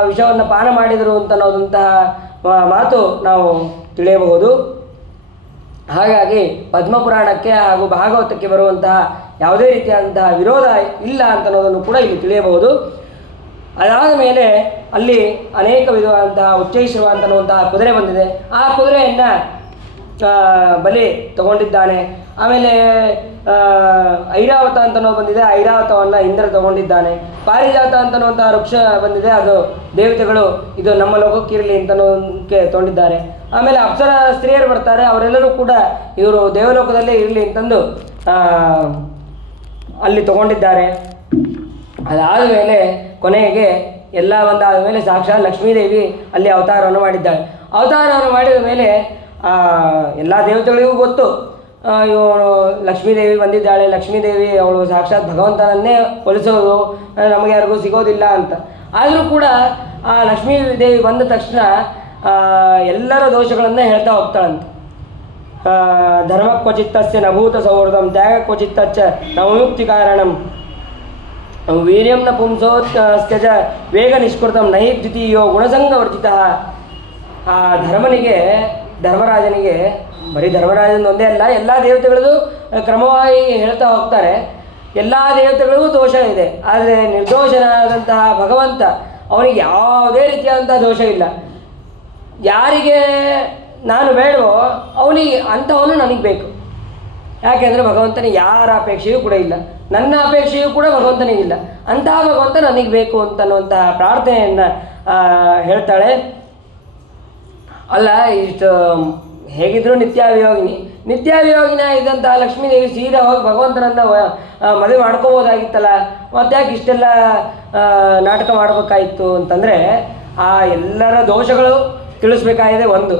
ವಿಷವನ್ನು ಪಾನ ಮಾಡಿದರು ಅಂತನ್ನೋದಂತಹ ಮಾತು ನಾವು ತಿಳಿಯಬಹುದು. ಹಾಗಾಗಿ ಪದ್ಮಪುರಾಣಕ್ಕೆ ಹಾಗೂ ಭಾಗವತಕ್ಕೆ ಬರುವಂತಹ ಯಾವುದೇ ರೀತಿಯಾದಂತಹ ವಿರೋಧ ಇಲ್ಲ ಅಂತನ್ನೋದನ್ನು ಕೂಡ ಇಲ್ಲಿ ತಿಳಿಯಬಹುದು. ಅದಾದ ಮೇಲೆ ಅಲ್ಲಿ ಅನೇಕ ವಿಧವಾದಂತಹ ಉಚ್ಚೈಶ್ರವ ಅಂತನ್ನುವಂತಹ ಕುದುರೆ ಬಂದಿದೆ. ಆ ಕುದುರೆಯನ್ನು ಬಲಿ ತಗೊಂಡಿದ್ದಾನೆ. ಆಮೇಲೆ ಐರಾವತ ಅಂತನೋ ಬಂದಿದೆ, ಐರಾವತವನ್ನು ಇಂದ್ರ ತಗೊಂಡಿದ್ದಾನೆ. ಪಾರಿಜಾತ ಅಂತನ್ನುವಂಥ ವೃಕ್ಷ ಬಂದಿದೆ, ಅದು ದೇವತೆಗಳು ಇದು ನಮ್ಮ ಲೋಕಕ್ಕಿರಲಿ ಅಂತನೋಕ್ಕೆ ತಗೊಂಡಿದ್ದಾರೆ. ಆಮೇಲೆ ಅಪ್ಸರ ಸ್ತ್ರೀಯರು ಬರ್ತಾರೆ, ಅವರೆಲ್ಲರೂ ಕೂಡ ಇವರು ದೇವಲೋಕದಲ್ಲೇ ಇರಲಿ ಅಂತಂದು ಅಲ್ಲಿ ತಗೊಂಡಿದ್ದಾರೆ. ಅದಾದ ಮೇಲೆ ಕೊನೆಗೆ ಎಲ್ಲ ಒಂದಾದ ಮೇಲೆ ಸಾಕ್ಷಾತ್ ಲಕ್ಷ್ಮೀದೇವಿ ಅಲ್ಲಿ ಅವತಾರವನ್ನು ಮಾಡಿದ್ದಾಳೆ. ಅವತಾರವನ್ನು ಮಾಡಿದ ಮೇಲೆ ಎಲ್ಲ ದೇವತೆಗಳಿಗೂ ಗೊತ್ತು ಇವಳು ಲಕ್ಷ್ಮೀದೇವಿ ಬಂದಿದ್ದಾಳೆ, ಲಕ್ಷ್ಮೀದೇವಿ ಅವಳು ಸಾಕ್ಷಾತ್ ಭಗವಂತನನ್ನೇ ಹೋಲಿಸೋದು, ನಮಗೆ ಯಾರಿಗೂ ಸಿಗೋದಿಲ್ಲ ಅಂತ. ಆದರೂ ಕೂಡ ಆ ಲಕ್ಷ್ಮೀದೇವಿ ಬಂದ ತಕ್ಷಣ ಎಲ್ಲರ ದೋಷಗಳನ್ನು ಹೇಳ್ತಾ ಹೋಗ್ತಾಳಂತೆ. ಧರ್ಮ ಕ್ವಚಿತ್ತಸ್ಯ ನಭೂತ ಸೌಹೃದಂ ತ್ಯಾಗ ಕ್ವಚಿತ್ತಚ್ಚ ನವಯುಕ್ತಿ ಕಾರಣಂ ವೀರ್ಯಂ ನ ಪುಂಸೋ ಸ್ತ್ಯಜ ವೇಗ ನಿಷ್ಕೃತಂ ನಹಿ ದ್ವಿತೀಯೋ ಗುಣಸಂಗವರ್ಜಿತ. ಆ ಧರ್ಮರಾಜನಿಗೆ ಬರೀ ಧರ್ಮರಾಜನ ಒಂದೇ ಅಲ್ಲ, ಎಲ್ಲ ದೇವತೆಗಳದು ಕ್ರಮವಾಗಿ ಹೇಳ್ತಾ ಹೋಗ್ತಾರೆ. ಎಲ್ಲ ದೇವತೆಗಳಿಗೂ ದೋಷ ಇದೆ, ಆದರೆ ನಿರ್ದೋಷನಾದಂತಹ ಭಗವಂತ ಅವನಿಗೆ ಯಾವುದೇ ರೀತಿಯಾದಂತಹ ದೋಷ ಇಲ್ಲ. ಯಾರಿಗೆ ನಾನು ಬೇಡವೋ ಅವನಿಗೆ ಅಂಥವನು ನನಗೆ ಬೇಕು. ಯಾಕೆಂದರೆ ಭಗವಂತನಿಗೆ ಯಾರ ಅಪೇಕ್ಷೆಯೂ ಕೂಡ ಇಲ್ಲ, ನನ್ನ ಅಪೇಕ್ಷೆಯೂ ಕೂಡ ಭಗವಂತನಿಗಿಲ್ಲ. ಅಂತಹ ಭಗವಂತ ನನಗೆ ಬೇಕು ಅಂತನ್ನುವಂತಹ ಪ್ರಾರ್ಥನೆಯನ್ನು ಹೇಳ್ತಾಳೆ. ಅಲ್ಲ ಇಷ್ಟು ಹೇಗಿದ್ರು ನಿತ್ಯಾವಿಯೋಗಿನ ಇದ್ದಂತಹ ಲಕ್ಷ್ಮೀದೇವಿ ಸೀದಾ ಹೋಗಿ ಭಗವಂತನನ್ನು ಮದುವೆ ಮಾಡ್ಕೋಬೋದಾಗಿತ್ತಲ್ಲ, ಮತ್ತೆ ಯಾಕೆ ಇಷ್ಟೆಲ್ಲ ನಾಟಕ ಮಾಡಬೇಕಾಯಿತು ಅಂತಂದರೆ ಆ ಎಲ್ಲರ ದೋಷಗಳು ತಿಳಿಸ್ಬೇಕಾಗಿದೆ ಒಂದು.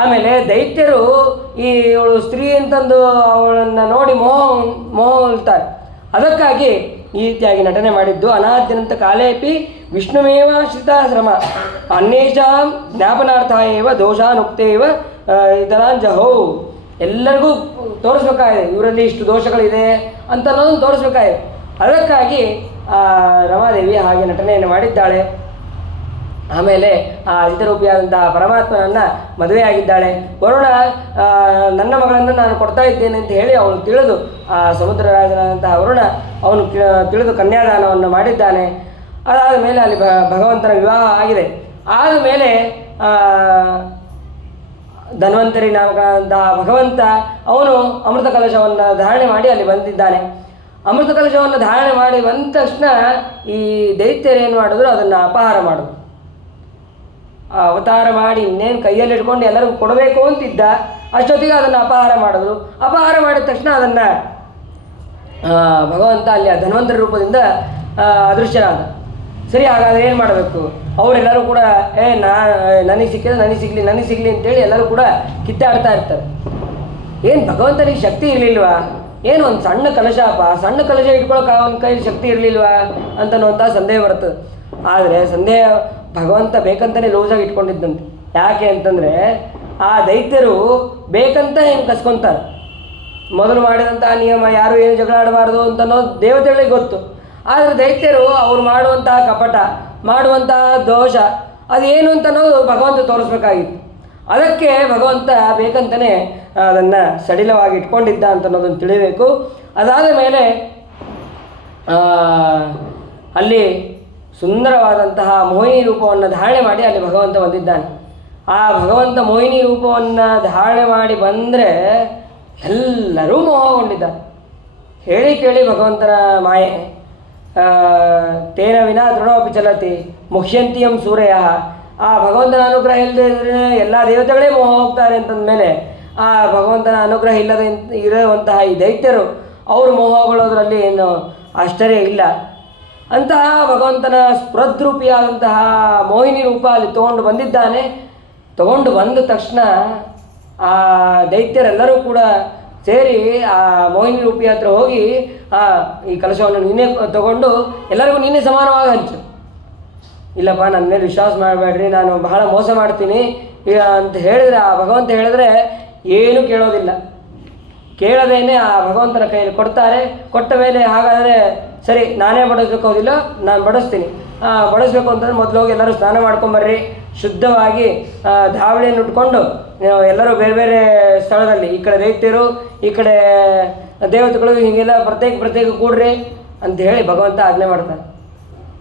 ಆಮೇಲೆ ದೈತ್ಯರು ಇವಳು ಸ್ತ್ರೀ ಅಂತಂದು ಅವಳನ್ನು ನೋಡಿ ಮೋಹಿಸ್ತಾರೆ. ಅದಕ್ಕಾಗಿ ಈ ರೀತಿಯಾಗಿ ನಟನೆ ಮಾಡಿದ್ದು. ಅನಾದ್ಯನಂತ ಕಾಲೇಪಿ ವಿಷ್ಣುಮೇವ ಶ್ರಿತಾಶ್ರಮ ಅನ್ಯೇಷಾಂ ಜ್ಞಾಪನಾರ್ಥ ಏವ ದೋಷಾನುಕ್ತೇವ ಇದರಾಂಜಹೋ. ಎಲ್ಲರಿಗೂ ತೋರಿಸ್ಬೇಕಾಗಿದೆ ಇವರಲ್ಲಿ ಇಷ್ಟು ದೋಷಗಳಿದೆ ಅಂತ ಅನ್ನೋದನ್ನು ತೋರಿಸ್ಬೇಕಾಗಿದೆ. ಅದಕ್ಕಾಗಿ ರಮಾದೇವಿ ಹಾಗೆ ನಟನೆಯನ್ನು ಮಾಡಿದ್ದಾಳೆ. ಆಮೇಲೆ ಆ ಅಜಿತರೂಪಿಯಾದಂತಹ ಪರಮಾತ್ಮನನ್ನು ಮದುವೆಯಾಗಿದ್ದಾಳೆ. ವರುಣ ನನ್ನ ಮಗಳನ್ನು ನಾನು ಕೊಡ್ತಾ ಇದ್ದೇನೆ ಅಂತ ಹೇಳಿ ಅವನು ತಿಳಿದು ಆ ಸಮುದ್ರ ರಾಜನಾದಂತಹ ವರುಣ ಅವನು ತಿಳಿದು ಕನ್ಯಾದಾನವನ್ನು ಮಾಡಿದ್ದಾನೆ. ಅದಾದ ಮೇಲೆ ಅಲ್ಲಿ ಭಗವಂತನ ವಿವಾಹ ಆಗಿದೆ. ಆದಮೇಲೆ ಧನ್ವಂತರಿ ನಾಮಕನಾದಂತಹ ಭಗವಂತ ಅವನು ಅಮೃತ ಕಲಶವನ್ನು ಧಾರಣೆ ಮಾಡಿ ಅಲ್ಲಿ ಬಂದಿದ್ದಾನೆ. ಅಮೃತ ಕಲಶವನ್ನು ಧಾರಣೆ ಮಾಡಿ ಬಂದ ತಕ್ಷಣ ಈ ದೈತ್ಯರೇನು ಮಾಡಿದ್ರು, ಅದನ್ನು ಅಪಹಾರ ಮಾಡಿದ್ರು. ಅವತಾರ ಮಾಡಿ ಇನ್ನೇನು ಕೈಯಲ್ಲಿ ಇಟ್ಕೊಂಡು ಎಲ್ಲರಿಗೂ ಕೊಡಬೇಕು ಅಂತಿದ್ದ, ಅಷ್ಟೊತ್ತಿಗೆ ಅದನ್ನು ಅಪಹಾರ ಮಾಡಿದ್ರು. ಅಪಹಾರ ಮಾಡಿದ ತಕ್ಷಣ ಅದನ್ನು ಭಗವಂತ ಅಲ್ಲಿ ಆ ಧನ್ವಂತರಿ ರೂಪದಿಂದ ಅದೃಶ್ಯನಾದ. ಸರಿ, ಹಾಗಾದರೆ ಏನು ಮಾಡಬೇಕು? ಅವರೆಲ್ಲರೂ ಕೂಡ ನನಗೆ ಸಿಗಲಿ ಅಂತೇಳಿ ಎಲ್ಲರೂ ಕೂಡ ಕಿತ್ತಾಡ್ತಾ ಇರ್ತಾರೆ. ಏನು ಭಗವಂತನಿಗೆ ಶಕ್ತಿ ಇರಲಿಲ್ವಾ? ಏನು ಒಂದು ಸಣ್ಣ ಕಲಶ ಇಟ್ಕೊಳ್ಳೋಕೆ ಅವನ ಕೈ ಶಕ್ತಿ ಇರಲಿಲ್ವಾ ಅಂತನ್ನುವಂಥ ಸಂದೇಹ ಬರ್ತದೆ. ಆದರೆ ಸಂದೇಹ ಭಗವಂತ ಬೇಕಂತಲೇ ಲೂಸಾಗಿ ಇಟ್ಕೊಂಡಿದ್ದಂತೆ. ಯಾಕೆ ಅಂತಂದರೆ ಆ ದೈತ್ಯರು ಬೇಕಂತ ಹೆಂಗೆ ಕಸ್ಕೊತಾರೆ. ಮೊದಲು ಮಾಡಿದಂಥ ನಿಯಮ ಯಾರು ಏನು ಜಗಳ ಆಡಬಾರ್ದು ಅಂತ ಅನ್ನೋದು ದೇವತೆಗಳಿಗೆ ಗೊತ್ತು. ಆದರೆ ದೈತ್ಯರು ಅವ್ರು ಮಾಡುವಂತಹ ಕಪಟ, ಮಾಡುವಂತಹ ದೋಷ ಅದೇನು ಅಂತ ಅನ್ನೋದು ಭಗವಂತ ತೋರಿಸ್ಬೇಕಾಗಿತ್ತು. ಅದಕ್ಕೆ ಭಗವಂತ ಬೇಕಂತಲೇ ಅದನ್ನು ಸಡಿಲವಾಗಿ ಇಟ್ಕೊಂಡಿದ್ದ ಅಂತ ಅನ್ನೋದನ್ನು ತಿಳಿಬೇಕು. ಅದಾದ ಮೇಲೆ ಅಲ್ಲಿ ಸುಂದರವಾದಂತಹ ಮೋಹಿನಿ ರೂಪವನ್ನು ಧಾರಣೆ ಮಾಡಿ ಅಲ್ಲಿ ಭಗವಂತ ಬಂದಿದ್ದಾನೆ. ಆ ಭಗವಂತ ಮೋಹಿನಿ ರೂಪವನ್ನು ಧಾರಣೆ ಮಾಡಿ ಬಂದರೆ ಎಲ್ಲರೂ ಮೋಹಗೊಂಡಿದ್ದಾರೆ. ಹೇಳಿ ಕೇಳಿ ಭಗವಂತನ ಮಾಯೆ. ತೇನ ವಿನಾ ತೃಣೋಪಿ ಚಲತಿ ಮುಖ್ಯಂತಿಯಂ ಸೂರ್ಯ. ಆ ಭಗವಂತನ ಅನುಗ್ರಹ ಇಲ್ಲದೆ ಎಲ್ಲ ದೇವತೆಗಳೇ ಮೋಹ ಹೋಗ್ತಾರೆ ಅಂತಂದಮೇಲೆ ಆ ಭಗವಂತನ ಅನುಗ್ರಹ ಇರುವಂತಹ ಈ ದೈತ್ಯರು ಅವರು ಮೋಹಗೊಳ್ಳೋದ್ರಲ್ಲಿ ಏನು ಆಶ್ಚರ್ಯ ಇಲ್ಲ. ಅಂತಹ ಭಗವಂತನ ಸ್ಫುರದ್ರೂಪಿಯಾದಂತಹ ಮೋಹಿನಿ ರೂಪ ಅಲ್ಲಿ ತೊಗೊಂಡು ಬಂದಿದ್ದಾನೆ. ತಗೊಂಡು ಬಂದ ತಕ್ಷಣ ಆ ದೈತ್ಯರೆಲ್ಲರೂ ಕೂಡ ಸೇರಿ ಆ ಮೋಹಿನಿ ರೂಪಿ ಹತ್ರ ಹೋಗಿ ಈ ಕಲಶವನ್ನು ನೀನೇ ತಗೊಂಡು ಎಲ್ಲರಿಗೂ ನೀನೇ ಸಮಾನವಾಗಿ ಹಂಚು. ಇಲ್ಲಪ್ಪ, ನನ್ನ ಮೇಲೆ ವಿಶ್ವಾಸ ಮಾಡಬೇಡ್ರಿ, ನಾನು ಬಹಳ ಮೋಸ ಮಾಡ್ತೀನಿ ಅಂತ ಹೇಳಿದರೆ ಆ ಭಗವಂತ ಹೇಳಿದ್ರೆ ಏನೂ ಕೇಳೋದಿಲ್ಲ. ಕೇಳದೇನೆ ಆ ಭಗವಂತನ ಕೈಯಲ್ಲಿ ಕೊಡ್ತಾರೆ. ಕೊಟ್ಟ ಮೇಲೆ ಹಾಗಾದರೆ ಸರಿ, ನಾನೇ ಬಡಿಸ್ಬೇಕೋದಿಲ್ಲ, ನಾನು ಬಡಿಸ್ತೀನಿ. ಬಡಿಸ್ಬೇಕು ಅಂತಂದರೆ ಮೊದಲು ಹೋಗಿ ಎಲ್ಲರೂ ಸ್ನಾನ ಮಾಡ್ಕೊಂಬರ್ರಿ, ಶುದ್ಧವಾಗಿ ಧಾವಳಿಯನ್ನು ಉಟ್ಕೊಂಡು ಎಲ್ಲರೂ ಬೇರೆ ಬೇರೆ ಸ್ಥಳದಲ್ಲಿ, ಈ ಕಡೆ ದೈತ್ಯರು ಈ ಕಡೆ ದೇವತೆಗಳು ಹೀಗೆಲ್ಲ ಪ್ರತ್ಯೇಕ ಕೂಡ್ರಿ ಅಂತ ಹೇಳಿ ಭಗವಂತ ಆಜ್ಞೆ ಮಾಡ್ತಾರೆ.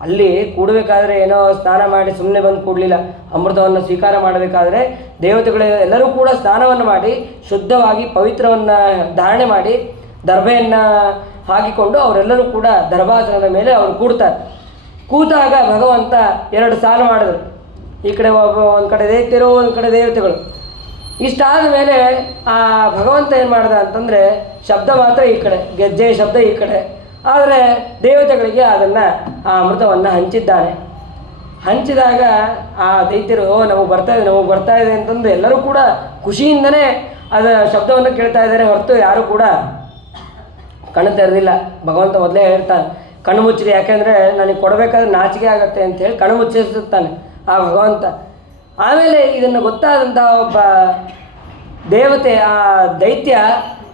ಅಲ್ಲಿ ಕೂಡಬೇಕಾದ್ರೆ ಏನೋ ಸ್ನಾನ ಮಾಡಿ ಸುಮ್ಮನೆ ಬಂದು ಕೂಡಲಿಲ್ಲ. ಅಮೃತವನ್ನು ಸ್ವೀಕಾರ ಮಾಡಬೇಕಾದ್ರೆ ದೇವತೆಗಳು ಎಲ್ಲರೂ ಕೂಡ ಸ್ನಾನವನ್ನು ಮಾಡಿ ಶುದ್ಧವಾಗಿ ಪವಿತ್ರವನ್ನು ಧಾರಣೆ ಮಾಡಿ ದರ್ಭೆಯನ್ನು ಹಾಕಿಕೊಂಡು ಅವರೆಲ್ಲರೂ ಕೂಡ ದರ್ಭಾಸನದ ಮೇಲೆ ಅವರು ಕೂಡ್ತಾರೆ. ಕೂತಾಗ ಭಗವಂತ ಎರಡು ಸಾಲು ಮಾಡಿದ್ರು. ಈ ಕಡೆ ಒಂದು ಕಡೆ ದೈತ್ಯರು, ಒಂದು ಕಡೆ ದೇವತೆಗಳು. ಇಷ್ಟಾದ ಮೇಲೆ ಆ ಭಗವಂತ ಏನು ಮಾಡ್ದ ಅಂತಂದರೆ ಶಬ್ದ ಮಾತ್ರ ಈ ಕಡೆ, ಗೆಜ್ಜೆ ಶಬ್ದ ಈ ಕಡೆ. ಆದರೆ ದೇವತೆಗಳಿಗೆ ಅದನ್ನು ಆ ಅಮೃತವನ್ನು ಹಂಚಿದ್ದಾನೆ. ಹಂಚಿದಾಗ ಆ ದೈತ್ಯರು ನಮಗೆ ಬರ್ತಾ ಇದೆ ಅಂತಂದು ಎಲ್ಲರೂ ಕೂಡ ಖುಷಿಯಿಂದನೇ ಅದರ ಶಬ್ದವನ್ನು ಕೇಳ್ತಾ ಇದ್ದಾರೆ ಹೊರತು ಯಾರೂ ಕೂಡ ಕಣ್ಣು ತೆರೆದಿಲ್ಲ. ಭಗವಂತ ಮೊದಲೇ ಹೇಳ್ತಾನೆ, ಕಣ್ಣು ಮುಚ್ಚಿರಿ, ಯಾಕೆಂದರೆ ನನಗೆ ಕೊಡಬೇಕಾದ್ರೆ ನಾಚಿಕೆ ಆಗುತ್ತೆ ಅಂಥೇಳಿ ಕಣ್ಣು ಮುಚ್ಚಿಸುತ್ತಾನೆ ಆ ಭಗವಂತ. ಆಮೇಲೆ ಇದನ್ನು ಗೊತ್ತಾದಂಥ ಒಬ್ಬ ದೇವತೆ, ಆ ದೈತ್ಯ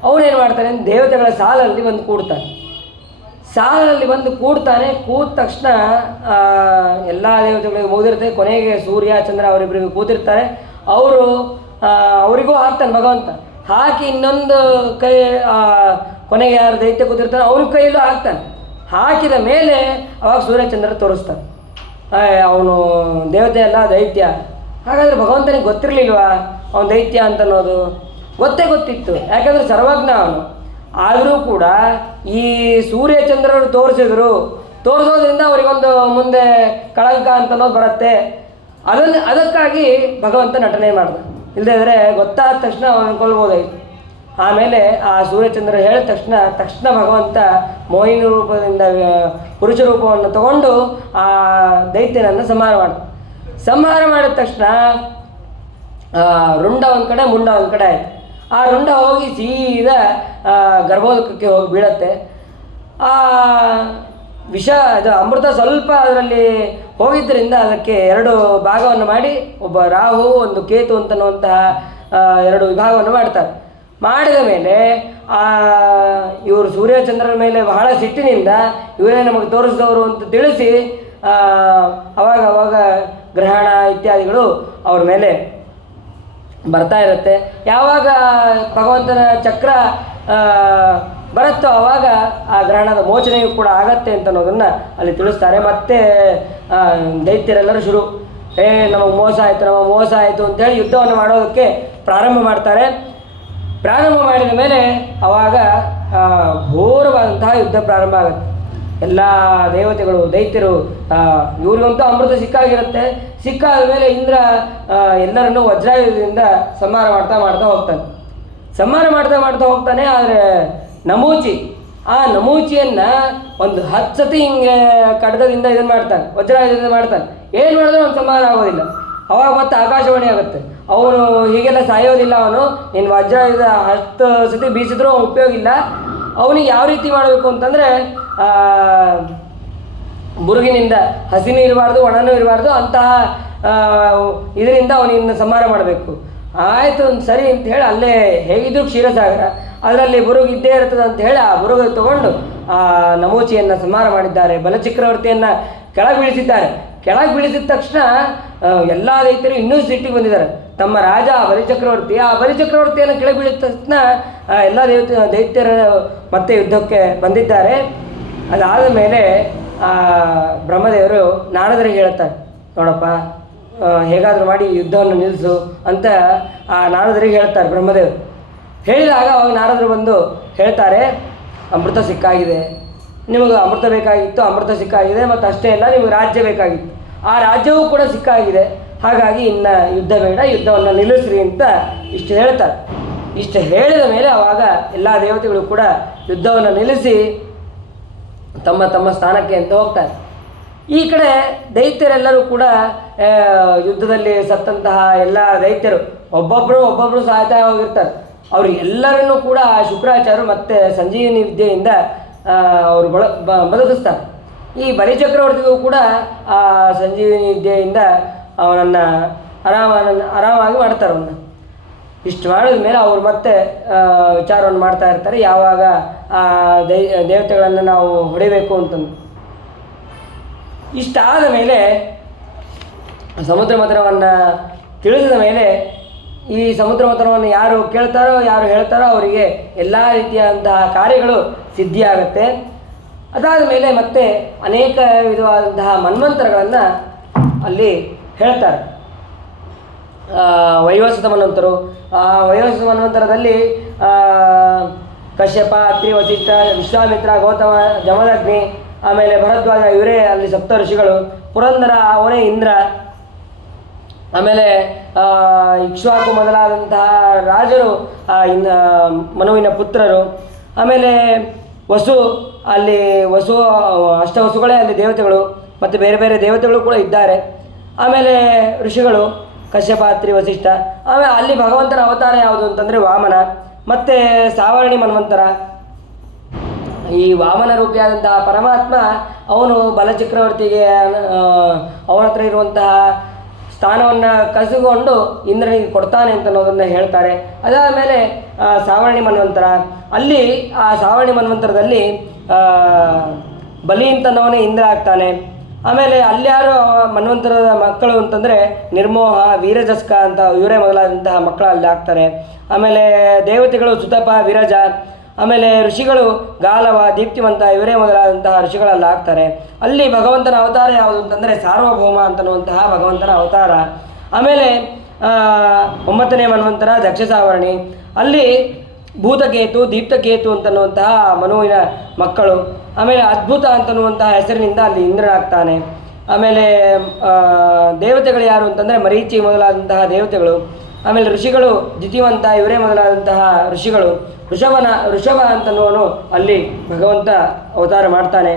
ಅವನೇನು ಮಾಡ್ತಾನೆ, ದೇವತೆಗಳ ಸಾಲಲ್ಲಿ ಬಂದು ಕೂಡ್ತಾನೆ. ಸಾಲಲ್ಲಿ ಬಂದು ಕೂಡ್ತಾನೆ. ಕೂತ ತಕ್ಷಣ ಎಲ್ಲ ದೇವತೆಗಳಿಗೆ ಮುಗಿದಿರ್ತದೆ. ಕೊನೆಗೆ ಸೂರ್ಯ ಚಂದ್ರ ಅವರಿಬ್ಬರಿಗೂ ಕೂತಿರ್ತಾರೆ. ಅವರಿಗೂ ಹಾಕ್ತಾನೆ ಭಗವಂತ. ಹಾಕಿ ಇನ್ನೊಂದು ಕೈ ಕೊನೆಗೆ ಯಾರು ದೈತ್ಯ ಕೂತಿರ್ತಾನೆ ಅವ್ರ ಕೈಯಲ್ಲೂ ಹಾಕ್ತಾನೆ. ಹಾಕಿದ ಮೇಲೆ ಅವಾಗ ಸೂರ್ಯಚಂದ್ರ ತೋರಿಸ್ತಾನೆ, ಅವನು ದೇವತೆ ಅಲ್ಲ ದೈತ್ಯ. ಹಾಗಾದರೆ ಭಗವಂತನಿಗೆ ಗೊತ್ತಿರಲಿಲ್ವಾ ಅವನು ದೈತ್ಯ ಅಂತ ಅನ್ನೋದು? ಗೊತ್ತಿತ್ತು, ಯಾಕಂದರೆ ಸರ್ವಜ್ಞ ಅವನು. ಆದರೂ ಕೂಡ ಈ ಸೂರ್ಯಚಂದ್ರರು ತೋರಿಸೋದ್ರಿಂದ ಅವರಿಗೊಂದು ಮುಂದೆ ಕಳಂಕ ಅಂತ ಅನ್ನೋದು ಬರುತ್ತೆ. ಅದಕ್ಕಾಗಿ ಭಗವಂತ ನಟನೆ ಮಾಡ್ದ. ಇಲ್ಲದೇ ಇದ್ದರೆ ಗೊತ್ತಾದ ತಕ್ಷಣ ಅವನು ಕೊಲ್ಬೋದಾಯಿತು. ಆಮೇಲೆ ಆ ಸೂರ್ಯಚಂದ್ರ ಹೇಳಿದ ತಕ್ಷಣ ಭಗವಂತ ಮೋಹಿನಿ ರೂಪದಿಂದ ಪುರುಷ ರೂಪವನ್ನು ತಗೊಂಡು ಆ ದೈತ್ಯನನ್ನು ಸಂಹಾರ ಮಾಡಿದ ತಕ್ಷಣ ರುಂಡ ಒಂದು ಕಡೆ ಮುಂಡ ಒಂದು ಕಡೆ ಆಯಿತು. ಆ ರುಂಡ ಹೋಗಿ ಸೀದಾ ಗರ್ಭೋದಕಕ್ಕೆ ಹೋಗಿ ಬೀಳತ್ತೆ. ಆ ವಿಷ ಅದು ಅಮೃತ ಸ್ವಲ್ಪ ಅದರಲ್ಲಿ ಹೋಗಿದ್ದರಿಂದ ಅದಕ್ಕೆ 2 ಭಾಗವನ್ನು ಮಾಡಿ, ಒಬ್ಬ ರಾಹು ಒಂದು ಕೇತು ಅಂತನ್ನುವಂತಹ 2 ವಿಭಾಗವನ್ನು ಮಾಡ್ತಾರೆ. ಮಾಡಿದ ಮೇಲೆ ಇವರು ಸೂರ್ಯಚಂದ್ರನ ಮೇಲೆ ಬಹಳ ಸಿಟ್ಟಿನಿಂದ ಇವರೇ ನಮಗೆ ತೋರಿಸಿದವರು ಅಂತ ತಿಳಿಸಿ ಅವಾಗ ಗ್ರಹಣ ಇತ್ಯಾದಿಗಳು ಅವ್ರ ಮೇಲೆ ಬರ್ತಾ ಇರುತ್ತೆ. ಯಾವಾಗ ಭಗವಂತನ ಚಕ್ರ ಬರುತ್ತೋ ಆವಾಗ ಆ ಗ್ರಹಣದ ಮೋಚನೆಯೂ ಕೂಡ ಆಗತ್ತೆ ಅಂತ ಅನ್ನೋದನ್ನು ಅಲ್ಲಿ ತಿಳಿಸ್ತಾರೆ. ಮತ್ತೆ ದೈತ್ಯರೆಲ್ಲರೂ ನಮಗೆ ಮೋಸ ಆಯಿತು ಅಂತೇಳಿ ಯುದ್ಧವನ್ನು ಮಾಡೋದಕ್ಕೆ ಪ್ರಾರಂಭ ಮಾಡ್ತಾರೆ. ಪ್ರಾರಂಭ ಮಾಡಿದ ಮೇಲೆ ಆವಾಗ ಘೋರವಾದಂತಹ ಯುದ್ಧ ಪ್ರಾರಂಭ ಆಗುತ್ತೆ. ಎಲ್ಲ ದೇವತೆಗಳು ದೈತ್ಯರು ಇವ್ರಿಗಂತೂ ಅಮೃತ ಸಿಕ್ಕಾದ ಮೇಲೆ ಇಂದ್ರ ಎಲ್ಲರನ್ನೂ ವಜ್ರಾಯುಧದಿಂದ ಸಂಹಾರ ಮಾಡ್ತಾ ಹೋಗ್ತಾನೆ. ಆದರೆ ಆ ನಮೂಚಿಯನ್ನು ಒಂದು 10 ಸತಿ ಹಿಂಗೆ ಖಡ್ಗದಿಂದ ಇದನ್ನು ಮಾಡ್ತಾನೆ, ವಜ್ರಾಯುಧದಿಂದ ಮಾಡ್ತಾನೆ. ಏನು ಮಾಡಿದ್ರೆ ಅವ್ನು ಸಂಹಾರ ಆಗೋದಿಲ್ಲ. ಅವಾಗ ಮತ್ತೆ ಆಕಾಶವಾಣಿ ಆಗುತ್ತೆ, ಅವನು ಹೀಗೆಲ್ಲ ಸಾಯೋದಿಲ್ಲ, ಅವನು ನಿನ್ನ ವಜ್ರಾಯುಧ 10 ಸತಿ ಬೀಸಿದ್ರೂ ಉಪಯೋಗ ಇಲ್ಲ. ಅವನಿಗೆ ಯಾವ ರೀತಿ ಮಾಡಬೇಕು ಅಂತಂದರೆ ಬುರುಗಿನಿಂದ ಹಸಿನೂ ಇರಬಾರ್ದು ಒಣನೂ ಇರಬಾರ್ದು, ಅಂತಹ ಇದರಿಂದ ಅವನಿನ್ನು ಸಂಹಾರ ಮಾಡಬೇಕು. ಆಯಿತು ಸರಿ ಅಂತ ಹೇಳಿ ಅಲ್ಲೇ ಹೇಗಿದ್ರು ಕ್ಷೀರಸಾಗರ, ಅದರಲ್ಲಿ ಬುರುಗು ಇದ್ದೇ ಇರ್ತದೆ ಅಂತ ಹೇಳಿ ಆ ಬುರುಗು ತಗೊಂಡು ಆ ನಮೂಚಿಯನ್ನು ಸಂಹಾರ ಮಾಡಿದ್ದಾರೆ. ಬಲಚಕ್ರವರ್ತಿಯನ್ನು ಕೆಳಗೆ ಬೀಳಿಸಿದ ತಕ್ಷಣ ಎಲ್ಲ ದೈತ್ಯರು ಇನ್ನೂ ಸಿಟ್ಟಿಗೆ ಬಂದಿದ್ದಾರೆ. ತಮ್ಮ ರಾಜ ಬಲಿಚಕ್ರವರ್ತಿಯನ್ನು ಕೆಳಗೆ ಬೀಳಿದ ತಕ್ಷಣ ಎಲ್ಲ ದೈತ್ಯರು ಮತ್ತೆ ಯುದ್ಧಕ್ಕೆ ಬಂದಿದ್ದಾರೆ. ಅದಾದ ಮೇಲೆ ಬ್ರಹ್ಮದೇವರು ನಾರದರಿಗೆ ಹೇಳ್ತಾರೆ, ನೋಡಪ್ಪ ಹೇಗಾದರೂ ಮಾಡಿ ಯುದ್ಧವನ್ನು ನಿಲ್ಲಿಸು ಅಂತ ಆ ನಾರದರಿಗೆ ಹೇಳ್ತಾರೆ ಬ್ರಹ್ಮದೇವರು. ಹೇಳಿದಾಗ ಅವಾಗ ನಾರದರು ಬಂದು ಹೇಳ್ತಾರೆ, ಅಮೃತ ಸಿಕ್ಕಾಗಿದೆ, ನಿಮಗೆ ಅಮೃತ ಬೇಕಾಗಿತ್ತು, ಅಮೃತ ಸಿಕ್ಕಾಗಿದೆ, ಮತ್ತು ಅಷ್ಟೇ ಅಲ್ಲ ನಿಮಗೆ ರಾಜ್ಯ ಬೇಕಾಗಿತ್ತು, ಆ ರಾಜ್ಯವೂ ಕೂಡ ಸಿಕ್ಕಾಗಿದೆ. ಹಾಗಾಗಿ ಇನ್ನು ಯುದ್ಧ ಬೇಡ, ಯುದ್ಧವನ್ನು ನಿಲ್ಲಿಸ್ರಿ ಅಂತ ಇಷ್ಟು ಹೇಳ್ತಾರೆ. ಇಷ್ಟು ಹೇಳಿದ ಮೇಲೆ ಆವಾಗ ಎಲ್ಲ ದೇವತೆಗಳು ಕೂಡ ಯುದ್ಧವನ್ನು ನಿಲ್ಲಿಸಿ ತಮ್ಮ ತಮ್ಮ ಸ್ಥಾನಕ್ಕೆ ಅಂತ ಹೋಗ್ತಾರೆ. ಈ ಕಡೆ ದೈತ್ಯರೆಲ್ಲರೂ ಕೂಡ ಯುದ್ಧದಲ್ಲಿ ಸತ್ತಂತಹ ಎಲ್ಲ ದೈತ್ಯರು ಒಬ್ಬೊಬ್ಬರು ಸಾಯ್ತಾ ಹೋಗಿರ್ತಾರೆ. ಎಲ್ಲರನ್ನೂ ಕೂಡ ಶುಕ್ರಾಚಾರ್ಯರು ಮತ್ತು ಸಂಜೀವಿನಿ ವಿದ್ಯೆಯಿಂದ ಅವರು ಬದುಕಿಸ್ತಾರೆ. ಈ ಬಲಿಚಕ್ರವರ್ತಿಗೂ ಕೂಡ ಆ ಸಂಜೀವಿನಿ ವಿದ್ಯೆಯಿಂದ ಅವನನ್ನು ಆರಾಮಾಗಿ ಮಾಡ್ತಾರೆ. ಅವನ್ನ ಇಷ್ಟು ಮಾಡಿದ ಮೇಲೆ ಅವರು ಮತ್ತೆ ವಿಚಾರವನ್ನು ಮಾಡ್ತಾ ಇರ್ತಾರೆ, ಯಾವಾಗ ಆ ದೇವತೆಗಳನ್ನು ನಾವು ಹೊಡಿಬೇಕು ಅಂತಂದು. ಇಷ್ಟಾದ ಮೇಲೆ ಸಮುದ್ರ ಮಂಥನವನ್ನು ತಿಳಿಸಿದ ಮೇಲೆ ಈ ಸಮುದ್ರ ಮಂಥನವನ್ನು ಯಾರು ಕೇಳ್ತಾರೋ ಯಾರು ಹೇಳ್ತಾರೋ ಅವರಿಗೆ ಎಲ್ಲ ರೀತಿಯಾದಂತಹ ಕಾರ್ಯಗಳು ಸಿದ್ಧಿಯಾಗತ್ತೆ. ಅದಾದ ಮೇಲೆ ಮತ್ತೆ ಅನೇಕ ವಿಧವಾದಂತಹ ಮನ್ವಂತರಗಳನ್ನು ಅಲ್ಲಿ ಹೇಳ್ತಾರೆ. ವೈವಸ್ವತ ಮನ್ವಂತರು, ಆ ವೈವಸ್ವತ ಮನ್ವಂತರದಲ್ಲಿ ಕಶ್ಯಪ, ಅತ್ರಿ, ವಸಿಷ್ಠ, ವಿಶ್ವಾಮಿತ್ರ, ಗೌತಮ, ಜಮದಗ್ನಿ, ಆಮೇಲೆ ಭರದ್ವಾಜ, ಇವರೇ ಅಲ್ಲಿ ಸಪ್ತ ಋಷಿಗಳು. ಪುರಂದರ ಅವನೇ ಇಂದ್ರ, ಆಮೇಲೆ ಇಕ್ಷ್ವಾಕು ಮೊದಲಾದಂತಹ ರಾಜರು ಮನುವಿನ ಪುತ್ರರು. ಆಮೇಲೆ ವಸು ಅಷ್ಟವಸುಗಳೇ ಅಲ್ಲಿ ದೇವತೆಗಳು, ಮತ್ತು ಬೇರೆ ಬೇರೆ ದೇವತೆಗಳು ಕೂಡ ಇದ್ದಾರೆ. ಆಮೇಲೆ ಋಷಿಗಳು ಕಶ್ಯಪ, ಅತ್ರಿ, ವಸಿಷ್ಠ. ಆಮೇಲೆ ಅಲ್ಲಿ ಭಗವಂತನ ಅವತಾರ ಯಾವುದು ಅಂತಂದರೆ ವಾಮನ, ಮತ್ತು ಸಾವರ್ಣಿ ಮನ್ವಂತರ. ಈ ವಾಮನ ರೂಪಿಯಾದಂತಹ ಪರಮಾತ್ಮ ಅವನು ಬಲಚಕ್ರವರ್ತಿಗೆ ಅವನ ಹತ್ರ ಇರುವಂತಹ ಸ್ಥಾನವನ್ನು ಕಸಿದುಕೊಂಡು ಇಂದ್ರನಿಗೆ ಕೊಡ್ತಾನೆ ಅಂತ ಅನ್ನೋದನ್ನು ಹೇಳ್ತಾರೆ. ಅದಾದ ಮೇಲೆ ಸಾವರ್ಣಿ ಮನ್ವಂತರ, ಅಲ್ಲಿ ಆ ಸಾವರ್ಣಿ ಮನ್ವಂತರದಲ್ಲಿ ಬಲಿ ಅಂತನವನೇ ಇಂದ್ರ ಆಗ್ತಾನೆ. ಆಮೇಲೆ ಅಲ್ಯಾರು ಮನ್ವಂತರದ ಮಕ್ಕಳು ಅಂತಂದರೆ ನಿರ್ಮೋಹ, ವೀರಜಸ್ಕ ಅಂತ ಇವರೇ ಮೊದಲಾದಂತಹ ಮಕ್ಕಳು ಅಲ್ಲಿ ಆಗ್ತಾರೆ. ಆಮೇಲೆ ದೇವತೆಗಳು ಸುತಪ, ವಿರಜ. ಆಮೇಲೆ ಋಷಿಗಳು ಗಾಲವ, ದೀಪ್ತಿವಂತ, ಇವರೇ ಮೊದಲಾದಂತಹ ಋಷಿಗಳೆಲ್ಲ ಆಗ್ತಾರೆ. ಅಲ್ಲಿ ಭಗವಂತನ ಅವತಾರ ಯಾವುದು ಅಂತಂದರೆ ಸಾರ್ವಭೌಮ ಅಂತನ್ನುವಂತಹ ಭಗವಂತನ ಅವತಾರ. ಆಮೇಲೆ 9ನೇ ಮನ್ವಂತರ ದಕ್ಷ ಸಾವರ್ಣಿ, ಅಲ್ಲಿ ಭೂತಕೇತು, ದೀಪ್ತಕೇತು ಅಂತನ್ನುವಂತಹ ಮನುವಿನ ಮಕ್ಕಳು. ಆಮೇಲೆ ಅದ್ಭುತ ಅಂತನ್ನುವಂತಹ ಹೆಸರಿನಿಂದ ಅಲ್ಲಿ ಇಂದ್ರನಾಗ್ತಾನೆ. ಆಮೇಲೆ ದೇವತೆಗಳು ಯಾರು ಅಂತಂದರೆ ಮರೀಚಿ ಮೊದಲಾದಂತಹ ದೇವತೆಗಳು. ಆಮೇಲೆ ಋಷಿಗಳು ದ್ಯುತಿವಂತ ಇವರೇ ಮೊದಲಾದಂತಹ ಋಷಿಗಳು. ಋಷಭ ಅಂತನ್ನುವನು ಅಲ್ಲಿ ಭಗವಂತ ಅವತಾರ ಮಾಡ್ತಾನೆ.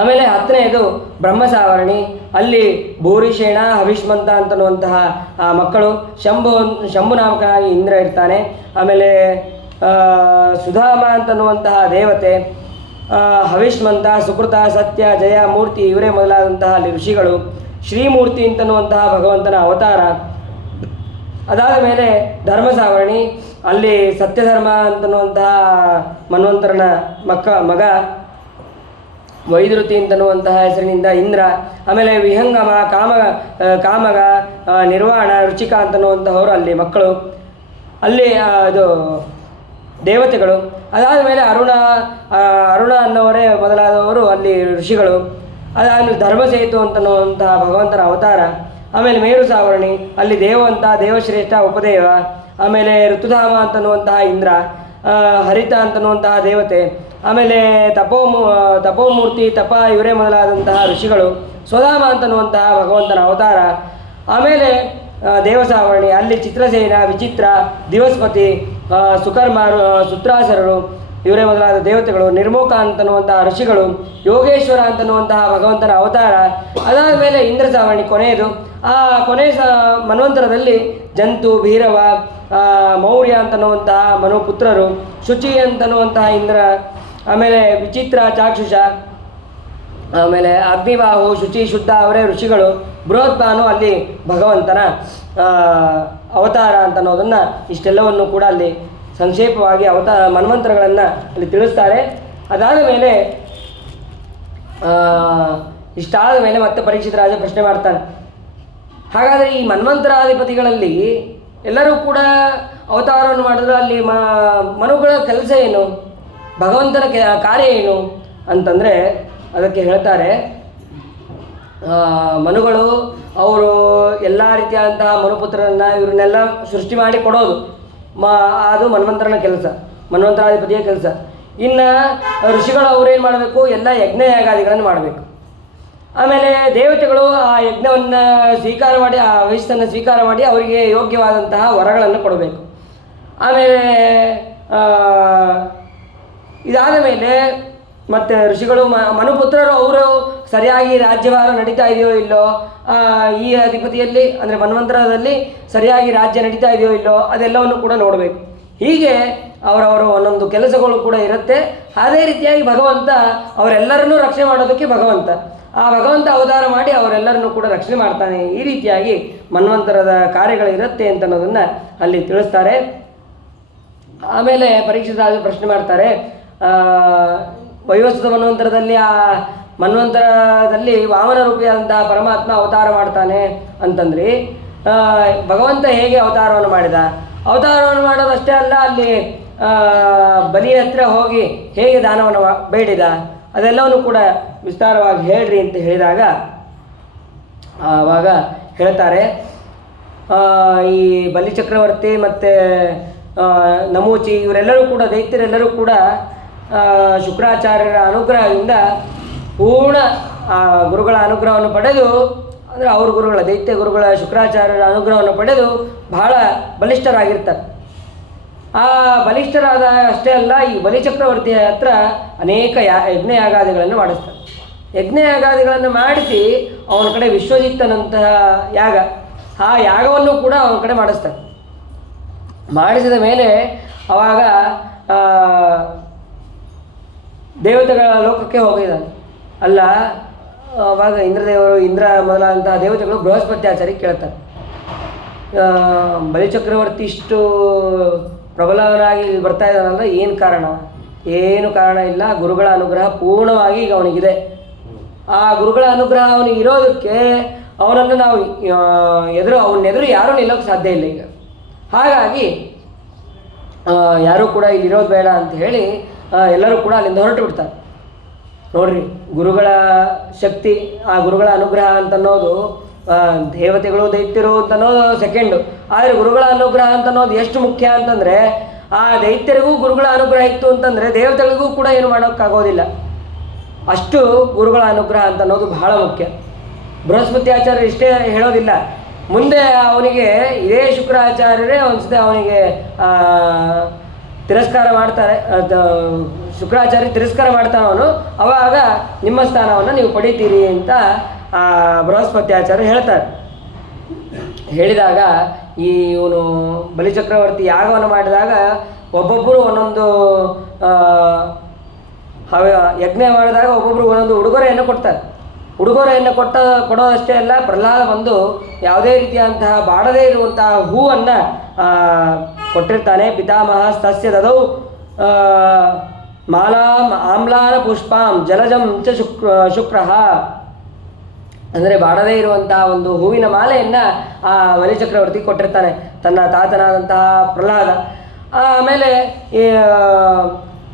ಆಮೇಲೆ 10ನೇದು ಬ್ರಹ್ಮಸಾವರ್ಣಿ, ಅಲ್ಲಿ ಭೂರಿಷೇಣ ಹವಿಷ್ಮಂತ ಅಂತನ್ನುವಂತಹ ಮಕ್ಕಳು. ಶಂಭು ನಾಮಕನಾಗಿ ಇಂದ್ರ ಇರ್ತಾನೆ. ಆಮೇಲೆ ಸುಧಾಮ ಅಂತನ್ನುವಂತಹ ದೇವತೆ, ಹವಿಷ್ಮಂತ, ಸುಕೃತ, ಸತ್ಯ, ಜಯ, ಮೂರ್ತಿ ಇವರೇ ಮೊದಲಾದಂತಹ ಅಲ್ಲಿ ಋಷಿಗಳು. ಶ್ರೀಮೂರ್ತಿ ಅಂತನ್ನುವಂತಹ ಭಗವಂತನ ಅವತಾರ. ಅದಾದ ಮೇಲೆ ಧರ್ಮಸಾವರ್ಣಿ, ಅಲ್ಲಿ ಸತ್ಯಧರ್ಮ ಅಂತನ್ನುವಂತಹ ಮನ್ವಂತರನ ಮಗ. ವೈದ್ಯುತಿ ಅಂತನ್ನುವಂತಹ ಹೆಸರಿನಿಂದ ಇಂದ್ರ. ಆಮೇಲೆ ವಿಹಂಗಮ, ಕಾಮಗ, ನಿರ್ವಾಣ, ರುಚಿಕ ಅಂತನ್ನುವಂತಹವರು ಅಲ್ಲಿ ಮಕ್ಕಳು, ಅಲ್ಲಿ ಅದು ದೇವತೆಗಳು. ಅದಾದ ಮೇಲೆ ಅರುಣ ಅನ್ನೋವರೇ ಮೊದಲಾದವರು ಅಲ್ಲಿ ಋಷಿಗಳು. ಅದಾದಮೇಲೆ ಧರ್ಮಸೇತು ಅಂತನ್ನುವಂತಹ ಭಗವಂತನ ಅವತಾರ. ಆಮೇಲೆ ಮೇರು ಸಾವರ್ಣಿ, ಅಲ್ಲಿ ದೇವಂತ, ದೇವಶ್ರೇಷ್ಠ, ಉಪದೇವ. ಆಮೇಲೆ ಋತುಧಾಮ ಅಂತನ್ನುವಂತಹ ಇಂದ್ರ, ಹರಿತ ಅಂತನ್ನುವಂತಹ ದೇವತೆ. ಆಮೇಲೆ ತಪೋಮೂರ್ತಿ, ತಪ ಇವರೇ ಮೊದಲಾದಂತಹ ಋಷಿಗಳು. ಸ್ವಧಾಮ ಅಂತನ್ನುವಂತಹ ಭಗವಂತನ ಅವತಾರ. ಆಮೇಲೆ ದೇವಸಾವರ್ಣಿ, ಅಲ್ಲಿ ಚಿತ್ರಸೇನ, ವಿಚಿತ್ರ, ದಿವಸ್ಪತಿ, ಸುಕರ್ಮ, ಸುತ್ರಾಸರರು ಇವರೇ ಮೊದಲಾದ ದೇವತೆಗಳು. ನಿರ್ಮೋಕ ಅಂತನ್ನುವಂತಹ ಋಷಿಗಳು. ಯೋಗೇಶ್ವರ ಅಂತನ್ನುವಂತಹ ಭಗವಂತನ ಅವತಾರ. ಅದಾದ ಮೇಲೆ ಇಂದ್ರ ಸಾವರ್ಣಿ ಕೊನೆಯದು. ಆ ಕೊನೆಯ ಮನ್ವಂತರದಲ್ಲಿ ಜಂತು, ಭೀರವ, ಮೌರ್ಯ ಅಂತನ್ನುವಂತಹ ಮನುಪುತ್ರರು. ಶುಚಿ ಅಂತನ್ನುವಂತಹ ಇಂದ್ರ. ಆಮೇಲೆ ವಿಚಿತ್ರ, ಚಾಕ್ಷುಷ. ಆಮೇಲೆ ಅಗ್ನಿಬಾಹು, ಶುಚಿ, ಶುದ್ಧ ಅವರೇ ಋಷಿಗಳು. ಬೃಹದ್ಭಾನು ಅಲ್ಲಿ ಭಗವಂತನ ಅವತಾರ ಅಂತನ್ನೋದನ್ನು ಇಷ್ಟೆಲ್ಲವನ್ನು ಕೂಡ ಅಲ್ಲಿ ಸಂಕ್ಷೇಪವಾಗಿ ಮನ್ವಂತರಗಳನ್ನು ಅಲ್ಲಿ ತಿಳಿಸ್ತಾರೆ. ಅದಾದ ಮೇಲೆ ಇಷ್ಟಾದ ಮೇಲೆ ಮತ್ತೆ ಪರೀಕ್ಷಿತ ರಾಜ ಪ್ರಶ್ನೆ ಮಾಡ್ತಾನೆ, ಹಾಗಾದರೆ ಈ ಮನ್ವಂತರಾಧಿಪತಿಗಳಲ್ಲಿ ಎಲ್ಲರೂ ಕೂಡ ಅವತಾರವನ್ನು ಮಾಡಿದ್ರೆ ಅಲ್ಲಿ ಮನುಗಳ ಕೆಲಸ ಏನು, ಭಗವಂತನ ಕಾರ್ಯ ಏನು ಅಂತಂದರೆ ಅದಕ್ಕೆ ಹೇಳ್ತಾರೆ, ಮನುಗಳು ಅವರು ಎಲ್ಲ ರೀತಿಯಾದಂತಹ ಮನುಪುತ್ರರನ್ನು ಇವ್ರನ್ನೆಲ್ಲ ಸೃಷ್ಟಿ ಮಾಡಿ ಕೊಡೋದು ಅದು ಮನ್ವಂತರನ ಕೆಲಸ, ಮನ್ವಂತರಾಧಿಪತಿಯ ಕೆಲಸ. ಇನ್ನು ಋಷಿಗಳು ಅವ್ರೇನು ಮಾಡಬೇಕು, ಎಲ್ಲ ಯಜ್ಞ ಯಾಗಾದಿಗಳನ್ನು ಮಾಡಬೇಕು. ಆಮೇಲೆ ದೇವತೆಗಳು ಆ ಯಜ್ಞವನ್ನು ಸ್ವೀಕಾರ ಮಾಡಿ, ಆ ವಯಸ್ಸನ್ನು ಸ್ವೀಕಾರ ಮಾಡಿ ಅವರಿಗೆ ಯೋಗ್ಯವಾದಂತಹ ವರಗಳನ್ನು ಕೊಡಬೇಕು. ಆಮೇಲೆ ಇದಾದ ಮೇಲೆ ಮತ್ತು ಋಷಿಗಳು ಮನುಪುತ್ರರು ಅವರು ಸರಿಯಾಗಿ ರಾಜ್ಯಭಾರ ನಡೀತಾ ಇದೆಯೋ ಇಲ್ಲೋ, ಈ ಅಧಿಪತಿಯಲ್ಲಿ ಅಂದರೆ ಮನ್ವಂತರದಲ್ಲಿ ಸರಿಯಾಗಿ ರಾಜ್ಯ ನಡೀತಾ ಇದೆಯೋ ಇಲ್ಲೋ ಅದೆಲ್ಲವನ್ನು ಕೂಡ ನೋಡಬೇಕು. ಹೀಗೆ ಅವರವರ ಒಂದೊಂದು ಕೆಲಸಗಳು ಕೂಡ ಇರುತ್ತೆ. ಅದೇ ರೀತಿಯಾಗಿ ಭಗವಂತ ಅವರೆಲ್ಲರನ್ನೂ ರಕ್ಷಣೆ ಮಾಡೋದಕ್ಕೆ ಭಗವಂತ ಅವತಾರ ಮಾಡಿ ಅವರೆಲ್ಲರನ್ನೂ ಕೂಡ ರಕ್ಷಣೆ ಮಾಡ್ತಾನೆ. ಈ ರೀತಿಯಾಗಿ ಮನ್ವಂತರದ ಕಾರ್ಯಗಳಿರುತ್ತೆ ಅಂತ ಅನ್ನೋದನ್ನು ಅಲ್ಲಿ ತಿಳಿಸ್ತಾರೆ. ಆಮೇಲೆ ಪರೀಕ್ಷಿತ ಪ್ರಶ್ನೆ ಮಾಡ್ತಾರೆ, ವೈವಸ್ವತ ಮನ್ವಂತರದಲ್ಲಿ ಆ ಮನ್ವಂತರದಲ್ಲಿ ವಾಮನ ರೂಪಿಯಾದಂತಹ ಪರಮಾತ್ಮ ಅವತಾರ ಮಾಡ್ತಾನೆ ಅಂತಂದ್ರಿ, ಭಗವಂತ ಹೇಗೆ ಅವತಾರವನ್ನು ಮಾಡಿದ? ಅವತಾರವನ್ನು ಮಾಡೋದಷ್ಟೇ ಅಲ್ಲ, ಅಲ್ಲಿ ಬಲಿಯ ಹತ್ರ ಹೋಗಿ ಹೇಗೆ ದಾನವನ್ನು ಬೇಡಿದ ಅದೆಲ್ಲವನ್ನು ಕೂಡ ವಿಸ್ತಾರವಾಗಿ ಹೇಳ್ರಿ ಅಂತ ಹೇಳಿದಾಗ ಆವಾಗ ಹೇಳ್ತಾರೆ, ಈ ಬಲಿಚಕ್ರವರ್ತಿ ಮತ್ತು ನಮೂಚಿ ಇವರೆಲ್ಲರೂ ಕೂಡ ದೈತ್ಯರೆಲ್ಲರೂ ಕೂಡ ಶುಕ್ರಾಚಾರ್ಯರ ಅನುಗ್ರಹದಿಂದ ಪೂರ್ಣ ಗುರುಗಳ ಅನುಗ್ರಹವನ್ನು ಪಡೆದು, ಅಂದರೆ ಅವ್ರ ಗುರುಗಳ ದೈತ್ಯ ಗುರುಗಳ ಶುಕ್ರಾಚಾರ್ಯರ ಅನುಗ್ರಹವನ್ನು ಪಡೆದು ಬಹಳ ಬಲಿಷ್ಠರಾಗಿರ್ತಾರೆ. ಆ ಬಲಿಷ್ಠರಾದ ಅಷ್ಟೇ ಅಲ್ಲ, ಈ ಬಲಿಚಕ್ರವರ್ತಿಯ ಹತ್ರ ಅನೇಕ ಯಜ್ಞಯಾಗಾದಿಗಳನ್ನು ಮಾಡಿಸ್ತಾರೆ. ಯಜ್ಞಯಾಗಾದಿಗಳನ್ನು ಮಾಡಿಸಿ ಅವನ ಕಡೆ ವಿಶ್ವಜಿತ್ತನಂತಹ ಯಾಗ, ಆ ಯಾಗವನ್ನು ಕೂಡ ಅವನ ಕಡೆ ಮಾಡಿಸ್ತಾರೆ. ಮಾಡಿಸಿದ ಮೇಲೆ ಅವಾಗ ದೇವತೆಗಳ ಲೋಕಕ್ಕೆ ಹೋಗಿದ್ದಾನೆ. ಅಲ್ಲ, ಆವಾಗ ಇಂದ್ರ ಮೊದಲಾದಂತಹ ದೇವತೆಗಳು ಬೃಹಸ್ಪತ್ಯಾಚಾರ್ಯಕ್ಕೆ ಕೇಳ್ತಾರೆ, ಬಲಿಚಕ್ರವರ್ತಿ ಇಷ್ಟು ಪ್ರಬಲನಾಗಿ ಬರ್ತಾ ಇದ್ದಾನಲ್ಲ, ಏನು ಕಾರಣ? ಏನು ಕಾರಣ ಇಲ್ಲ, ಗುರುಗಳ ಅನುಗ್ರಹ ಪೂರ್ಣವಾಗಿ ಈಗ ಅವನಿಗಿದೆ. ಆ ಗುರುಗಳ ಅನುಗ್ರಹ ಅವನಿಗೆ ಇರೋದಕ್ಕೆ ಅವನನ್ನು ನಾವು ಅವನ್ನೆದುರು ಯಾರೂ ನಿಲ್ಲೋಕ್ಕೆ ಸಾಧ್ಯ ಇಲ್ಲ ಈಗ. ಹಾಗಾಗಿ ಯಾರೂ ಕೂಡ ಇಲ್ಲಿರೋದು ಬೇಡ ಅಂತ ಹೇಳಿ ಎಲ್ಲರೂ ಕೂಡ ಅಲ್ಲಿಂದ ಹೊರಟು ಬಿಡ್ತಾರೆ. ನೋಡ್ರಿ, ಗುರುಗಳ ಶಕ್ತಿ, ಆ ಗುರುಗಳ ಅನುಗ್ರಹ ಅಂತನ್ನೋದು ದೇವತೆಗಳು ದೈತ್ಯರು ಅಂತನ್ನೋದು ಸೆಕೆಂಡು, ಆದರೆ ಗುರುಗಳ ಅನುಗ್ರಹ ಅಂತನ್ನೋದು ಎಷ್ಟು ಮುಖ್ಯ ಅಂತಂದರೆ, ಆ ದೈತ್ಯರಿಗೂ ಗುರುಗಳ ಅನುಗ್ರಹ ಇತ್ತು ಅಂತಂದರೆ ದೇವತೆಗಳಿಗೂ ಕೂಡ ಏನು ಮಾಡೋಕ್ಕಾಗೋದಿಲ್ಲ. ಅಷ್ಟು ಗುರುಗಳ ಅನುಗ್ರಹ ಅಂತನ್ನೋದು ಬಹಳ ಮುಖ್ಯ. ಬೃಹಸ್ಪತ್ಯಾಚಾರ್ಯರು ಇಷ್ಟೇ ಹೇಳೋದಿಲ್ಲ, ಮುಂದೆ ಅವನಿಗೆ ಇದೇ ಶುಕ್ರಾಚಾರ್ಯರೇ ಒಂದ್ಸತಿ ಅವನಿಗೆ ತಿರಸ್ಕಾರ ಮಾಡ್ತಾರೆ. ಶುಕ್ರಾಚಾರ್ಯ ತಿರಸ್ಕಾರ ಮಾಡ್ತಾನೆ ಅವನು. ಅವಾಗ ನಿಮ್ಮ ಸ್ಥಾನವನ್ನು ನೀವು ಪಡಿತೀರಿ ಅಂತ ಬೃಹಸ್ಪತ್ಯಾಚಾರ್ಯ ಹೇಳ್ತಾರೆ. ಹೇಳಿದಾಗ ಇವನು ಬಲಿಚಕ್ರವರ್ತಿ ಯಾಗವನ್ನು ಮಾಡಿದಾಗ ಒಬ್ಬೊಬ್ಬರು ಒಂದೊಂದು ಯಜ್ಞ ಮಾಡಿದಾಗ ಒಬ್ಬೊಬ್ಬರು ಒಂದೊಂದು ಉಡುಗೊರೆಯನ್ನು ಕೊಡ್ತಾರೆ. ಉಡುಗೊರೆಯನ್ನು ಕೊಡೋದಷ್ಟೇ ಅಲ್ಲ, ಪ್ರಹ್ಲಾದ ಬಂದು ಯಾವುದೇ ರೀತಿಯಾದಂತಹ ಬಾಡದೇ ಇರುವಂತಹ ಹೂವನ್ನು ಕೊಟ್ಟಿರ್ತಾನೆ. ಪಿತಾಮಹ ತಸ್ಯ ದದೌ ಮಾಲಾಂ ಆಮ್ಲಾನ ಪುಷ್ಪಾಂ ಜಲಜಂ ಚ ಶುಕ್ರಃ. ಅಂದರೆ ಬಾಡದೇ ಇರುವಂತಹ ಒಂದು ಹೂವಿನ ಮಾಲೆಯನ್ನು ಆ ಬಲಿಚಕ್ರವರ್ತಿ ಕೊಟ್ಟಿರ್ತಾನೆ ತನ್ನ ತಾತನಾದಂತಹ ಪ್ರಹ್ಲಾದ. ಆಮೇಲೆ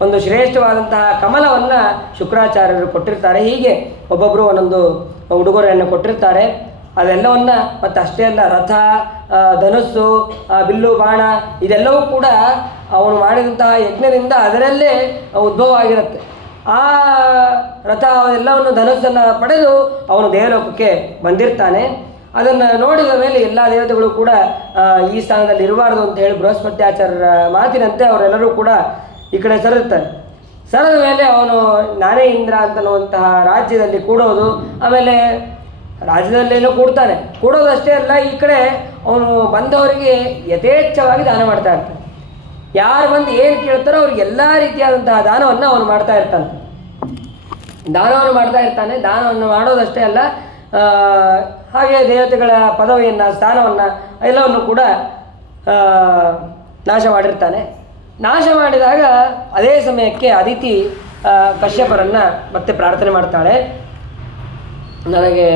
ಒಂದು ಶ್ರೇಷ್ಠವಾದಂತಹ ಕಮಲವನ್ನು ಶುಕ್ರಾಚಾರ್ಯರು ಕೊಟ್ಟಿರ್ತಾರೆ. ಹೀಗೆ ಒಬ್ಬೊಬ್ಬರು ಒಂದೊಂದು ಉಡುಗೊರೆಯನ್ನು ಕೊಟ್ಟಿರ್ತಾರೆ. ಅದೆಲ್ಲವನ್ನು ಮತ್ತು ಅಷ್ಟೇ ಅಲ್ಲ, ರಥ, ಧನುಸ್ಸು, ಬಿಲ್ಲು, ಬಾಣ ಇದೆಲ್ಲವೂ ಕೂಡ ಅವನು ಮಾಡಿದಂತಹ ಯಜ್ಞದಿಂದ ಅದರಲ್ಲೇ ಉದ್ಭವ ಆಗಿರುತ್ತೆ. ಆ ರಥ ಎಲ್ಲವನ್ನು ಧನುಸ್ಸನ್ನು ಪಡೆದು ಅವನು ದೇವಲೋಕಕ್ಕೆ ಬಂದಿರ್ತಾನೆ. ಅದನ್ನು ನೋಡಿದ ಮೇಲೆ ಎಲ್ಲ ದೇವತೆಗಳು ಕೂಡ ಈ ಸ್ಥಾನದಲ್ಲಿ ಇರಬಾರ್ದು ಅಂತ ಹೇಳಿ ಬೃಹಸ್ಪತ್ಯಾಚಾರ್ಯರ ಮಾತಿನಂತೆ ಅವರೆಲ್ಲರೂ ಕೂಡ ಈ ಕಡೆ ಸರಿರ್ತಾರೆ. ಸರದ ಮೇಲೆ ಅವನು ನಾನೇ ಇಂದ್ರ ಅಂತನ್ನುವಂತಹ ರಾಜ್ಯದಲ್ಲಿ ಕೂಡೋದು. ಆಮೇಲೆ ರಾಜ್ಯದಲ್ಲೇನೋ ಕೂಡ್ತಾನೆ. ಕೂಡೋದಷ್ಟೇ ಅಲ್ಲ, ಈ ಕಡೆ ಅವನು ಬಂದವರಿಗೆ ಯಥೇಚ್ಛವಾಗಿ ದಾನ ಮಾಡ್ತಾ ಇರ್ತಾನೆ. ಯಾರು ಬಂದು ಏನು ಕೇಳ್ತಾರೋ ಅವ್ರಿಗೆ ಎಲ್ಲ ರೀತಿಯಾದಂತಹ ದಾನವನ್ನು ಅವನು ಮಾಡ್ತಾ ಇರ್ತಾನೆ. ದಾನವನ್ನು ಮಾಡೋದಷ್ಟೇ ಅಲ್ಲ, ಹಾಗೆ ದೇವತೆಗಳ ಪದವಿಯನ್ನು, ಸ್ಥಾನವನ್ನು ಎಲ್ಲವನ್ನು ಕೂಡ ನಾಶ ಮಾಡಿರ್ತಾನೆ. ನಾಶ ಮಾಡಿದಾಗ ಅದೇ ಸಮಯಕ್ಕೆ ಅದಿತಿ ಕಶ್ಯಪರನ್ನು ಮತ್ತೆ ಪ್ರಾರ್ಥನೆ ಮಾಡ್ತಾಳೆ. ನನಗೆ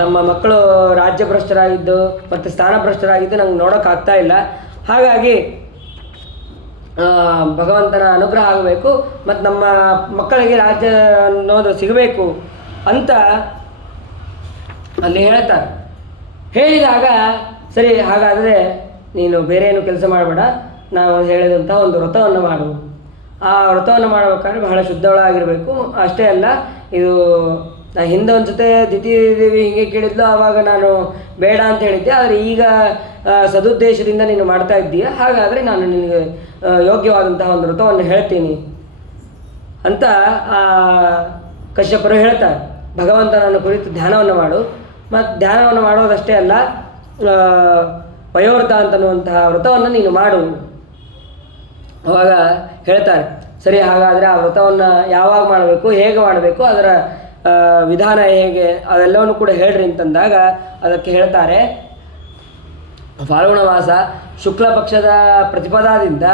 ನಮ್ಮ ಮಕ್ಕಳು ರಾಜ್ಯಭ್ರಷ್ಟರಾಗಿದ್ದು ಮತ್ತು ಸ್ಥಾನಭ್ರಷ್ಟರಾಗಿದ್ದು ನಂಗೆ ನೋಡೋಕ್ಕಾಗ್ತಾ ಇಲ್ಲ. ಹಾಗಾಗಿ ಭಗವಂತನ ಅನುಗ್ರಹ ಆಗಬೇಕು ಮತ್ತು ನಮ್ಮ ಮಕ್ಕಳಿಗೆ ರಾಜ್ಯ ಅನ್ನೋದು ಸಿಗಬೇಕು ಅಂತ ಅಲ್ಲಿ ಹೇಳ್ತಾರೆ. ಹೇಳಿದಾಗ ಸರಿ, ಹಾಗಾದರೆ ನೀನು ಬೇರೆ ಏನು ಕೆಲಸ ಮಾಡಬೇಡ, ನಾವು ಹೇಳಿದಂಥ ಒಂದು ವ್ರತವನ್ನು ಮಾಡು. ಆ ವ್ರತವನ್ನು ಮಾಡಬೇಕಾದ್ರೆ ಬಹಳ ಶುದ್ಧಳಾಗಿರಬೇಕು. ಅಷ್ಟೇ ಅಲ್ಲ, ಇದು ನಾ ಹಿಂದೆ ಒಂದು ಜೊತೆ ದಿತಿದೇವಿ ಹೀಗೆ ಕೇಳಿದ್ಲು, ಆವಾಗ ನಾನು ಬೇಡ ಅಂತ ಹೇಳಿದ್ದೆ. ಆದರೆ ಈಗ ಸದುದ್ದೇಶದಿಂದ ನೀನು ಮಾಡ್ತಾ ಇದ್ದೀಯ, ಹಾಗಾದರೆ ನಾನು ನಿನಗೆ ಯೋಗ್ಯವಾದಂತಹ ಒಂದು ವ್ರತವನ್ನು ಹೇಳ್ತೀನಿ ಅಂತ ಕಶ್ಯಪರು ಹೇಳ್ತಾರೆ. ಭಗವಂತನನ್ನು ಕುರಿತು ಧ್ಯಾನವನ್ನು ಮಾಡು. ಮತ್ತು ಧ್ಯಾನವನ್ನು ಮಾಡೋದಷ್ಟೇ ಅಲ್ಲ, ಪಯೋವ್ರತ ಅಂತನ್ನುವಂತಹ ವ್ರತವನ್ನು ನೀನು ಮಾಡು. ಅವಾಗ ಹೇಳ್ತಾರೆ, ಸರಿ, ಹಾಗಾದರೆ ಆ ವ್ರತವನ್ನು ಯಾವಾಗ ಮಾಡಬೇಕು, ಹೇಗೆ ಮಾಡಬೇಕು, ಅದರ ವಿಧಾನ ಹೇಗೆ, ಅದೆಲ್ಲವನ್ನು ಕೂಡ ಹೇಳ್ರಿ ಅಂತಂದಾಗ ಅದಕ್ಕೆ ಹೇಳ್ತಾರೆ, ಫಾಲ್ಗುಣ ಮಾಸ ಶುಕ್ಲ ಪಕ್ಷದ ಪ್ರತಿಪದಾದಿಂದ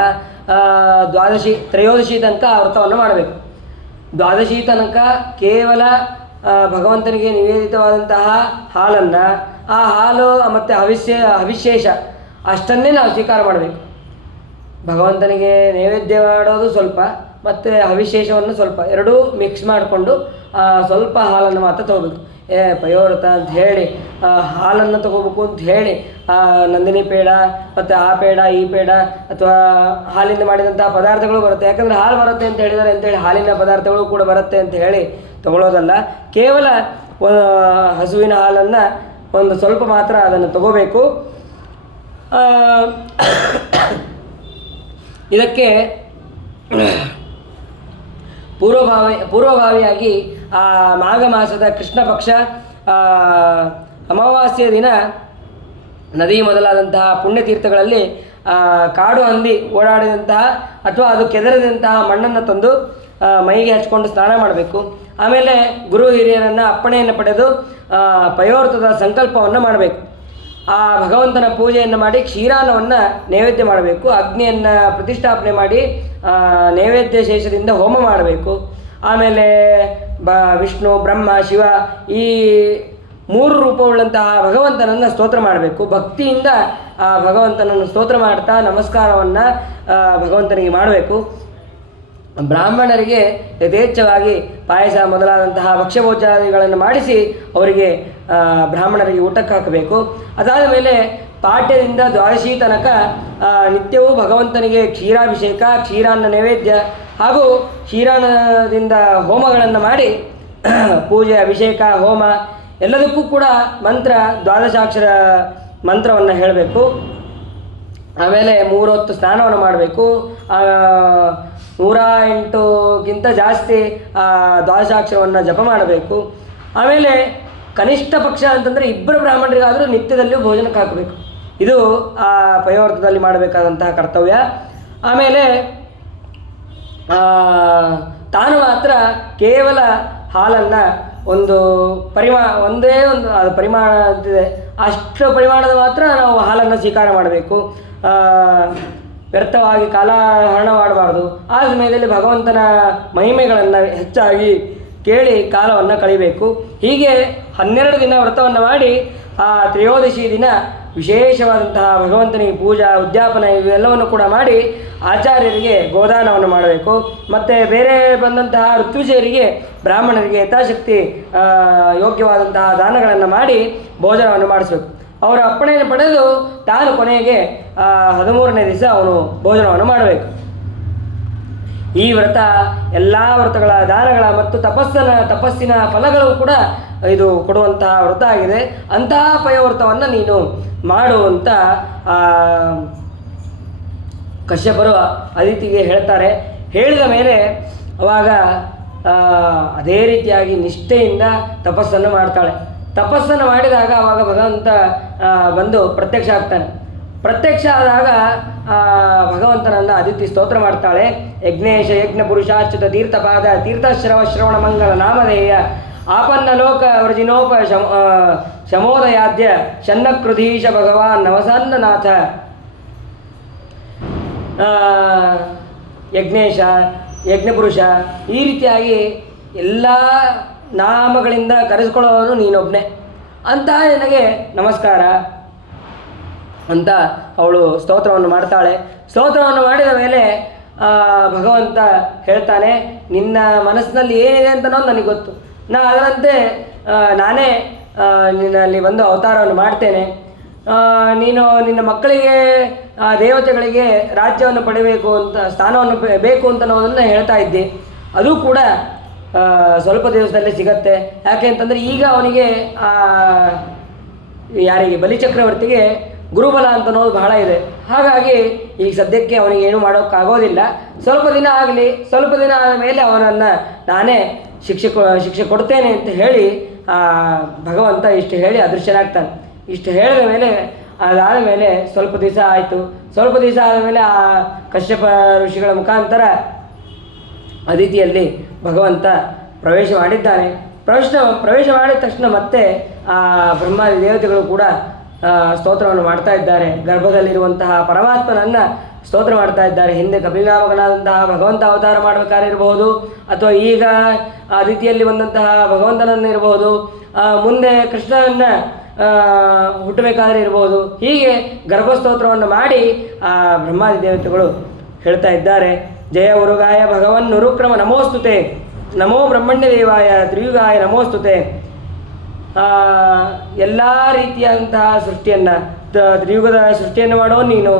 ತ್ರಯೋದಶಿ ತನಕ ಆ ವ್ರತವನ್ನು ಮಾಡಬೇಕು. ದ್ವಾದಶಿ ತನಕ ಕೇವಲ ಭಗವಂತನಿಗೆ ನಿವೇದಿತವಾದಂತಹ ಹಾಲನ್ನು, ಆ ಹಾಲು ಮತ್ತು ಹವಿಶೇಷ ಅಷ್ಟನ್ನೇ ನಾವು ಸ್ವೀಕಾರ ಮಾಡಬೇಕು. ಭಗವಂತನಿಗೆ ನೈವೇದ್ಯ ಮಾಡೋದು ಸ್ವಲ್ಪ ಮತ್ತು ಹವಿಶೇಷವನ್ನು ಸ್ವಲ್ಪ, ಎರಡೂ ಮಿಕ್ಸ್ ಮಾಡಿಕೊಂಡು ಸ್ವಲ್ಪ ಹಾಲನ್ನು ಮಾತ್ರ ತೊಗೋಬೇಕು. ಪಯೋವ್ರತ ಅಂತ ಹೇಳಿ ಹಾಲನ್ನು ತೊಗೋಬೇಕು ಅಂತ ಹೇಳಿ ನಂದಿನಿ ಪೇಡ ಮತ್ತು ಆ ಪೇಡ ಈ ಪೇಡ ಅಥವಾ ಹಾಲಿಂದ ಮಾಡಿದಂಥ ಪದಾರ್ಥಗಳು ಬರುತ್ತೆ. ಯಾಕಂದರೆ ಹಾಲು ಬರುತ್ತೆ ಅಂತ ಹೇಳಿದ್ದಾರೆ ಅಂತೇಳಿ ಹಾಲಿನ ಪದಾರ್ಥಗಳು ಕೂಡ ಬರುತ್ತೆ ಅಂತ ಹೇಳಿ ತಗೊಳ್ಳೋದಲ್ಲ. ಕೇವಲ ಹಸುವಿನ ಹಾಲನ್ನು ಒಂದು ಸ್ವಲ್ಪ ಮಾತ್ರ ಅದನ್ನು ತಗೋಬೇಕು. ಇದಕ್ಕೆ ಪೂರ್ವಭಾವಿಯಾಗಿ ಮಾಘ ಮಾಸದ ಕೃಷ್ಣ ಪಕ್ಷ ಅಮಾವಾಸ್ಯೆಯ ದಿನ ನದಿ ಮೊದಲಾದಂತಹ ಪುಣ್ಯತೀರ್ಥಗಳಲ್ಲಿ ಕಾಡು ಹಂದಿ ಓಡಾಡಿದಂತಹ ಅಥವಾ ಅದು ಕೆದರಿದಂತಹ ಮಣ್ಣನ್ನು ತಂದು ಮೈಗೆ ಹಚ್ಕೊಂಡು ಸ್ನಾನ ಮಾಡಬೇಕು. ಆಮೇಲೆ ಗುರು ಹಿರಿಯರನ್ನು ಅಪ್ಪಣೆಯನ್ನು ಪಡೆದು ಪಯೋವ್ರತದ ಸಂಕಲ್ಪವನ್ನು ಮಾಡಬೇಕು. ಆ ಭಗವಂತನ ಪೂಜೆಯನ್ನು ಮಾಡಿ ಕ್ಷೀರಾನ್ನವನ್ನು ನೈವೇದ್ಯ ಮಾಡಬೇಕು. ಅಗ್ನಿಯನ್ನು ಪ್ರತಿಷ್ಠಾಪನೆ ಮಾಡಿ ನೈವೇದ್ಯ ಶೇಷದಿಂದ ಹೋಮ ಮಾಡಬೇಕು. ಆಮೇಲೆ ವಿಷ್ಣು, ಬ್ರಹ್ಮ, ಶಿವ ಈ ಮೂರು ರೂಪವುಳ್ಳಂತಹ ಭಗವಂತನನ್ನು ಸ್ತೋತ್ರ ಮಾಡಬೇಕು. ಭಕ್ತಿಯಿಂದ ಆ ಭಗವಂತನನ್ನು ಸ್ತೋತ್ರ ಮಾಡ್ತಾ ನಮಸ್ಕಾರವನ್ನು ಭಗವಂತನಿಗೆ ಮಾಡಬೇಕು. ಬ್ರಾಹ್ಮಣರಿಗೆ ಯಥೇಚ್ಛವಾಗಿ ಪಾಯಸ ಮೊದಲಾದಂತಹ ಭಕ್ಷ್ಯಭೋಜಾದಿಗಳನ್ನು ಮಾಡಿಸಿ ಅವರಿಗೆ ಬ್ರಾಹ್ಮಣರಿಗೆ ಊಟಕ್ಕೆ ಹಾಕಬೇಕು. ಅದಾದ ಮೇಲೆ ಪಾಠ್ಯದಿಂದ ದ್ವಾದಶಿ ತನಕ ನಿತ್ಯವೂ ಭಗವಂತನಿಗೆ ಕ್ಷೀರಾಭಿಷೇಕ, ಕ್ಷೀರಾನ್ನ ನೈವೇದ್ಯ ಹಾಗೂ ಕ್ಷೀರಾನ್ನದಿಂದ ಹೋಮಗಳನ್ನು ಮಾಡಿ ಪೂಜೆ, ಅಭಿಷೇಕ, ಹೋಮ ಎಲ್ಲದಕ್ಕೂ ಕೂಡ ಮಂತ್ರ ದ್ವಾದಶಾಕ್ಷರ ಮಂತ್ರವನ್ನು ಹೇಳಬೇಕು. ಆಮೇಲೆ 3 ಹೊತ್ತು ಸ್ನಾನವನ್ನು ಮಾಡಬೇಕು. 108ಗಿಂತ ಜಾಸ್ತಿ ದ್ವಾದಶಾಕ್ಷರವನ್ನು ಜಪ ಮಾಡಬೇಕು. ಆಮೇಲೆ ಕನಿಷ್ಠ ಪಕ್ಷ ಅಂತಂದರೆ 2 ಬ್ರಾಹ್ಮಣರಿಗಾದರೂ ನಿತ್ಯದಲ್ಲಿಯೂ ಭೋಜನಕ್ಕೆ ಹಾಕಬೇಕು. ಇದು ಆ ಪಯೋವರ್ತದಲ್ಲಿ ಮಾಡಬೇಕಾದಂತಹ ಕರ್ತವ್ಯ. ಆಮೇಲೆ ತಾನು ಮಾತ್ರ ಕೇವಲ ಹಾಲನ್ನು ಒಂದೇ ಒಂದು ಪರಿಮಾಣ ಅಂತಿದೆ, ಅಷ್ಟು ಪರಿಮಾಣದ ಮಾತ್ರ ನಾವು ಹಾಲನ್ನು ಸ್ವೀಕಾರ ಮಾಡಬೇಕು. ವ್ಯರ್ಥವಾಗಿ ಕಾಲಹರಣ ಮಾಡಬಾರ್ದು. ಆ ಸಮಯದಲ್ಲಿ ಭಗವಂತನ ಮಹಿಮೆಗಳನ್ನು ಹೆಚ್ಚಾಗಿ ಕೇಳಿ ಕಾಲವನ್ನು ಕಳಿಬೇಕು. ಹೀಗೆ 12 ದಿನ ವ್ರತವನ್ನು ಮಾಡಿ ಆ ತ್ರಯೋದಶಿ ದಿನ ವಿಶೇಷವಾದಂತಹ ಭಗವಂತನಿಗೆ ಪೂಜಾ ಉದ್ಯಾಪನ ಇವೆಲ್ಲವನ್ನು ಕೂಡ ಮಾಡಿ ಆಚಾರ್ಯರಿಗೆ ಗೋದಾನವನ್ನು ಮಾಡಬೇಕು. ಮತ್ತು ಬೇರೆ ಬಂದಂತಹ ಋತ್ವಿಜಯರಿಗೆ ಬ್ರಾಹ್ಮಣರಿಗೆ ಯಥಾಶಕ್ತಿ ಯೋಗ್ಯವಾದಂತಹ ದಾನಗಳನ್ನು ಮಾಡಿ ಭೋಜನವನ್ನು ಮಾಡಿಸಬೇಕು. ಅವರ ಅಪ್ಪಣೆಯನ್ನು ಪಡೆದು ತಾನು ಕೊನೆಗೆ 13ನೇ ದಿವಸ ಅವನು ಭೋಜನವನ್ನು ಮಾಡಬೇಕು. ಈ ವ್ರತ ಎಲ್ಲ ವ್ರತಗಳ ದಾನಗಳ ಮತ್ತು ತಪಸ್ಸಿನ ಫಲಗಳು ಕೂಡ ಇದು ಕೊಡುವಂತಹ ವ್ರತ ಆಗಿದೆ. ಅಂತಹ ಪಯೋವ್ರತವನ್ನು ನೀನು ಮಾಡುವಂತ ಕಶ್ಯಪರು ಅದಿತಿಗೆ ಹೇಳ್ತಾರೆ. ಹೇಳಿದ ಮೇಲೆ ಅವಾಗ ಅದೇ ರೀತಿಯಾಗಿ ನಿಷ್ಠೆಯಿಂದ ತಪಸ್ಸನ್ನು ಮಾಡ್ತಾಳೆ. ತಪಸ್ಸನ್ನು ಮಾಡಿದಾಗ ಅವಾಗ ಭಗವಂತ ಬಂದು ಪ್ರತ್ಯಕ್ಷ ಆಗ್ತಾನೆ. ಪ್ರತ್ಯಕ್ಷ ಆದಾಗ ಭಗವಂತನನ್ನು ಅದಿತಿ ಸ್ತೋತ್ರ ಮಾಡ್ತಾಳೆ. ಯಜ್ಞೇಶ ಯಜ್ಞ ಪುರುಷಾಚ್ಯುತ ತೀರ್ಥಪಾದ ತೀರ್ಥಶ್ರವ ಶ್ರವಣ ಮಂಗಲ ನಾಮಧೇಯ ಆಪನ್ನ ಲೋಕ ವ್ರಜಿನೋಪ ಶಮೋದಯಾದ್ಯ ಶನ್ನಕೃಧೀಶ ಭಗವಾನ್ ನವಸನ್ನನಾಥ. ಯಜ್ಞೇಶ ಯಜ್ಞಪುರುಷ ಈ ರೀತಿಯಾಗಿ ಎಲ್ಲ ನಾಮಗಳಿಂದ ಕರೆಸ್ಕೊಳ್ಳೋನು ನೀನೊಬ್ಬನೇ ಅಂತ ನಿನಗೆ ನಮಸ್ಕಾರ ಅಂತ ಅವಳು ಸ್ತೋತ್ರವನ್ನು ಮಾಡ್ತಾಳೆ. ಸ್ತೋತ್ರವನ್ನು ಮಾಡಿದ ಮೇಲೆ ಭಗವಂತ ಹೇಳ್ತಾನೆ, ನಿನ್ನ ಮನಸ್ಸಿನಲ್ಲಿ ಏನಿದೆ ಅಂತ ನನಗೆ ಗೊತ್ತು. ಅದರಂತೆ ನಾನೇ ನಿನ್ನಲ್ಲಿ ಬಂದು ಅವತಾರವನ್ನು ಮಾಡ್ತೇನೆ. ನೀನು ನಿನ್ನ ಮಕ್ಕಳಿಗೆ ದೇವತೆಗಳಿಗೆ ರಾಜ್ಯವನ್ನು ಪಡಿಬೇಕು ಅಂತ ಸ್ಥಾನವನ್ನು ಬೇಕು ಅಂತ ಅನ್ನೋದನ್ನು ಹೇಳ್ತಾ ಇದ್ದೆ. ಅದು ಕೂಡ ಸ್ವಲ್ಪ ದಿವಸದಲ್ಲೇ ಸಿಗತ್ತೆ. ಯಾಕೆ ಅಂತಂದರೆ ಈಗ ಅವನಿಗೆ ಯಾರಿಗೆ ಬಲಿಚಕ್ರವರ್ತಿಗೆ ಗುರುಬಲ ಅಂತ ಅನ್ನೋದು ಬಹಳ ಇದೆ. ಹಾಗಾಗಿ ಈಗ ಸದ್ಯಕ್ಕೆ ಅವನಿಗೆ ಏನು ಮಾಡೋಕ್ಕಾಗೋದಿಲ್ಲ. ಸ್ವಲ್ಪ ದಿನ ಆಗಲಿ, ಸ್ವಲ್ಪ ದಿನ ಆದ ಮೇಲೆ ಅವನನ್ನು ನಾನೇ ಶಿಕ್ಷೆ ಕೊಡ್ತೇನೆ ಅಂತ ಹೇಳಿ ಭಗವಂತ ಇಷ್ಟು ಹೇಳಿ ಅದೃಶ್ಯನಾಗ್ತಾನೆ. ಇಷ್ಟು ಹೇಳಿದ ಮೇಲೆ ಅದಾದ ಮೇಲೆ ಸ್ವಲ್ಪ ದಿವಸ ಆಯಿತು. ಸ್ವಲ್ಪ ದಿವಸ ಆದಮೇಲೆ ಆ ಕಶ್ಯಪ ಋಷಿಗಳ ಮುಖಾಂತರ ಅದಿತಿಯಲ್ಲಿ ಭಗವಂತ ಪ್ರವೇಶ ಮಾಡಿದ್ದಾನೆ. ಪ್ರವೇಶ ಮಾಡಿದ ತಕ್ಷಣ ಮತ್ತೆ ಆ ಬ್ರಹ್ಮಾದಿ ದೇವತೆಗಳು ಕೂಡ ಸ್ತೋತ್ರವನ್ನು ಮಾಡ್ತಾ ಇದ್ದಾರೆ. ಗರ್ಭದಲ್ಲಿರುವಂತಹ ಪರಮಾತ್ಮನನ್ನು ಸ್ತೋತ್ರ ಮಾಡ್ತಾ ಇದ್ದಾರೆ. ಹಿಂದೆ ಕಪಿಲನಾಮಕನಾದಂತಹ ಭಗವಂತ ಅವತಾರ ಮಾಡಬೇಕಾದ್ರೆ ಇರಬಹುದು, ಅಥವಾ ಈಗ ಅದಿತಿಯಲ್ಲಿ ಬಂದಂತಹ ಭಗವಂತನನ್ನು ಇರಬಹುದು, ಮುಂದೆ ಕೃಷ್ಣನನ್ನು ಹುಟ್ಟಬೇಕಾದ್ರೆ ಇರಬಹುದು. ಹೀಗೆ ಗರ್ಭಸ್ತೋತ್ರವನ್ನು ಮಾಡಿ ಆ ಬ್ರಹ್ಮಾದಿ ದೇವತೆಗಳು ಹೇಳ್ತಾ ಇದ್ದಾರೆ. ಜಯ ಉರುಗಾಯ ಭಗವನ್ ನುರುಕ್ರಮ ನಮೋಸ್ತುತೆ, ನಮೋ ಬ್ರಹ್ಮಣ್ಯ ದೇವಾಯ ತ್ರಿಯುಗಾಯ ನಮೋಸ್ತುತೆ. ಎಲ್ಲ ರೀತಿಯಾದಂತಹ ಸೃಷ್ಟಿಯನ್ನು ತ್ರಿಯುಗದ ಸೃಷ್ಟಿಯನ್ನು ಮಾಡೋ ನೀನು,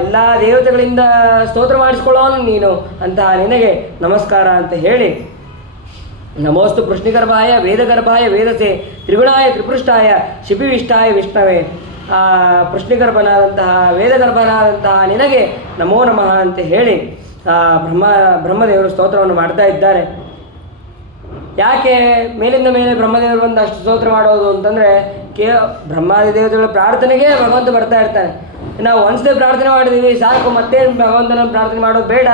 ಎಲ್ಲ ದೇವತೆಗಳಿಂದ ಸ್ತೋತ್ರ ಮಾಡಿಸ್ಕೊಳ್ಳೋನು ನೀನು, ಅಂತಹ ನಿನಗೆ ನಮಸ್ಕಾರ ಅಂತ ಹೇಳಿ ನಮೋಸ್ತು ಕೃಷ್ಣಿಗರ್ಭಾಯ ವೇದಗರ್ಭಾಯ ವೇದಸೆ ತ್ರಿಗುಣಾಯ ತ್ರಿಪೃಷ್ಠಾಯ ಶಿಪಿವಿಷ್ಟಾಯ ವಿಷ್ಣವೇ. ಕೃಷ್ಣಿಗರ್ಭನಾದಂತಹ ವೇದಗರ್ಭನಾದಂತಹ ನಿನಗೆ ನಮೋ ನಮಃ ಅಂತ ಹೇಳಿ ಬ್ರಹ್ಮದೇವರು ಸ್ತೋತ್ರವನ್ನು ಮಾಡ್ತಾ ಇದ್ದಾರೆ. ಯಾಕೆ ಮೇಲಿಂದ ಮೇಲೆ ಬ್ರಹ್ಮದೇವರು ಬಂದು ಅಷ್ಟು ಸ್ತೋತ್ರ ಮಾಡೋದು ಅಂತಂದರೆ, ಬ್ರಹ್ಮಾದಿ ದೇವತೆಗಳ ಪ್ರಾರ್ಥನೆಗೆ ಭಗವಂತ ಬರ್ತಾ ಇರ್ತಾನೆ. ನಾವು ಒಂದ್ಸಲ ಪ್ರಾರ್ಥನೆ ಮಾಡಿದ್ದೀವಿ ಸಾಕು, ಮತ್ತೇನು ಭಗವಂತನನ್ನು ಪ್ರಾರ್ಥನೆ ಮಾಡೋದು ಬೇಡ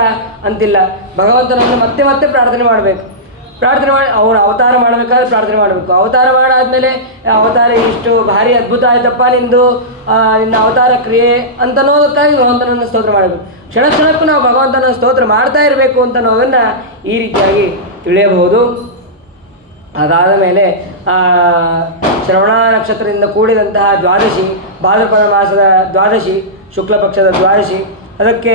ಅಂತಿಲ್ಲ. ಭಗವಂತನನ್ನು ಮತ್ತೆ ಮತ್ತೆ ಪ್ರಾರ್ಥನೆ ಮಾಡಬೇಕು. ಪ್ರಾರ್ಥನೆ ಮಾಡಿ ಅವನು ಅವತಾರ ಮಾಡಬೇಕಾದ್ರೆ ಪ್ರಾರ್ಥನೆ ಮಾಡಬೇಕು. ಅವತಾರ ಮಾಡಾದ್ಮೇಲೆ ಅವತಾರ ಇಷ್ಟು ಭಾರಿ ಅದ್ಭುತ ಆಯ್ತಪ್ಪ ನಿನ್ನ ಅವತಾರ ಕ್ರಿಯೆ ಅಂತನ್ನೋದಕ್ಕಾಗಿ ಭಗವಂತನನ್ನು ಸ್ತೋತ್ರ ಮಾಡಬೇಕು. ಕ್ಷಣ ಕ್ಷಣಕ್ಕೂ ನಾವು ಭಗವಂತನ ಸ್ತೋತ್ರ ಮಾಡ್ತಾ ಇರಬೇಕು ಅಂತ ಅನ್ನೋದನ್ನು ಈ ರೀತಿಯಾಗಿ ತಿಳಿಯಬಹುದು. ಅದಾದ ಮೇಲೆ ಶ್ರವಣ ನಕ್ಷತ್ರದಿಂದ ಕೂಡಿದಂತಹ ದ್ವಾದಶಿ, ಭಾದ್ರಪದ ಮಾಸದ ದ್ವಾದಶಿ, ಶುಕ್ಲ ಪಕ್ಷದ ದ್ವಾದಶಿ, ಅದಕ್ಕೆ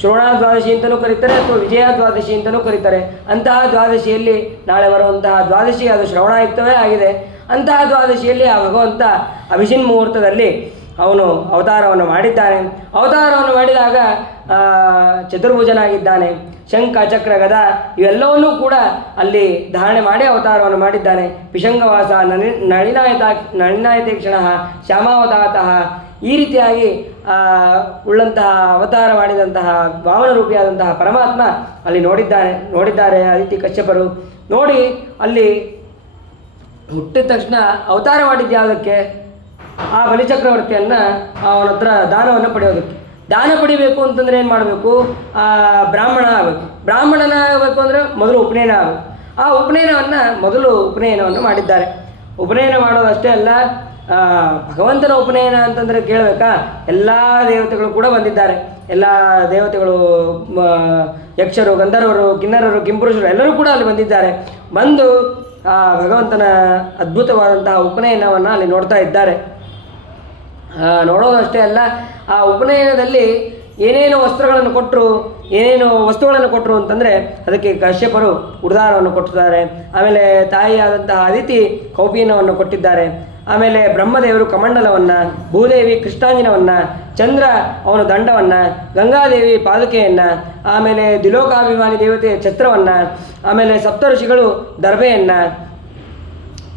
ಶ್ರವಣ ದ್ವಾದಶಿ ಅಂತಲೂ ಕರೀತಾರೆ ಅಥವಾ ವಿಜಯ ದ್ವಾದಶಿ ಅಂತಲೂ ಕರೀತಾರೆ. ಅಂತಹ ದ್ವಾದಶಿಯಲ್ಲಿ ನಾಳೆ ಬರುವಂತಹ ದ್ವಾದಶಿ ಅದು ಶ್ರವಣಯುಕ್ತವೇ ಆಗಿದೆ. ಅಂತಹ ದ್ವಾದಶಿಯಲ್ಲಿ ಆ ಭಗವಂತ ಅಭಿಷಿನ್ ಮುಹೂರ್ತದಲ್ಲಿ ಅವನು ಅವತಾರವನ್ನು ಮಾಡಿದ್ದಾನೆ. ಅವತಾರವನ್ನು ಮಾಡಿದಾಗ ಚತುರ್ಭುಜನಾಗಿದ್ದಾನೆ. ಶಂಖ ಚಕ್ರ ಗದ ಇವೆಲ್ಲವನ್ನೂ ಕೂಡ ಅಲ್ಲಿ ಧಾರಣೆ ಮಾಡಿ ಅವತಾರವನ್ನು ಮಾಡಿದ್ದಾನೆ. ಪಿಶಂಗವಾಸ ನಳಿನಾಯತೇಕ್ಷಣ ಶ್ಯಾಮಾವತಾತಃ ಈ ರೀತಿಯಾಗಿ ಉಳ್ಳಂತಹ ಅವತಾರ ಮಾಡಿದಂತಹ ವಾಮನ ರೂಪಿಯಾದಂತಹ ಪರಮಾತ್ಮ ಅಲ್ಲಿ ನೋಡಿದ್ದಾರೆ ಅದಿತಿ ಕಶ್ಯಪರು. ನೋಡಿ ಅಲ್ಲಿ ಹುಟ್ಟಿದ ತಕ್ಷಣ ಅವತಾರ ಮಾಡಿದ್ಯಾವುದಕ್ಕೆ? ಆ ಬಲಿಚಕ್ರವರ್ತಿಯನ್ನು ಅವನ ಹತ್ರ ದಾನವನ್ನು ಪಡೆಯೋದಕ್ಕೆ. ದಾನ ಪಡಿಬೇಕು ಅಂತಂದರೆ ಏನು ಮಾಡಬೇಕು? ಬ್ರಾಹ್ಮಣ ಆಗಬೇಕು. ಬ್ರಾಹ್ಮಣನಾಗಬೇಕು ಅಂದರೆ ಮೊದಲು ಉಪನಯನ ಆಗಬೇಕು. ಆ ಉಪನಯನವನ್ನು ಮಾಡಿದ್ದಾರೆ. ಉಪನಯನ ಮಾಡೋದಷ್ಟೇ ಅಲ್ಲ, ಭಗವಂತನ ಉಪನಯನ ಅಂತಂದರೆ ಕೇಳಬೇಕಾ? ಎಲ್ಲ ದೇವತೆಗಳು ಕೂಡ ಬಂದಿದ್ದಾರೆ. ಎಲ್ಲ ದೇವತೆಗಳು, ಯಕ್ಷರು, ಗಂಧರ್ವರು, ಕಿನ್ನರರು, ಕಿಂಪುರುಷರು ಎಲ್ಲರೂ ಕೂಡ ಅಲ್ಲಿ ಬಂದಿದ್ದಾರೆ. ಬಂದು ಭಗವಂತನ ಅದ್ಭುತವಾದಂತಹ ಉಪನಯನವನ್ನು ಅಲ್ಲಿ ನೋಡ್ತಾ ಇದ್ದಾರೆ. ನೋಡೋದಷ್ಟೇ ಅಲ್ಲ, ಆ ಉಪನಯನದಲ್ಲಿ ಏನೇನು ವಸ್ತ್ರಗಳನ್ನು ಕೊಟ್ಟರು, ಏನೇನು ವಸ್ತುಗಳನ್ನು ಕೊಟ್ಟರು ಅಂತಂದರೆ ಅದಕ್ಕೆ ಕಶ್ಯಪರು ಉಡುದಾರವನ್ನು ಕೊಟ್ಟಿದ್ದಾರೆ. ಆಮೇಲೆ ತಾಯಿಯಾದಂತಹ ಅದಿತಿ ಕೌಪೀನವನ್ನು ಕೊಟ್ಟಿದ್ದಾರೆ. ಆಮೇಲೆ ಬ್ರಹ್ಮದೇವರು ಕಮಂಡಲವನ್ನು, ಭೂದೇವಿ ಕೃಷ್ಣಾಂಜನವನ್ನು, ಚಂದ್ರ ಅವನು ದಂಡವನ್ನು, ಗಂಗಾದೇವಿ ಪಾದುಕೆಯನ್ನು, ಆಮೇಲೆ ದ್ವಿಲೋಕಾಭಿಮಾನಿ ದೇವತೆ ಛತ್ರವನ್ನು, ಆಮೇಲೆ ಸಪ್ತಋಷಿಗಳು ದರ್ಭೆಯನ್ನು,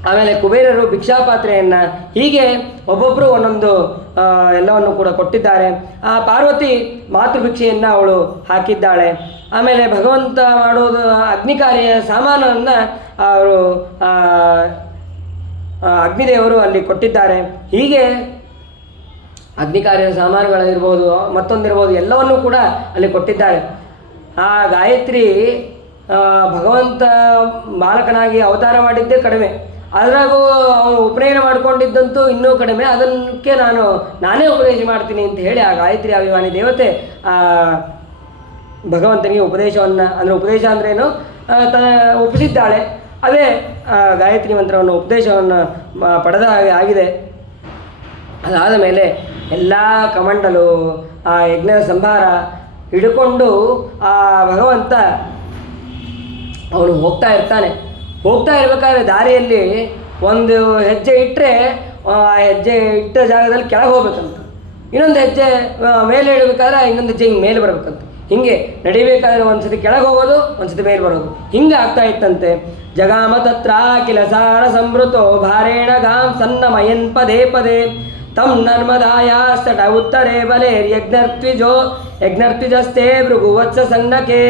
ಆಮೇಲೆ ಕುಬೇರರು ಭಿಕ್ಷಾಪಾತ್ರೆಯನ್ನು, ಹೀಗೆ ಒಬ್ಬೊಬ್ಬರು ಒಂದೊಂದು ಎಲ್ಲವನ್ನು ಕೂಡ ಕೊಟ್ಟಿದ್ದಾರೆ. ಆ ಪಾರ್ವತಿ ಮಾತೃಭಿಕ್ಷೆಯನ್ನು ಅವಳು ಹಾಕಿದ್ದಾಳೆ. ಆಮೇಲೆ ಭಗವಂತ ಮಾಡೋದು ಅಗ್ನಿಕಾರ್ಯ ಸಾಮಾನನ್ನು ಅವರು ಅಗ್ನಿದೇವರು ಅಲ್ಲಿ ಕೊಟ್ಟಿದ್ದಾರೆ. ಹೀಗೆ ಅಗ್ನಿಕಾರ್ಯ ಸಾಮಾನುಗಳಿರ್ಬೋದು, ಮತ್ತೊಂದಿರ್ಬೋದು, ಎಲ್ಲವನ್ನೂ ಕೂಡ ಅಲ್ಲಿ ಕೊಟ್ಟಿದ್ದಾರೆ. ಆ ಗಾಯತ್ರಿ ಭಗವಂತ ಬಾಲಕನಾಗಿ ಅವತಾರ ಮಾಡಿದ್ದೇ ಕಡಿಮೆ, ಅದರಾಗೂ ಅವನು ಉಪನಯನ ಮಾಡಿಕೊಂಡಿದ್ದಂತೂ ಇನ್ನೂ ಕಡಿಮೆ. ಅದಕ್ಕೆ ನಾನೇ ಉಪದೇಶ ಮಾಡ್ತೀನಿ ಅಂತ ಹೇಳಿ ಆ ಗಾಯತ್ರಿ ಅಭಿಮಾನಿ ದೇವತೆ ಭಗವಂತನಿಗೆ ಉಪದೇಶವನ್ನು, ಅಂದರೆ ಉಪದೇಶ ಅಂದ್ರೇನು, ಒಪ್ಪಿಸಿದ್ದಾಳೆ. ಅದೇ ಗಾಯತ್ರಿ ಮಂತ್ರವನ್ನು ಉಪದೇಶವನ್ನು ಪಡೆದ ಹಾಗೆ ಆಗಿದೆ. ಅದಾದ ಮೇಲೆ ಎಲ್ಲ ಕಮಂಡಲು, ಆ ಯಜ್ಞದ ಸಂಭಾರ ಹಿಡ್ಕೊಂಡು ಆ ಭಗವಂತ ಅವನು ಹೋಗ್ತಾ ಇರಬೇಕಾದ್ರೆ ದಾರಿಯಲ್ಲಿ ಒಂದು ಹೆಜ್ಜೆ ಇಟ್ಟರೆ ಆ ಹೆಜ್ಜೆ ಇಟ್ಟ ಜಾಗದಲ್ಲಿ ಕೆಳಗೆ ಹೋಗ್ಬೇಕಂತ, ಇನ್ನೊಂದು ಹೆಜ್ಜೆ ಮೇಲೆ ಇಡಬೇಕಾದ್ರೆ ಇನ್ನೊಂದು ಹೆಜ್ಜೆ ಹಿಂಗೆ ಮೇಲೆ ಬರಬೇಕಂತ. ಹೀಗೆ ನಡಿಬೇಕಾದ್ರೆ ಒಂದು ಸತಿ ಕೆಳಗೆ ಹೋಗೋದು, ಒಂದು ಸತಿ ಮೇಲೆ ಬರೋದು, ಹಿಂಗೆ ಆಗ್ತಾ ಇತ್ತಂತೆ. ಜಗಾಮ ತತ್ರ ಕಿಲ ಸಾರ ಸಂವೃತೋ ಭಾರೇಣ ಗಾಂ ಸನ್ನಮಯನ್ ಪದೇ ಪದೇ ತಂ ನರ್ಮದಾಯ ಸಟ ಉತ್ತರೇ ಬಲೇರ್ ಯಜ್ಞರ್ತ್ವಿಜಸ್ತೆ ಭೃಗುವತ್ಸ ಸನ್ನಕೆ.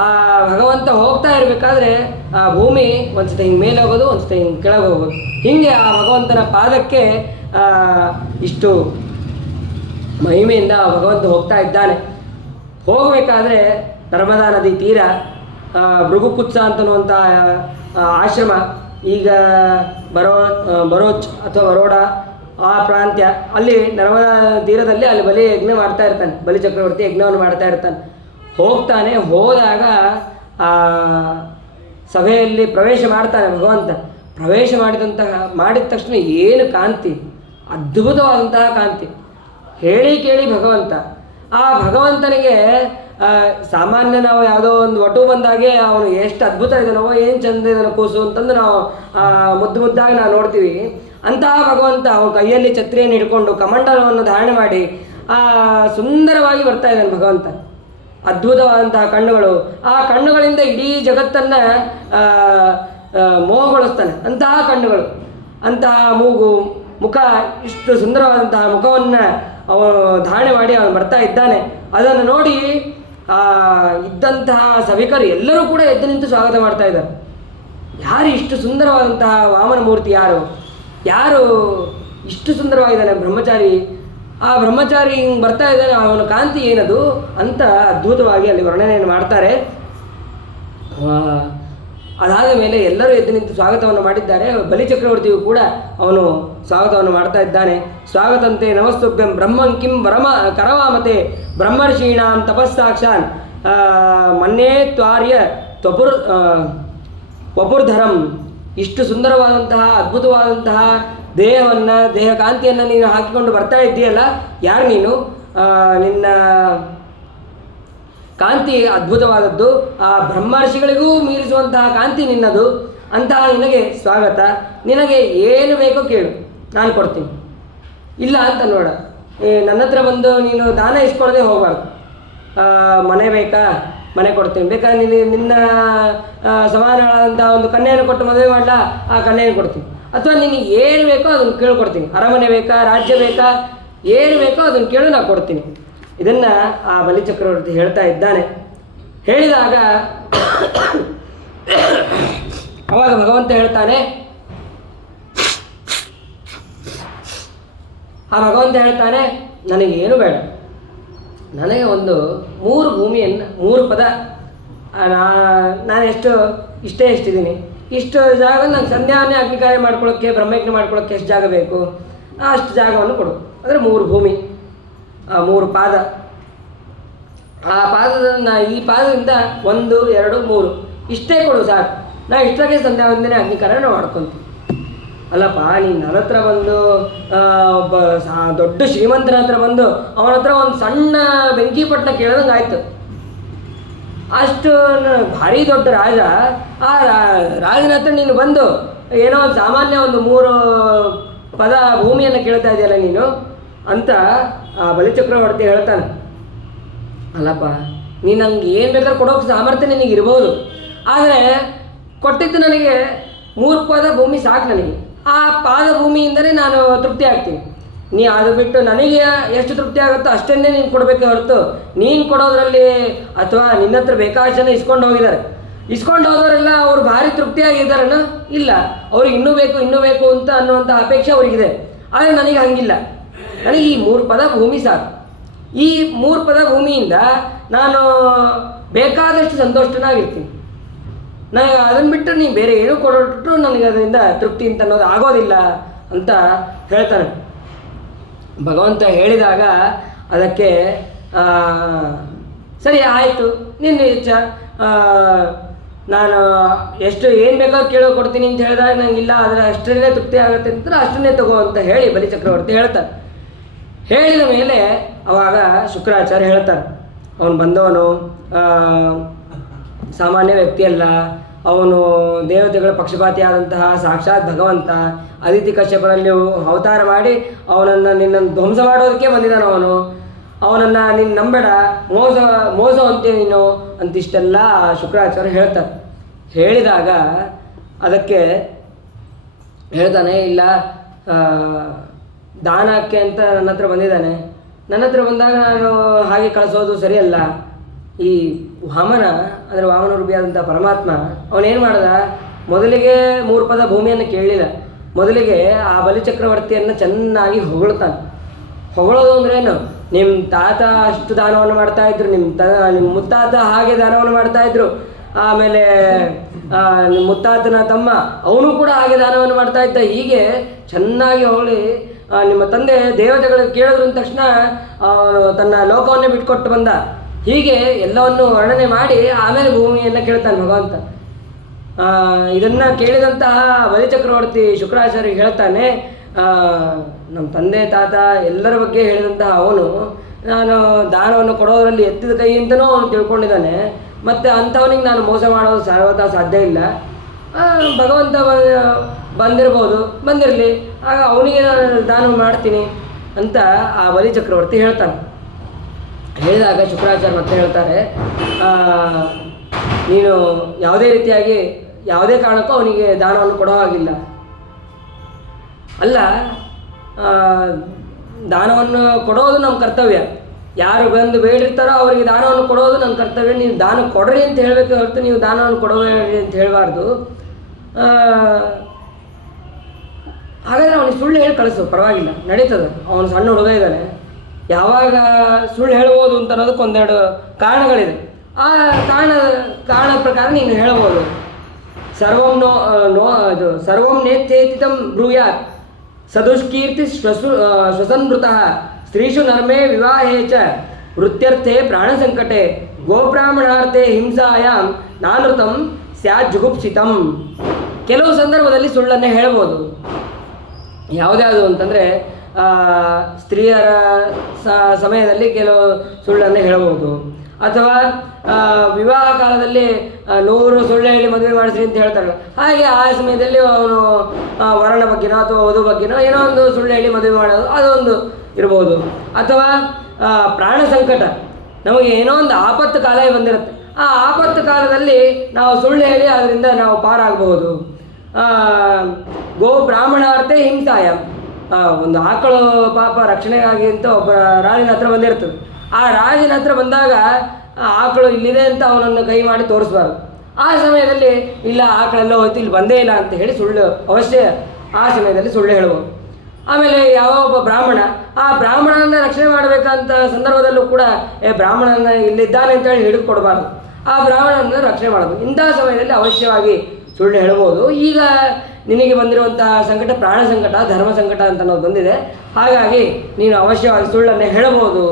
ಆ ಭಗವಂತ ಹೋಗ್ತಾ ಇರಬೇಕಾದ್ರೆ ಆ ಭೂಮಿ ಒಂದ್ಸತಿ ಹಿಂಗೆ ಮೇಲೆ ಹೋಗೋದು, ಒಂದ್ಸತಿ ಹಿಂಗೆ ಕೆಳಗೆ ಹೋಗೋದು, ಹೀಗೆ ಆ ಭಗವಂತನ ಪಾದಕ್ಕೆ ಇಷ್ಟು ಮಹಿಮೆಯಿಂದ ಭಗವಂತ ಹೋಗ್ತಾ ಇದ್ದಾನೆ. ಹೋಗಬೇಕಾದ್ರೆ ನರ್ಮದಾ ನದಿ ತೀರ ಭೃಗುಕುತ್ಸ ಅಂತನ್ನುವಂಥ ಆಶ್ರಮ, ಈಗ ಬರೋಚ್ ಅಥವಾ ಬರೋಡ ಆ ಪ್ರಾಂತ್ಯ, ಅಲ್ಲಿ ನರ್ಮದಾ ತೀರದಲ್ಲಿ ಅಲ್ಲಿ ಬಲಿ ಯಜ್ಞ ಮಾಡ್ತಾ ಇರ್ತಾನೆ, ಬಲಿ ಚಕ್ರವರ್ತಿ ಯಜ್ಞವನ್ನು ಮಾಡ್ತಾ ಇರ್ತಾನೆ. ಹೋದಾಗ ಸಭೆಯಲ್ಲಿ ಪ್ರವೇಶ ಮಾಡ್ತಾನೆ ಭಗವಂತ. ಪ್ರವೇಶ ಮಾಡಿದ ತಕ್ಷಣ ಏನು ಕಾಂತಿ, ಅದ್ಭುತವಾದಂತಹ ಕಾಂತಿ, ಹೇಳಿ ಕೇಳಿ ಭಗವಂತ. ಆ ಭಗವಂತನಿಗೆ ಸಾಮಾನ್ಯ ನಾವು ಯಾವುದೋ ಒಂದು ವಟು ಬಂದಾಗೆ ಅವನು ಎಷ್ಟು ಅದ್ಭುತ ಇದ್ದಾನೋ, ಏನು ಚಂದ ಇದ್ದಾನೋ ಕೂಸು ಅಂತಂದು ನಾವು ಮುದ್ದಾಗಿ ನಾವು ನೋಡ್ತೀವಿ. ಅಂತಹ ಭಗವಂತ ಅವನ ಕೈಯಲ್ಲಿ ಛತ್ರಿಯನ್ನು ಹಿಡ್ಕೊಂಡು ಕಮಂಡಲವನ್ನು ಧಾರಣೆ ಮಾಡಿ ಸುಂದರವಾಗಿ ಬರ್ತಾ ಇದ್ದಾನೆ ಭಗವಂತ. ಅದ್ಭುತವಾದಂತಹ ಕಣ್ಣುಗಳು, ಆ ಕಣ್ಣುಗಳಿಂದ ಇಡೀ ಜಗತ್ತನ್ನು ಮೋಹಗೊಳಿಸ್ತಾನೆ. ಅಂತಹ ಕಣ್ಣುಗಳು, ಅಂತಹ ಮೂಗು, ಮುಖ, ಇಷ್ಟು ಸುಂದರವಾದಂತಹ ಮುಖವನ್ನು ಅವನು ಧಾರಣೆ ಮಾಡಿ ಅವನು ಬರ್ತಾ ಇದ್ದಾನೆ. ಅದನ್ನು ನೋಡಿ ಇದ್ದಂತಹ ಸಭಿಕರು ಎಲ್ಲರೂ ಕೂಡ ಎದ್ದು ನಿಂತು ಸ್ವಾಗತ ಮಾಡ್ತಾ ಇದ್ದಾರೆ. ಯಾರು ಇಷ್ಟು ಸುಂದರವಾದಂತಹ ವಾಮನ ಮೂರ್ತಿ, ಯಾರು ಇಷ್ಟು ಸುಂದರವಾಗಿದ್ದಾನೆ ಬ್ರಹ್ಮಚಾರಿ, ಆ ಬ್ರಹ್ಮಚಾರಿ ಹಿಂಗೆ ಬರ್ತಾ ಇದ್ದಾನೆ, ಅವನ ಕಾಂತಿ ಏನದು ಅಂತ ಅದ್ಭುತವಾಗಿ ಅಲ್ಲಿ ವರ್ಣನೆಯನ್ನು ಮಾಡ್ತಾರೆ. ಅದಾದ ಮೇಲೆ ಎಲ್ಲರೂ ಎದ್ದು ನಿಂತು ಸ್ವಾಗತವನ್ನು ಮಾಡಿದ್ದಾರೆ. ಬಲಿಚಕ್ರವರ್ತಿಯು ಕೂಡ ಅವನು ಸ್ವಾಗತವನ್ನು ಮಾಡ್ತಾ ಇದ್ದಾನೆ. ಸ್ವಾಗತಂತೆ ನಮಸ್ತುಭ್ಯಂ ಬ್ರಹ್ಮಂ ಕಿಂ ಕರವಾಮತೆ ಬ್ರಹ್ಮರ್ಷೀಣಾಂ ತಪಸ್ಸಾಕ್ಷಾನ್ ಮನ್ಯೇ ತ್ವಾರ್ಯ ವಪುರ್ಧರಂ. ಇಷ್ಟು ಸುಂದರವಾದಂತಹ ಅದ್ಭುತವಾದಂತಹ ದೇಹ ಕಾಂತಿಯನ್ನು ನೀನು ಹಾಕಿಕೊಂಡು ಬರ್ತಾ ಇದ್ದೀಯಲ್ಲ, ಯಾರು ನೀನು? ನಿನ್ನ ಕಾಂತಿ ಅದ್ಭುತವಾದದ್ದು, ಆ ಬ್ರಹ್ಮರ್ಷಿಗಳಿಗೂ ಮೀರಿಸುವಂತಹ ಕಾಂತಿ ನಿನ್ನದು. ಅಂತಹ ನಿನಗೆ ಸ್ವಾಗತ. ನಿನಗೆ ಏನು ಬೇಕೋ ಕೇಳು, ನಾನು ಕೊಡ್ತೀನಿ. ಇಲ್ಲ ಅಂತ ನೋಡ, ನನ್ನ ಹತ್ರ ಬಂದು ನೀನು ದಾನ ಇಸ್ಕೊಳ್ಳದೆ ಹೋಗಬಾರ್ದು. ಮನೆ ಬೇಕಾ, ಮನೆ ಕೊಡ್ತೀನಿ, ಬೇಕಾದ್ರೆ ನಿನ್ನ ಸಮಾನವಾದಂಥ ಒಂದು ಕನ್ಯೆಯನ್ನು ಕೊಟ್ಟು ಮದುವೆ ಮಾಡಲ, ಆ ಕನ್ಯೆಯನ್ನು ಕೊಡ್ತೀನಿ. ಅಥವಾ ನಿನಗೆ ಏನು ಬೇಕೋ ಅದನ್ನು ಕೇಳ್ಕೊಡ್ತೀನಿ. ಅರಮನೆ ಬೇಕಾ, ರಾಜ್ಯ ಬೇಕಾ, ಏನು ಬೇಕೋ ಅದನ್ನು ಕೇಳು, ನಾನು ಕೊಡ್ತೀನಿ. ಇದನ್ನು ಆ ಬಲಿಚಕ್ರವರ್ತಿ ಹೇಳ್ತಾ ಇದ್ದಾನೆ. ಹೇಳಿದಾಗ ಅವಾಗ ಭಗವಂತ ಹೇಳ್ತಾನೆ, ನನಗೇನು ಬೇಡ, ನನಗೆ ಒಂದು 3 ಭೂಮಿಯನ್ನು 3 ಪದ, ನಾನು ಎಷ್ಟಿದ್ದೀನಿ, ಇಷ್ಟು ಜಾಗ ನಂಗೆ ಸಂಧ್ಯಾವನ್ನೇ ಅಗ್ನಿಕಾರ್ಯ ಮಾಡ್ಕೊಳ್ಳೋಕ್ಕೆ, ಬ್ರಹ್ಮಯಜ್ಞ ಮಾಡ್ಕೊಳ್ಳೋಕ್ಕೆ ಎಷ್ಟು ಜಾಗ ಬೇಕು ಅಷ್ಟು ಜಾಗವನ್ನು ಕೊಡು. ಅಂದರೆ 3 ಭೂಮಿ, 3 ಪಾದ. ಆ ಪಾದದ ಈ ಪಾದದಿಂದ 1, 2, 3 ಇಷ್ಟೇ ಕೊಡು ಸಾಕು, ನಾ ಇಷ್ಟಕ್ಕೆ ಸಂಧ್ಯಾವಂದನೆ ಅಗ್ನಿಕಾರ್ಯ ಮಾಡ್ಕೊತೀನಿ. ಅಲ್ಲಪ್ಪ, ನೀನು ನನ್ನ ಹತ್ರ ಬಂದು ಒಬ್ಬ ದೊಡ್ಡ ಶ್ರೀಮಂತರ ಹತ್ರ ಬಂದು ಅವನ ಹತ್ರ ಒಂದು ಸಣ್ಣ ಬೆಂಕಿ ಪಟ್ಟಣ ಕೇಳ್ದಂಗೆ ಆಯಿತು. ಅಷ್ಟು ಭಾರಿ ದೊಡ್ಡ ರಾಜ, ಆ ರಾಜನ ಹತ್ರ ನೀನು ಬಂದು ಏನೋ ಒಂದು ಸಾಮಾನ್ಯ ಒಂದು 3 ಪದ ಭೂಮಿಯನ್ನು ಕೇಳ್ತಾ ಇದೆಯಲ್ಲ ನೀನು ಅಂತ ಆ ಬಲಿಚಕ್ರವರ್ತಿ ಹೇಳ್ತಾನೆ. ಅಲ್ಲಪ್ಪ, ನೀನು ನಂಗೆ ಏನು ಬೇಕಾದ್ರೂ ಕೊಡೋಕೆ ಸಾಮರ್ಥ್ಯ ನಿನಗೆ ಇರ್ಬೋದು, ಆದರೆ ಕೊಟ್ಟಿದ್ದು ನನಗೆ 3 ಪದ ಭೂಮಿ ಸಾಕು. ನನಗೆ ಆ ಪಾದ ಭೂಮಿಯಿಂದಲೇ ನಾನು ತೃಪ್ತಿ ಆಗ್ತೀನಿ. ನೀ ಅದು ಬಿಟ್ಟು ನನಗೆ ಎಷ್ಟು ತೃಪ್ತಿ ಆಗುತ್ತೋ ಅಷ್ಟನ್ನೇ ನೀನು ಕೊಡಬೇಕೆ ಹೊರತು, ನೀನು ಕೊಡೋದ್ರಲ್ಲಿ ಅಥವಾ ನಿನ್ನ ಹತ್ರ ಬೇಕಾದಷ್ಟು ಜನ ಇಸ್ಕೊಂಡು ಹೋದವರೆಲ್ಲ ಅವರು ಭಾರಿ ತೃಪ್ತಿಯಾಗಿದ್ದಾರನ? ಇಲ್ಲ, ಅವ್ರಿಗೆ ಇನ್ನೂ ಬೇಕು ಅಂತ ಅನ್ನುವಂಥ ಅಪೇಕ್ಷೆ ಅವರಿಗಿದೆ. ಆದರೆ ನನಗೆ ಹಂಗಿಲ್ಲ, ನನಗೆ ಈ 3 ಪದ ಭೂಮಿ ಸಾಕು. ಈ 3 ಪದ ಭೂಮಿಯಿಂದ ನಾನು ಬೇಕಾದಷ್ಟು ಸಂತೋಷನಾಗಿರ್ತೀನಿ. ನನಗೆ ಅದನ್ನು ಬಿಟ್ಟು ನೀವು ಬೇರೆ ಏನೂ ಕೊಟ್ಟರು ನನಗೆ ಅದರಿಂದ ತೃಪ್ತಿ ಅಂತ ಅನ್ನೋದು ಆಗೋದಿಲ್ಲ ಅಂತ ಹೇಳ್ತಾನೆ. ಭಗವಂತ ಹೇಳಿದಾಗ ಅದಕ್ಕೆ ಸರಿ ಆಯಿತು, ನಿನ್ನ ಇಚ್ಛೆ, ನಾನು ಏನು ಬೇಕಾದ್ರೂ ಕೊಡ್ತೀನಿ ಅಂತ ಹೇಳಿದಾಗ ನನಗಿಲ್ಲ, ಆದರೆ ಅಷ್ಟರಲ್ಲೇ ತೃಪ್ತಿ ಆಗುತ್ತೆ ಅಂತ ಅಷ್ಟನ್ನೇ ತಗೋ ಅಂತ ಹೇಳಿ ಬಲಿಚಕ್ರವರ್ತಿ ಹೇಳ್ತಾರೆ. ಹೇಳಿದ ಮೇಲೆ ಅವಾಗ ಶುಕ್ರಾಚಾರ್ಯ ಹೇಳ್ತಾರೆ, ಅವನು ಬಂದವನು ಸಾಮಾನ್ಯ ವ್ಯಕ್ತಿಯಲ್ಲ, ಅವನು ದೇವತೆಗಳ ಪಕ್ಷಪಾತಿಯಾದಂತಹ ಸಾಕ್ಷಾತ್ ಭಗವಂತ. ಅದಿತಿ ಕಶ್ಯಪರಲ್ಲಿ ಅವತಾರ ಮಾಡಿ ನಿನ್ನನ್ನು ಧ್ವಂಸ ಮಾಡೋದಕ್ಕೆ ಬಂದಿದ್ದಾನೆ. ಅವನನ್ನು ನೀನು ನಂಬೇಡ, ಮೋಸ ಅಂತೀಯ ನೀನು ಅಂತಿಷ್ಟೆಲ್ಲ ಶುಕ್ರಾಚಾರ್ಯ ಹೇಳ್ತಾರೆ. ಹೇಳಿದಾಗ ಅದಕ್ಕೆ ಹೇಳ್ತಾನೆ, ಇಲ್ಲ ದಾನಕ್ಕೆ ಅಂತ ನನ್ನ ಹತ್ರ ಬಂದಿದ್ದಾನೆ, ನನ್ನ ಹತ್ರ ಬಂದಾಗ ನಾನು ಹಾಗೆ ಕಳಿಸೋದು ಸರಿಯಲ್ಲ. ಈ ವಾಮನ ಅಂದರೆ ವಾಮನ ರೂಪಿಯಾದಂಥ ಪರಮಾತ್ಮ ಅವನೇನು ಮಾಡ್ದ, ಮೊದಲಿಗೆ 3 ಪದ ಭೂಮಿಯನ್ನು ಕೇಳಲಿಲ್ಲ, ಮೊದಲಿಗೆ ಆ ಬಲಿಚಕ್ರವರ್ತಿಯನ್ನು ಚೆನ್ನಾಗಿ ಹೊಗಳ್ತಾನೆ. ಹೊಗಳೋದು ಅಂದ್ರೇನು, ನಿಮ್ಮ ತಾತ ಅಷ್ಟು ದಾನವನ್ನು ಮಾಡ್ತಾಯಿದ್ರು, ನಿಮ್ಮ ಮುತ್ತಾತ ಹಾಗೆ ದಾನವನ್ನು ಮಾಡ್ತಾಯಿದ್ರು, ಆಮೇಲೆ ನಿಮ್ಮ ಮುತ್ತಾತನ ತಮ್ಮ ಅವನು ಕೂಡ ಹಾಗೆ ದಾನವನ್ನು ಮಾಡ್ತಾಯಿದ್ದ. ಹೀಗೆ ಚೆನ್ನಾಗಿ ಹೊಗಳಿ, ನಿಮ್ಮ ತಂದೆ ದೇವತೆಗಳಿಗೆ ಕೇಳಿದ್ರು ಅಂದ ತಕ್ಷಣ ತನ್ನ ಲೋಕವನ್ನೇ ಬಿಟ್ಕೊಟ್ಟು ಬಂದ. ಹೀಗೆ ಎಲ್ಲವನ್ನು ವರ್ಣನೆ ಮಾಡಿ ಆಮೇಲೆ ಭೂಮಿಯನ್ನು ಕೇಳ್ತಾನೆ ಭಗವಂತ. ಇದನ್ನು ಕೇಳಿದಂತಹ ಬಲಿಚಕ್ರವರ್ತಿ ಶುಕ್ರಾಚಾರ್ಯ ಹೇಳ್ತಾನೆ, ನಮ್ಮ ತಂದೆ ತಾತ ಎಲ್ಲರ ಬಗ್ಗೆ ಹೇಳಿದಂತಹ ಅವನು ನಾನು ದಾನವನ್ನು ಕೊಡೋದರಲ್ಲಿ ಎತ್ತಿದ ಕೈ ಅಂತಲೂ ಅವನು ತಿಳ್ಕೊಂಡಿದ್ದಾನೆ. ಮತ್ತು ಅಂಥವನಿಗೆ ನಾನು ಮೋಸ ಮಾಡೋದು ಸರ್ವತಾ ಸಾಧ್ಯ ಇಲ್ಲ. ಭಗವಂತ ಬಂದಿರಲಿ, ಆಗ ಅವನಿಗೆ ನಾನು ದಾನ ಮಾಡ್ತೀನಿ ಅಂತ ಆ ಬಲಿಚಕ್ರವರ್ತಿ ಹೇಳ್ತಾನೆ. ಹೇಳಿದಾಗ ಶುಕ್ರಾಚಾರ್ಯ ಮತ್ತೆ ಹೇಳ್ತಾರೆ, ನೀನು ಯಾವುದೇ ರೀತಿಯಾಗಿ ಯಾವುದೇ ಕಾರಣಕ್ಕೂ ಅವನಿಗೆ ದಾನವನ್ನು ಕೊಡೋ ಹಾಗಿಲ್ಲ. ಅಲ್ಲ, ದಾನವನ್ನು ಕೊಡೋದು ನಮ್ಮ ಕರ್ತವ್ಯ. ಯಾರು ಬಂದು ಬೇಡಿರ್ತಾರೋ ಅವರಿಗೆ ದಾನವನ್ನು ಕೊಡೋದು ನನ್ನ ಕರ್ತವ್ಯ. ನೀವು ದಾನ ಕೊಡ್ರಿ ಅಂತ ಹೇಳಬೇಕು ಹೊರತು ನೀವು ದಾನವನ್ನು ಕೊಡಬೇಡಿ ಅಂತ ಹೇಳಬಾರ್ದು. ಹಾಗಾದರೆ ಅವನಿಗೆ ಸುಳ್ಳು ಹೇಳಿ ಕಳಿಸು, ಪರವಾಗಿಲ್ಲ, ನಡೀತದೆ. ಅವನು ಸಣ್ಣ ಹುಡುಗ ಇದ್ದಾನೆ, ಯಾವಾಗ ಸುಳ್ಳು ಹೇಳ್ಬೋದು ಅಂತ ಅನ್ನೋದಕ್ಕೆ 1-2 ಕಾರಣಗಳಿದೆ. ಆ ಕಾರಣ ಪ್ರಕಾರ ನೀನು ಹೇಳ್ಬೋದು. ಸರ್ವಂ ನೇತ್ಯೇತಿತಂ ಬ್ರೂಯಾತ್ ಸದುಷ್ಕೀರ್ತಿ ಶ್ವಸನ್ಮೃತಃ ಸ್ತ್ರೀಷು ನರ್ಮೇ ವಿವಾಹೇ ಚ ವೃತ್ಯರ್ಥೆ ಪ್ರಾಣಸಂಕಟೆ ಗೋಬ್ರಾಹ್ಮಣಾರ್ಥೆ ಹಿಂಸಾಯಾಂ ನಾನೃತಂ ಸ್ಯಾತ್ ಜುಗುಪ್ಸಿತಂ. ಕೆಲವು ಸಂದರ್ಭದಲ್ಲಿ ಸುಳ್ಳನ್ನೇ ಹೇಳ್ಬೋದು. ಯಾವುದ್ಯಾವುದು ಅಂತಂದರೆ ಸ್ತ್ರೀಯರ ಸಮಯದಲ್ಲಿ ಕೆಲವು ಸುಳ್ಳನ್ನು ಹೇಳ್ಬೋದು. ಅಥವಾ ವಿವಾಹ ಕಾಲದಲ್ಲಿ 100 ಸುಳ್ಳು ಹೇಳಿ ಮದುವೆ ಮಾಡಿಸ್ರಿ ಅಂತ ಹೇಳ್ತಾರಲ್ಲ, ಹಾಗೆ ಆ ಸಮಯದಲ್ಲಿ ಅವನು ವರನ ಬಗ್ಗೆನೋ ಅಥವಾ ವಧು ಬಗ್ಗೆನೋ ಏನೋ ಒಂದು ಸುಳ್ಳು ಹೇಳಿ ಮದುವೆ ಮಾಡೋದು ಅದೊಂದು ಇರ್ಬೋದು. ಅಥವಾ ಪ್ರಾಣ ಸಂಕಟ, ನಮಗೆ ಏನೋ ಒಂದು ಆಪತ್ತು ಕಾಲ ಬಂದಿರುತ್ತೆ, ಆ ಆಪತ್ತು ಕಾಲದಲ್ಲಿ ನಾವು ಸುಳ್ಳು ಹೇಳಿ ಅದರಿಂದ ನಾವು ಪಾರಾಗಬಹುದು. ಗೋ ಬ್ರಾಹ್ಮಣಾರ್ಥೆ ಹಿಂಸಾಯ, ಒಂದು ಆಕಳು ಪಾಪ ರಕ್ಷಣೆಗಾಗಿ ಅಂತ ಒಬ್ಬ ರಾಜನ ಹತ್ರ ಬಂದಿರ್ತದೆ. ಆ ರಾಜನ ಹತ್ರ ಬಂದಾಗ ಆಕಳು ಇಲ್ಲಿದೆ ಅಂತ ಅವನನ್ನು ಕೈ ಮಾಡಿ ತೋರಿಸ್ಬಾರ್ದು. ಆ ಸಮಯದಲ್ಲಿ ಇಲ್ಲ ಆಕಳೆಲ್ಲ ಹೋಯ್ತು ಇಲ್ಲಿ ಬಂದೇ ಇಲ್ಲ ಅಂತ ಹೇಳಿ ಸುಳ್ಳು ಅವಶ್ಯ ಆ ಸಮಯದಲ್ಲಿ ಸುಳ್ಳು ಹೇಳುವುದು. ಆಮೇಲೆ ಯಾವ ಒಬ್ಬ ಬ್ರಾಹ್ಮಣ ಆ ಬ್ರಾಹ್ಮಣನ ರಕ್ಷಣೆ ಮಾಡಬೇಕಂತ ಸಂದರ್ಭದಲ್ಲೂ ಕೂಡ ಬ್ರಾಹ್ಮಣನ ಇಲ್ಲಿದ್ದಾನೆ ಅಂತೇಳಿ ಹಿಡಿದು ಕೊಡಬಾರ್ದು, ಆ ಬ್ರಾಹ್ಮಣನ ರಕ್ಷಣೆ ಮಾಡಬೇಕು. ಇಂತಹ ಸಮಯದಲ್ಲಿ ಅವಶ್ಯವಾಗಿ ಸುಳ್ಳು ಹೇಳ್ಬೋದು. ಈಗ ನಿನಗೆ ಬಂದಿರುವಂತಹ ಸಂಕಟ ಪ್ರಾಣ ಸಂಕಟ, ಧರ್ಮ ಸಂಕಟ ಅಂತ ಅನ್ನೋದು ಬಂದಿದೆ, ಹಾಗಾಗಿ ನೀನು ಅವಶ್ಯವಾಗಿ ಸುಳ್ಳನ್ನು ಹೇಳಬಹುದು.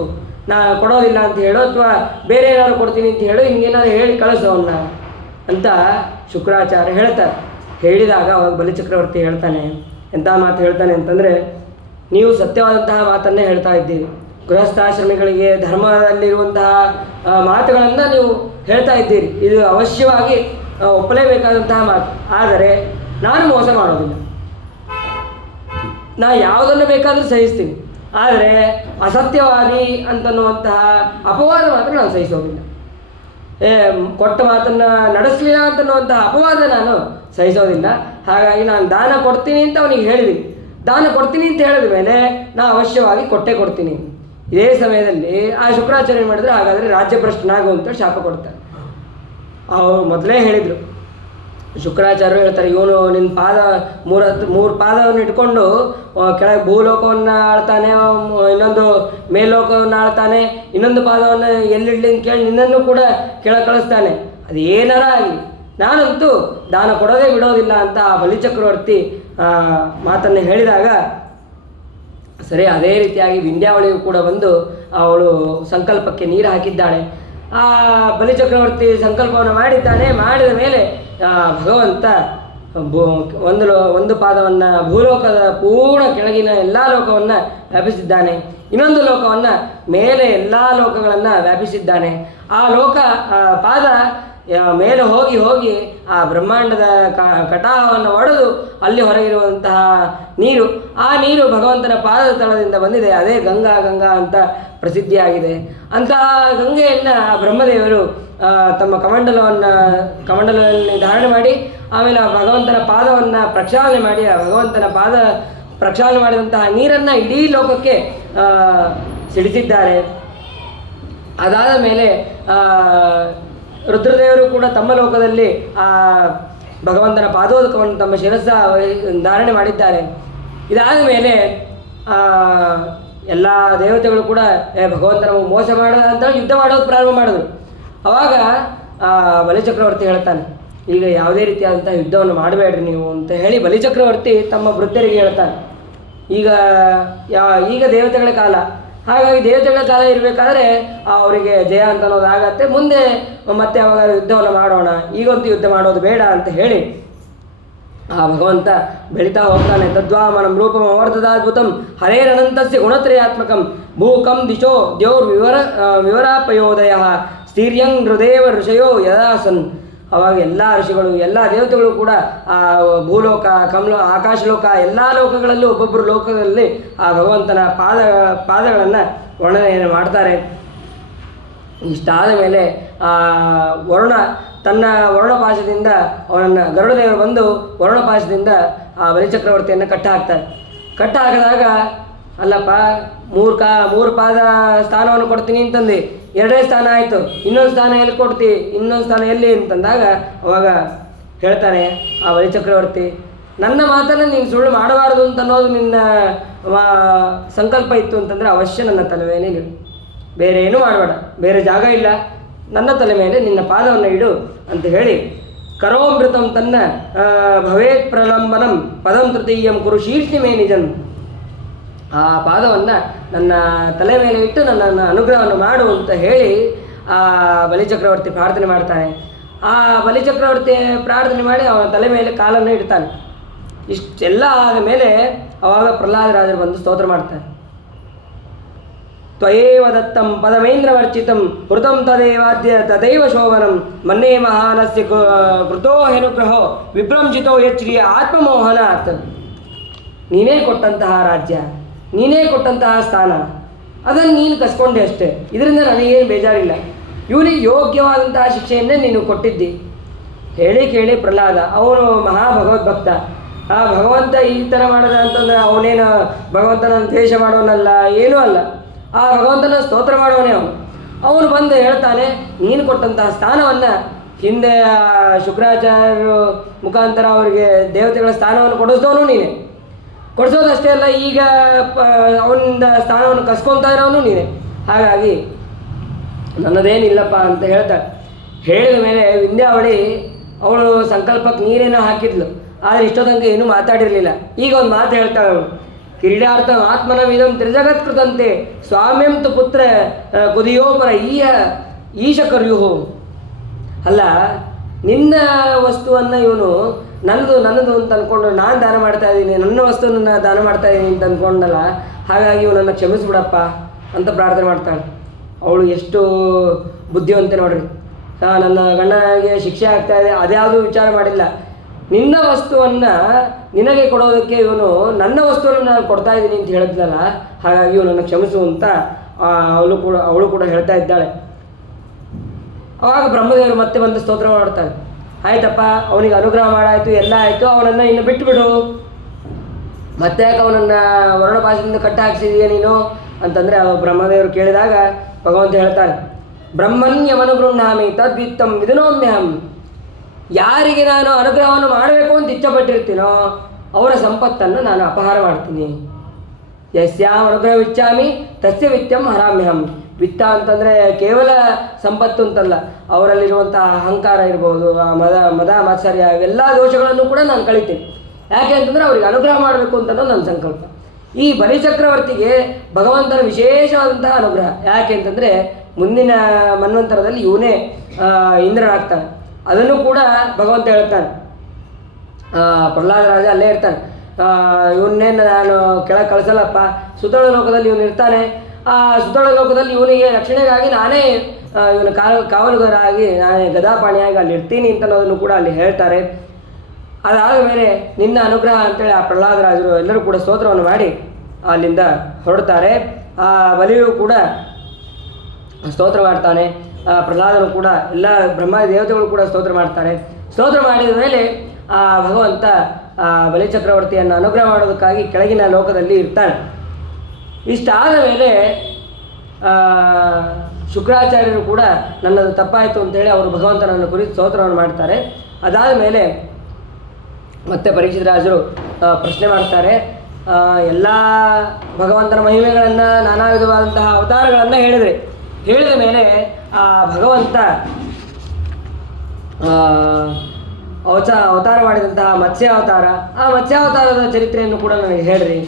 ನಾನು ಕೊಡೋದಿಲ್ಲ ಅಂತ ಹೇಳು, ಅಥವಾ ಬೇರೆ ಏನಾದ್ರು ಕೊಡ್ತೀನಿ ಅಂತ ಹೇಳು, ಹಿಂಗೇನಾದ್ರು ಹೇಳಿ ಕಳಿಸೋವನ್ನ ಅಂತ ಶುಕ್ರಾಚಾರ್ಯ ಹೇಳ್ತಾರೆ. ಹೇಳಿದಾಗ ಅವಾಗ ಬಲಿಚಕ್ರವರ್ತಿ ಹೇಳ್ತಾನೆ, ಎಂಥ ಮಾತು ಹೇಳ್ತಾನೆ ಅಂತಂದರೆ, ನೀವು ಸತ್ಯವಾದಂತಹ ಮಾತನ್ನೇ ಹೇಳ್ತಾ ಇದ್ದೀರಿ, ಗೃಹಸ್ಥಾಶ್ರಮಿಗಳಿಗೆ ಧರ್ಮದಲ್ಲಿರುವಂತಹ ಮಾತುಗಳನ್ನು ನೀವು ಹೇಳ್ತಾ ಇದ್ದೀರಿ, ಇದು ಅವಶ್ಯವಾಗಿ ಒಪ್ಪಲೇಬೇಕಾದಂತಹ ಮಾತು. ಆದರೆ ನಾನು ಮೋಸ ಮಾಡೋದಿಲ್ಲ, ನಾ ಯಾವುದನ್ನು ಬೇಕಾದರೂ ಸಹಿಸ್ತೀನಿ, ಆದರೆ ಅಸತ್ಯವಾದಿ ಅಂತನ್ನುವಂತಹ ಅಪವಾದ ಮಾತ್ರ ನಾನು ಸಹಿಸೋದಿಲ್ಲ. ಕೊಟ್ಟ ಮಾತನ್ನು ನಡೆಸಲಿಲ್ಲ ಅಂತನ್ನುವಂತಹ ಅಪವಾದ ನಾನು ಸಹಿಸೋದಿಲ್ಲ. ಹಾಗಾಗಿ ನಾನು ದಾನ ಕೊಡ್ತೀನಿ ಅಂತ ಅವನಿಗೆ ಹೇಳಿದ್ದೀನಿ, ದಾನ ಕೊಡ್ತೀನಿ ಅಂತ ಹೇಳಿದ ಮೇಲೆ ನಾನು ಅವಶ್ಯವಾಗಿ ಕೊಟ್ಟೇ ಕೊಡ್ತೀನಿ. ಇದೇ ಸಮಯದಲ್ಲಿ ಆ ಶುಕ್ರಾಚಾರ್ಯ ಮಾಡಿದ್ರೆ ಹಾಗಾದರೆ ರಾಜ್ಯಭ್ರಷ್ಟನಾಗು ಅಂತ ಶಾಪ ಕೊಡ್ತಾರೆ. ಅವರು ಮೊದಲೇ ಹೇಳಿದರು, ಶುಕ್ರಾಚಾರ್ಯರು ಹೇಳ್ತಾರೆ, ಇವನು ನಿನ್ನ ಪಾದ ಮೂರು ಪಾದವನ್ನು ಇಟ್ಕೊಂಡು ಕೆಳಗೆ ಭೂಲೋಕವನ್ನು ಆಳ್ತಾನೆ, ಇನ್ನೊಂದು ಮೇಲ್ಲೋಕವನ್ನು ಆಳ್ತಾನೆ, ಇನ್ನೊಂದು ಪಾದವನ್ನು ಎಲ್ಲಿಡ್ಲಿ ಅಂತ ಕೇಳಿ ನಿನ್ನನ್ನು ಕೂಡ ಕೆಳಗೆ ಕಳಿಸ್ತಾನೆ, ಅದು ಏನಾರ ಆಗಲಿ ನಾನಂತೂ ದಾನ ಕೊಡೋದೇ ಬಿಡೋದಿಲ್ಲ ಅಂತ ಆ ಬಲಿಚಕ್ರವರ್ತಿ ಮಾತನ್ನು ಹೇಳಿದಾಗ, ಸರಿ ಅದೇ ರೀತಿಯಾಗಿ ವಿಂಧ್ಯಾವಳಿಯು ಕೂಡ ಬಂದು ಅವಳು ಸಂಕಲ್ಪಕ್ಕೆ ನೀರು ಹಾಕಿದ್ದಾಳೆ. ಆ ಬಲಿಚಕ್ರವರ್ತಿ ಸಂಕಲ್ಪವನ್ನು ಮಾಡಿದ್ದಾನೆ. ಮಾಡಿದ ಮೇಲೆ ಭಗವಂತ ಒಂದು ಪಾದವನ್ನು ಭೂಲೋಕದ ಪೂರ್ಣ ಕೆಳಗಿನ ಎಲ್ಲ ಲೋಕವನ್ನು ವ್ಯಾಪಿಸಿದ್ದಾನೆ, ಇನ್ನೊಂದು ಲೋಕವನ್ನು ಮೇಲೆ ಎಲ್ಲ ಲೋಕಗಳನ್ನು ವ್ಯಾಪಿಸಿದ್ದಾನೆ. ಆ ಪಾದ ಮೇಲೆ ಹೋಗಿ ಆ ಬ್ರಹ್ಮಾಂಡದ ಕಟಾಹವನ್ನು ಒಡೆದು ಅಲ್ಲಿ ಹೊರಗಿರುವಂತಹ ನೀರು, ಆ ನೀರು ಭಗವಂತನ ಪಾದದ ತಳದಿಂದ ಬಂದಿದೆ, ಅದೇ ಗಂಗಾ ಅಂತ ಪ್ರಸಿದ್ಧಿಯಾಗಿದೆ. ಅಂತಹ ಗಂಗೆಯನ್ನು ಬ್ರಹ್ಮದೇವರು ತಮ್ಮ ಕಮಂಡಲದಲ್ಲಿ ಧಾರಣೆ ಮಾಡಿ, ಆಮೇಲೆ ಆ ಭಗವಂತನ ಪಾದವನ್ನು ಪ್ರಕ್ಷಾಳನೆ ಮಾಡಿ, ಆ ಭಗವಂತನ ಪಾದ ಪ್ರಕ್ಷಾಳನೆ ಮಾಡಿದಂತಹ ನೀರನ್ನು ಇಡೀ ಲೋಕಕ್ಕೆ ಸಿಡಿಸಿದ್ದಾರೆ. ಅದಾದ ಮೇಲೆ ರುದ್ರದೇವರು ಕೂಡ ತಮ್ಮ ಲೋಕದಲ್ಲಿ ಆ ಭಗವಂತನ ಪಾದೋದಕವನ್ನು ತಮ್ಮ ಶಿರಸ್ಸ ಧಾರಣೆ ಮಾಡಿದ್ದಾರೆ. ಇದಾದ ಮೇಲೆ ಎಲ್ಲ ದೇವತೆಗಳು ಕೂಡ ಭಗವಂತನ ಮೋಸ ಮಾಡೋದ ಅಂತ ಯುದ್ಧ ಮಾಡೋದು ಪ್ರಾರಂಭ ಮಾಡಿದ್ರು. ಆವಾಗ ಬಲಿಚಕ್ರವರ್ತಿ ಹೇಳ್ತಾನೆ, ಈಗ ಯಾವುದೇ ರೀತಿಯಾದಂಥ ಯುದ್ಧವನ್ನು ಮಾಡಬೇಡ್ರಿ ನೀವು ಅಂತ ಹೇಳಿ ಬಲಿಚಕ್ರವರ್ತಿ ತಮ್ಮ ವೃದ್ಧರಿಗೆ ಹೇಳ್ತಾನೆ. ಈಗ ದೇವತೆಗಳ ಕಾಲ, ಹಾಗಾಗಿ ದೇವತೆಗಳ ಕಾಲ ಇರಬೇಕಾದ್ರೆ ಅವರಿಗೆ ಜಯ ಅಂತ ಅನ್ನೋದಾಗತ್ತೆ, ಮುಂದೆ ಮತ್ತೆ ಅವಾಗ ಯುದ್ಧವನ್ನು ಮಾಡೋಣ, ಈಗಂತೂ ಯುದ್ಧ ಮಾಡೋದು ಬೇಡ ಅಂತ ಹೇಳಿ ಆ ಭಗವಂತ ಬೆಳೀತಾ ಹೋಗ್ತಾನೆ. ತದ್ವಾಮನಂ ರೂಪಂ ಅವರ್ಧದಾದ್ಭುತಂ ಹರೇರನಂತಸ್ಯ ಗುಣತ್ರಯಾತ್ಮಕಂ ಭೂಕಂ ದಿಶೋ ವಿವರಾಪಯೋದಯ ಸ್ಥೀರ್ಯಂ ಹೃದೇವ ಋಷಯೋ ಯದಾಸನ್. ಅವಾಗ ಎಲ್ಲ ಋಷಿಗಳು ಎಲ್ಲ ದೇವತೆಗಳು ಕೂಡ ಆ ಭೂಲೋಕ, ಆಕಾಶಲೋಕ ಎಲ್ಲ ಲೋಕಗಳಲ್ಲೂ ಒಬ್ಬೊಬ್ಬರು ಲೋಕದಲ್ಲಿ ಆ ಭಗವಂತನ ಪಾದಗಳನ್ನು ವರ್ಣನೆಯನ್ನು ಮಾಡ್ತಾರೆ. ಇಷ್ಟಾದ ಮೇಲೆ ವರುಣ ತನ್ನ ವರ್ಣಪಾಶದಿಂದ ಅವನನ್ನು ಗರುಡದೇವರು ಬಂದು ವರ್ಣಪಾಶದಿಂದ ಆ ಬಲಿಚಕ್ರವರ್ತಿಯನ್ನು ಕಟ್ಟ ಹಾಕಿದಾಗ, ಅಲ್ಲಪ್ಪ ಮೂರು ಪಾದ ಸ್ಥಾನವನ್ನು ಕೊಡ್ತೀನಿ ಅಂತಂದು 2 ಸ್ಥಾನ ಆಯಿತು, ಇನ್ನೊಂದು ಸ್ಥಾನ ಎಲ್ಲಿ ಕೊಡ್ತಿ, ಇನ್ನೊಂದು ಸ್ಥಾನ ಎಲ್ಲಿ ಅಂತಂದಾಗ ಅವಾಗ ಹೇಳ್ತಾನೆ ಆ ಬಲಿಚಕ್ರವರ್ತಿ, ನನ್ನ ಮಾತನ್ನು ನೀನು ಸುಳ್ಳು ಮಾಡಬಾರ್ದು ಅಂತ ಅನ್ನೋದು ನಿನ್ನ ಸಂಕಲ್ಪ ಇತ್ತು ಅಂತಂದರೆ ಅವಶ್ಯ ನನ್ನ ತಲೆ ಮೇಲೆ ನೀಡು, ಬೇರೆ ಏನೂ ಮಾಡಬೇಡ, ಬೇರೆ ಜಾಗ ಇಲ್ಲ, ನನ್ನ ತಲೆ ಮೇಲೆ ನಿನ್ನ ಪಾದವನ್ನು ಇಡು ಅಂತ ಹೇಳಿ ಕರೋಮೃತಂ ತನ್ನ ಭವೇತ್ ಪ್ರಲಂಬನಂ ಪದಂ ತೃತೀಯಂ ಕುರು ಶೀರ್ಷಿ ಮೇ ನಿಜಂ. ಆ ಪಾದವನ್ನು ನನ್ನ ತಲೆ ಮೇಲೆ ಇಟ್ಟು ನನ್ನನ್ನು ಅನುಗ್ರಹವನ್ನು ಮಾಡು ಅಂತ ಹೇಳಿ ಆ ಬಲಿಚಕ್ರವರ್ತಿ ಪ್ರಾರ್ಥನೆ ಮಾಡ್ತಾನೆ. ಆ ಬಲಿಚಕ್ರವರ್ತಿ ಪ್ರಾರ್ಥನೆ ಮಾಡಿ ಅವನ ತಲೆ ಮೇಲೆ ಕಾಲನ್ನು ಇಡ್ತಾನೆ. ಇಷ್ಟೆಲ್ಲ ಆದ ಮೇಲೆ ಅವಾಗ ಪ್ರಹ್ಲಾದರಾಜರು ಬಂದು ಸ್ತೋತ್ರ ಮಾಡ್ತಾರೆ. ತ್ವಯೇವ ದತ್ತಂ ಪದಮೇಂದ್ರವರ್ಚಿತಂ ಹೃತಂ ತದೇವಾದ್ಯ ತದೈವ ಶೋಭನಂ ಮನ್ನೇ ಮಹಾನಸ್ಯ ಕೃತೋ ಹೆನುಗ್ರಹೋ ವಿಭ್ರಂಜಿತೋ ಯಚ್ಛ್ರೀ ಆತ್ಮಮೋಹನಾತ್. ನೀನೇ ಕೊಟ್ಟಂತಹ ರಾಜ್ಯ, ನೀನೇ ಕೊಟ್ಟಂತಹ ಸ್ಥಾನ, ಅದನ್ನು ನೀನು ಕಸ್ಕೊಂಡೆ ಅಷ್ಟೇ. ಇದರಿಂದ ನನಗೇನು ಬೇಜಾರಿಲ್ಲ. ಇವನಿಗೆ ಯೋಗ್ಯವಾದಂತಹ ಶಿಕ್ಷೆಯನ್ನೇ ನೀನು ಕೊಟ್ಟಿದ್ದಿ. ಹೇಳಿ ಕೇಳಿ ಪ್ರಹ್ಲಾದ ಅವನು ಮಹಾಭಗವದ್ಭಕ್ತ. ಆ ಭಗವಂತ ಈ ಥರ ಮಾಡಿದ ಅಂತಂದರೆ ಅವನೇನು ಭಗವಂತನ ದ್ವೇಷ ಮಾಡೋನಲ್ಲ, ಏನೂ ಅಲ್ಲ. ಆ ಭಗವಂತನ ಸ್ತೋತ್ರ ಮಾಡೋನೇ ಅವನು ಬಂದು ಹೇಳ್ತಾನೆ, ನೀನು ಕೊಟ್ಟಂತಹ ಸ್ಥಾನವನ್ನು ಹಿಂದೆ ಶುಕ್ರಾಚಾರ್ಯರು ಮುಖಾಂತರ ಅವರಿಗೆ ದೇವತೆಗಳ ಸ್ಥಾನವನ್ನು ಕೊಡಿಸಿದವನು ನೀನೆ, ಕೊಡಿಸೋದಷ್ಟೇ ಅಲ್ಲ ಈಗ ಅವನಿಂದ ಸ್ಥಾನವನ್ನು ಕಸ್ಕೊತಾ ಇರೋನು ನೀನೆ. ಹಾಗಾಗಿ ನನ್ನದೇನಿಲ್ಲಪ್ಪ ಅಂತ ಹೇಳ್ತಾಳೆ. ಹೇಳಿದ ಮೇಲೆ ವಿಂಧ್ಯಾವಳಿ ಅವಳು ಸಂಕಲ್ಪಕ್ಕೆ ನೀರೇನೋ ಹಾಕಿದ್ಲು, ಆದರೆ ಇಷ್ಟೊತ್ತಂಕ ಏನೂ ಮಾತಾಡಿರಲಿಲ್ಲ. ಈಗ ಒಂದು ಮಾತು ಹೇಳ್ತಾಳೆ ಅವಳು, ಕ್ರೀಡಾರ್ಥ ಆತ್ಮನವಿದಂ ತ್ರಿಜಗತ್ಕೃತಂತೆ ಸ್ವಾಮ್ಯಂ ತು ಪುತ್ರ ಕುದಿಯೋಪರ ಈಶ ಕರ್ಯುಹು. ಅಲ್ಲ, ನಿನ್ನ ವಸ್ತುವನ್ನು ಇವನು ನನ್ನದು ಅಂತ ಅಂದ್ಕೊಂಡು ನಾನು ದಾನ ಮಾಡ್ತಾ ಇದ್ದೀನಿ, ನನ್ನ ವಸ್ತುವನ್ನು ದಾನ ಮಾಡ್ತಾ ಇದ್ದೀನಿ ಅಂತ ಅಂದ್ಕೊಂಡಲ್ಲ, ಹಾಗಾಗಿ ಇವನನ್ನು ಕ್ಷಮಿಸ್ಬಿಡಪ್ಪ ಅಂತ ಪ್ರಾರ್ಥನೆ ಮಾಡ್ತಾಳೆ. ಅವಳು ಎಷ್ಟು ಬುದ್ಧಿವಂತೆ ನೋಡ್ರಿ. ನನ್ನ ಗಂಡನಿಗೆ ಶಿಕ್ಷೆ ಆಗ್ತಾ ಇದೆ ಅದ್ಯಾವುದೂ ವಿಚಾರ ಮಾಡಿಲ್ಲ. ನಿನ್ನ ವಸ್ತುವನ್ನು ನಿನಗೆ ಕೊಡೋದಕ್ಕೆ ಇವನು ನನ್ನ ವಸ್ತುವನ್ನು ನಾನು ಕೊಡ್ತಾ ಇದ್ದೀನಿ ಅಂತ ಹೇಳಿದ್ನಲ್ಲ, ಹಾಗಾಗಿ ಇವನನ್ನು ಕ್ಷಮಿಸು ಅಂತ ಅವಳು ಕೂಡ ಹೇಳ್ತಾ ಇದ್ದಾಳೆ. ಆವಾಗ ಬ್ರಹ್ಮದೇವರು ಮತ್ತೆ ಬಂದು ಸ್ತೋತ್ರ ಮಾಡ್ತಾರೆ. ಆಯ್ತಪ್ಪ, ಅವನಿಗೆ ಅನುಗ್ರಹ ಮಾಡಾಯಿತು, ಎಲ್ಲ ಆಯಿತು, ಅವನನ್ನು ಇನ್ನು ಬಿಟ್ಟುಬಿಡು. ಮತ್ತೆ ಯಾಕೆ ಅವನನ್ನು ವರ್ಣಪಾಶದಿಂದ ಕಟ್ಟ ಹಾಕ್ಸಿದೀಯ ನೀನು ಅಂತಂದರೆ ಬ್ರಹ್ಮದೇವರು ಕೇಳಿದಾಗ ಭಗವಂತ ಹೇಳ್ತಾನೆ, ಬ್ರಹ್ಮಣ್ಯಮನುಗೃಹಾಮಿ ತದ್ವಿತ್ತಂ ವಿಧನೋಮ್ಯಹಂ. ಯಾರಿಗೆ ನಾನು ಅನುಗ್ರಹವನ್ನು ಮಾಡಬೇಕು ಅಂತ ಇಚ್ಛಪಟ್ಟಿರ್ತೀನೋ ಅವರ ಸಂಪತ್ತನ್ನು ನಾನು ಅಪಹಾರ ಮಾಡ್ತೀನಿ. ಯಸ್ಯಾಂ ಅನುಗ್ರಹವಿಚ್ಛಾಮಿ ತಸ್ಯ ವಿತ್ತಂ ಹರಾಮ್ಯಹಂ. ವಿತ್ತ ಅಂತಂದರೆ ಕೇವಲ ಸಂಪತ್ತು ಅಂತಲ್ಲ, ಅವರಲ್ಲಿರುವಂಥ ಅಹಂಕಾರ ಇರ್ಬೋದು, ಮದ ಮಾತ್ಸರ್ಯ, ಇವೆಲ್ಲ ದೋಷಗಳನ್ನು ಕೂಡ ನಾನು ಕಳಿತೀನಿ. ಯಾಕೆ ಅಂತಂದರೆ ಅವ್ರಿಗೆ ಅನುಗ್ರಹ ಮಾಡಬೇಕು ಅಂತನೋ ನನ್ನ ಸಂಕಲ್ಪ. ಈ ಬಲಿಚಕ್ರವರ್ತಿಗೆ ಭಗವಂತನ ವಿಶೇಷವಾದಂತಹ ಅನುಗ್ರಹ. ಯಾಕೆ ಅಂತಂದರೆ ಮುಂದಿನ ಮನ್ವಂತರದಲ್ಲಿ ಇವನೇ ಇಂದ್ರನಾಗ್ತಾನೆ. ಅದನ್ನು ಕೂಡ ಭಗವಂತ ಹೇಳ್ತಾನೆ. ಪ್ರಹ್ಲಾದ ರಾಜ ಅಲ್ಲೇ ಇರ್ತಾನೆ. ಇವನ್ನೇನು ನಾನು ಕೆಳಗೆ ಕಳಿಸಲ್ಲಪ್ಪ, ಸುತಳ ಲೋಕದಲ್ಲಿ ಇವನು ಇರ್ತಾನೆ. ಆ ಸುತಳ ಲೋಕದಲ್ಲಿ ಇವನಿಗೆ ರಕ್ಷಣೆಗಾಗಿ ನಾನೇ ಇವನ ಕಾವಲುಗಾರಾಗಿ ನಾನೇ ಗದಾಪಾಣಿಯಾಗಿ ಅಲ್ಲಿ ಇರ್ತೀನಿ ಅಂತ ಅನ್ನೋದನ್ನು ಕೂಡ ಅಲ್ಲಿ ಹೇಳ್ತಾರೆ. ಅದಾದ ಮೇಲೆ ನಿನ್ನ ಅನುಗ್ರಹ ಅಂತೇಳಿ ಆ ಪ್ರಹ್ಲಾದರಾಜರು ಎಲ್ಲರೂ ಕೂಡ ಸ್ತೋತ್ರವನ್ನು ಮಾಡಿ ಅಲ್ಲಿಂದ ಹೊರಡ್ತಾರೆ. ಆ ಬಲಿಯು ಕೂಡ ಸ್ತೋತ್ರ ಮಾಡ್ತಾನೆ. ಪ್ರಹ್ಲಾದನು ಕೂಡ ಎಲ್ಲ ಬ್ರಹ್ಮ ದೇವತೆಗಳು ಕೂಡ ಸ್ತೋತ್ರ ಮಾಡ್ತಾರೆ. ಸ್ತೋತ್ರ ಮಾಡಿದ ಮೇಲೆ ಆ ಭಗವಂತ ಬಲಿಚಕ್ರವರ್ತಿಯನ್ನು ಅನುಗ್ರಹ ಮಾಡೋದಕ್ಕಾಗಿ ಕೆಳಗಿನ ಲೋಕದಲ್ಲಿ ಇರ್ತಾನೆ. ಇಷ್ಟಾದ ಮೇಲೆ ಶುಕ್ರಾಚಾರ್ಯರು ಕೂಡ ನನ್ನದು ತಪ್ಪಾಯಿತು ಅಂತೇಳಿ ಅವರು ಭಗವಂತನನ್ನು ಕುರಿತು ಸ್ತೋತ್ರವನ್ನು ಮಾಡ್ತಾರೆ. ಅದಾದ ಮೇಲೆ ಮತ್ತೆ ಪರೀಕ್ಷಿತ ರಾಜರು ಪ್ರಶ್ನೆ ಮಾಡ್ತಾರೆ. ಎಲ್ಲ ಭಗವಂತನ ಮಹಿಮೆಗಳನ್ನು, ನಾನಾ ವಿಧವಾದಂತಹ ಅವತಾರಗಳನ್ನು ಹೇಳಿದ ಮೇಲೆ ಆ ಭಗವಂತ ಅವತಾರ ಮಾಡಿದಂತಹ ಮತ್ಸ್ಯಾವತಾರ, ಆ ಮತ್ಸ್ಯಾವತಾರದ ಚರಿತ್ರೆಯನ್ನು ಕೂಡ ನನಗೆ ಹೇಳ್ರಿ.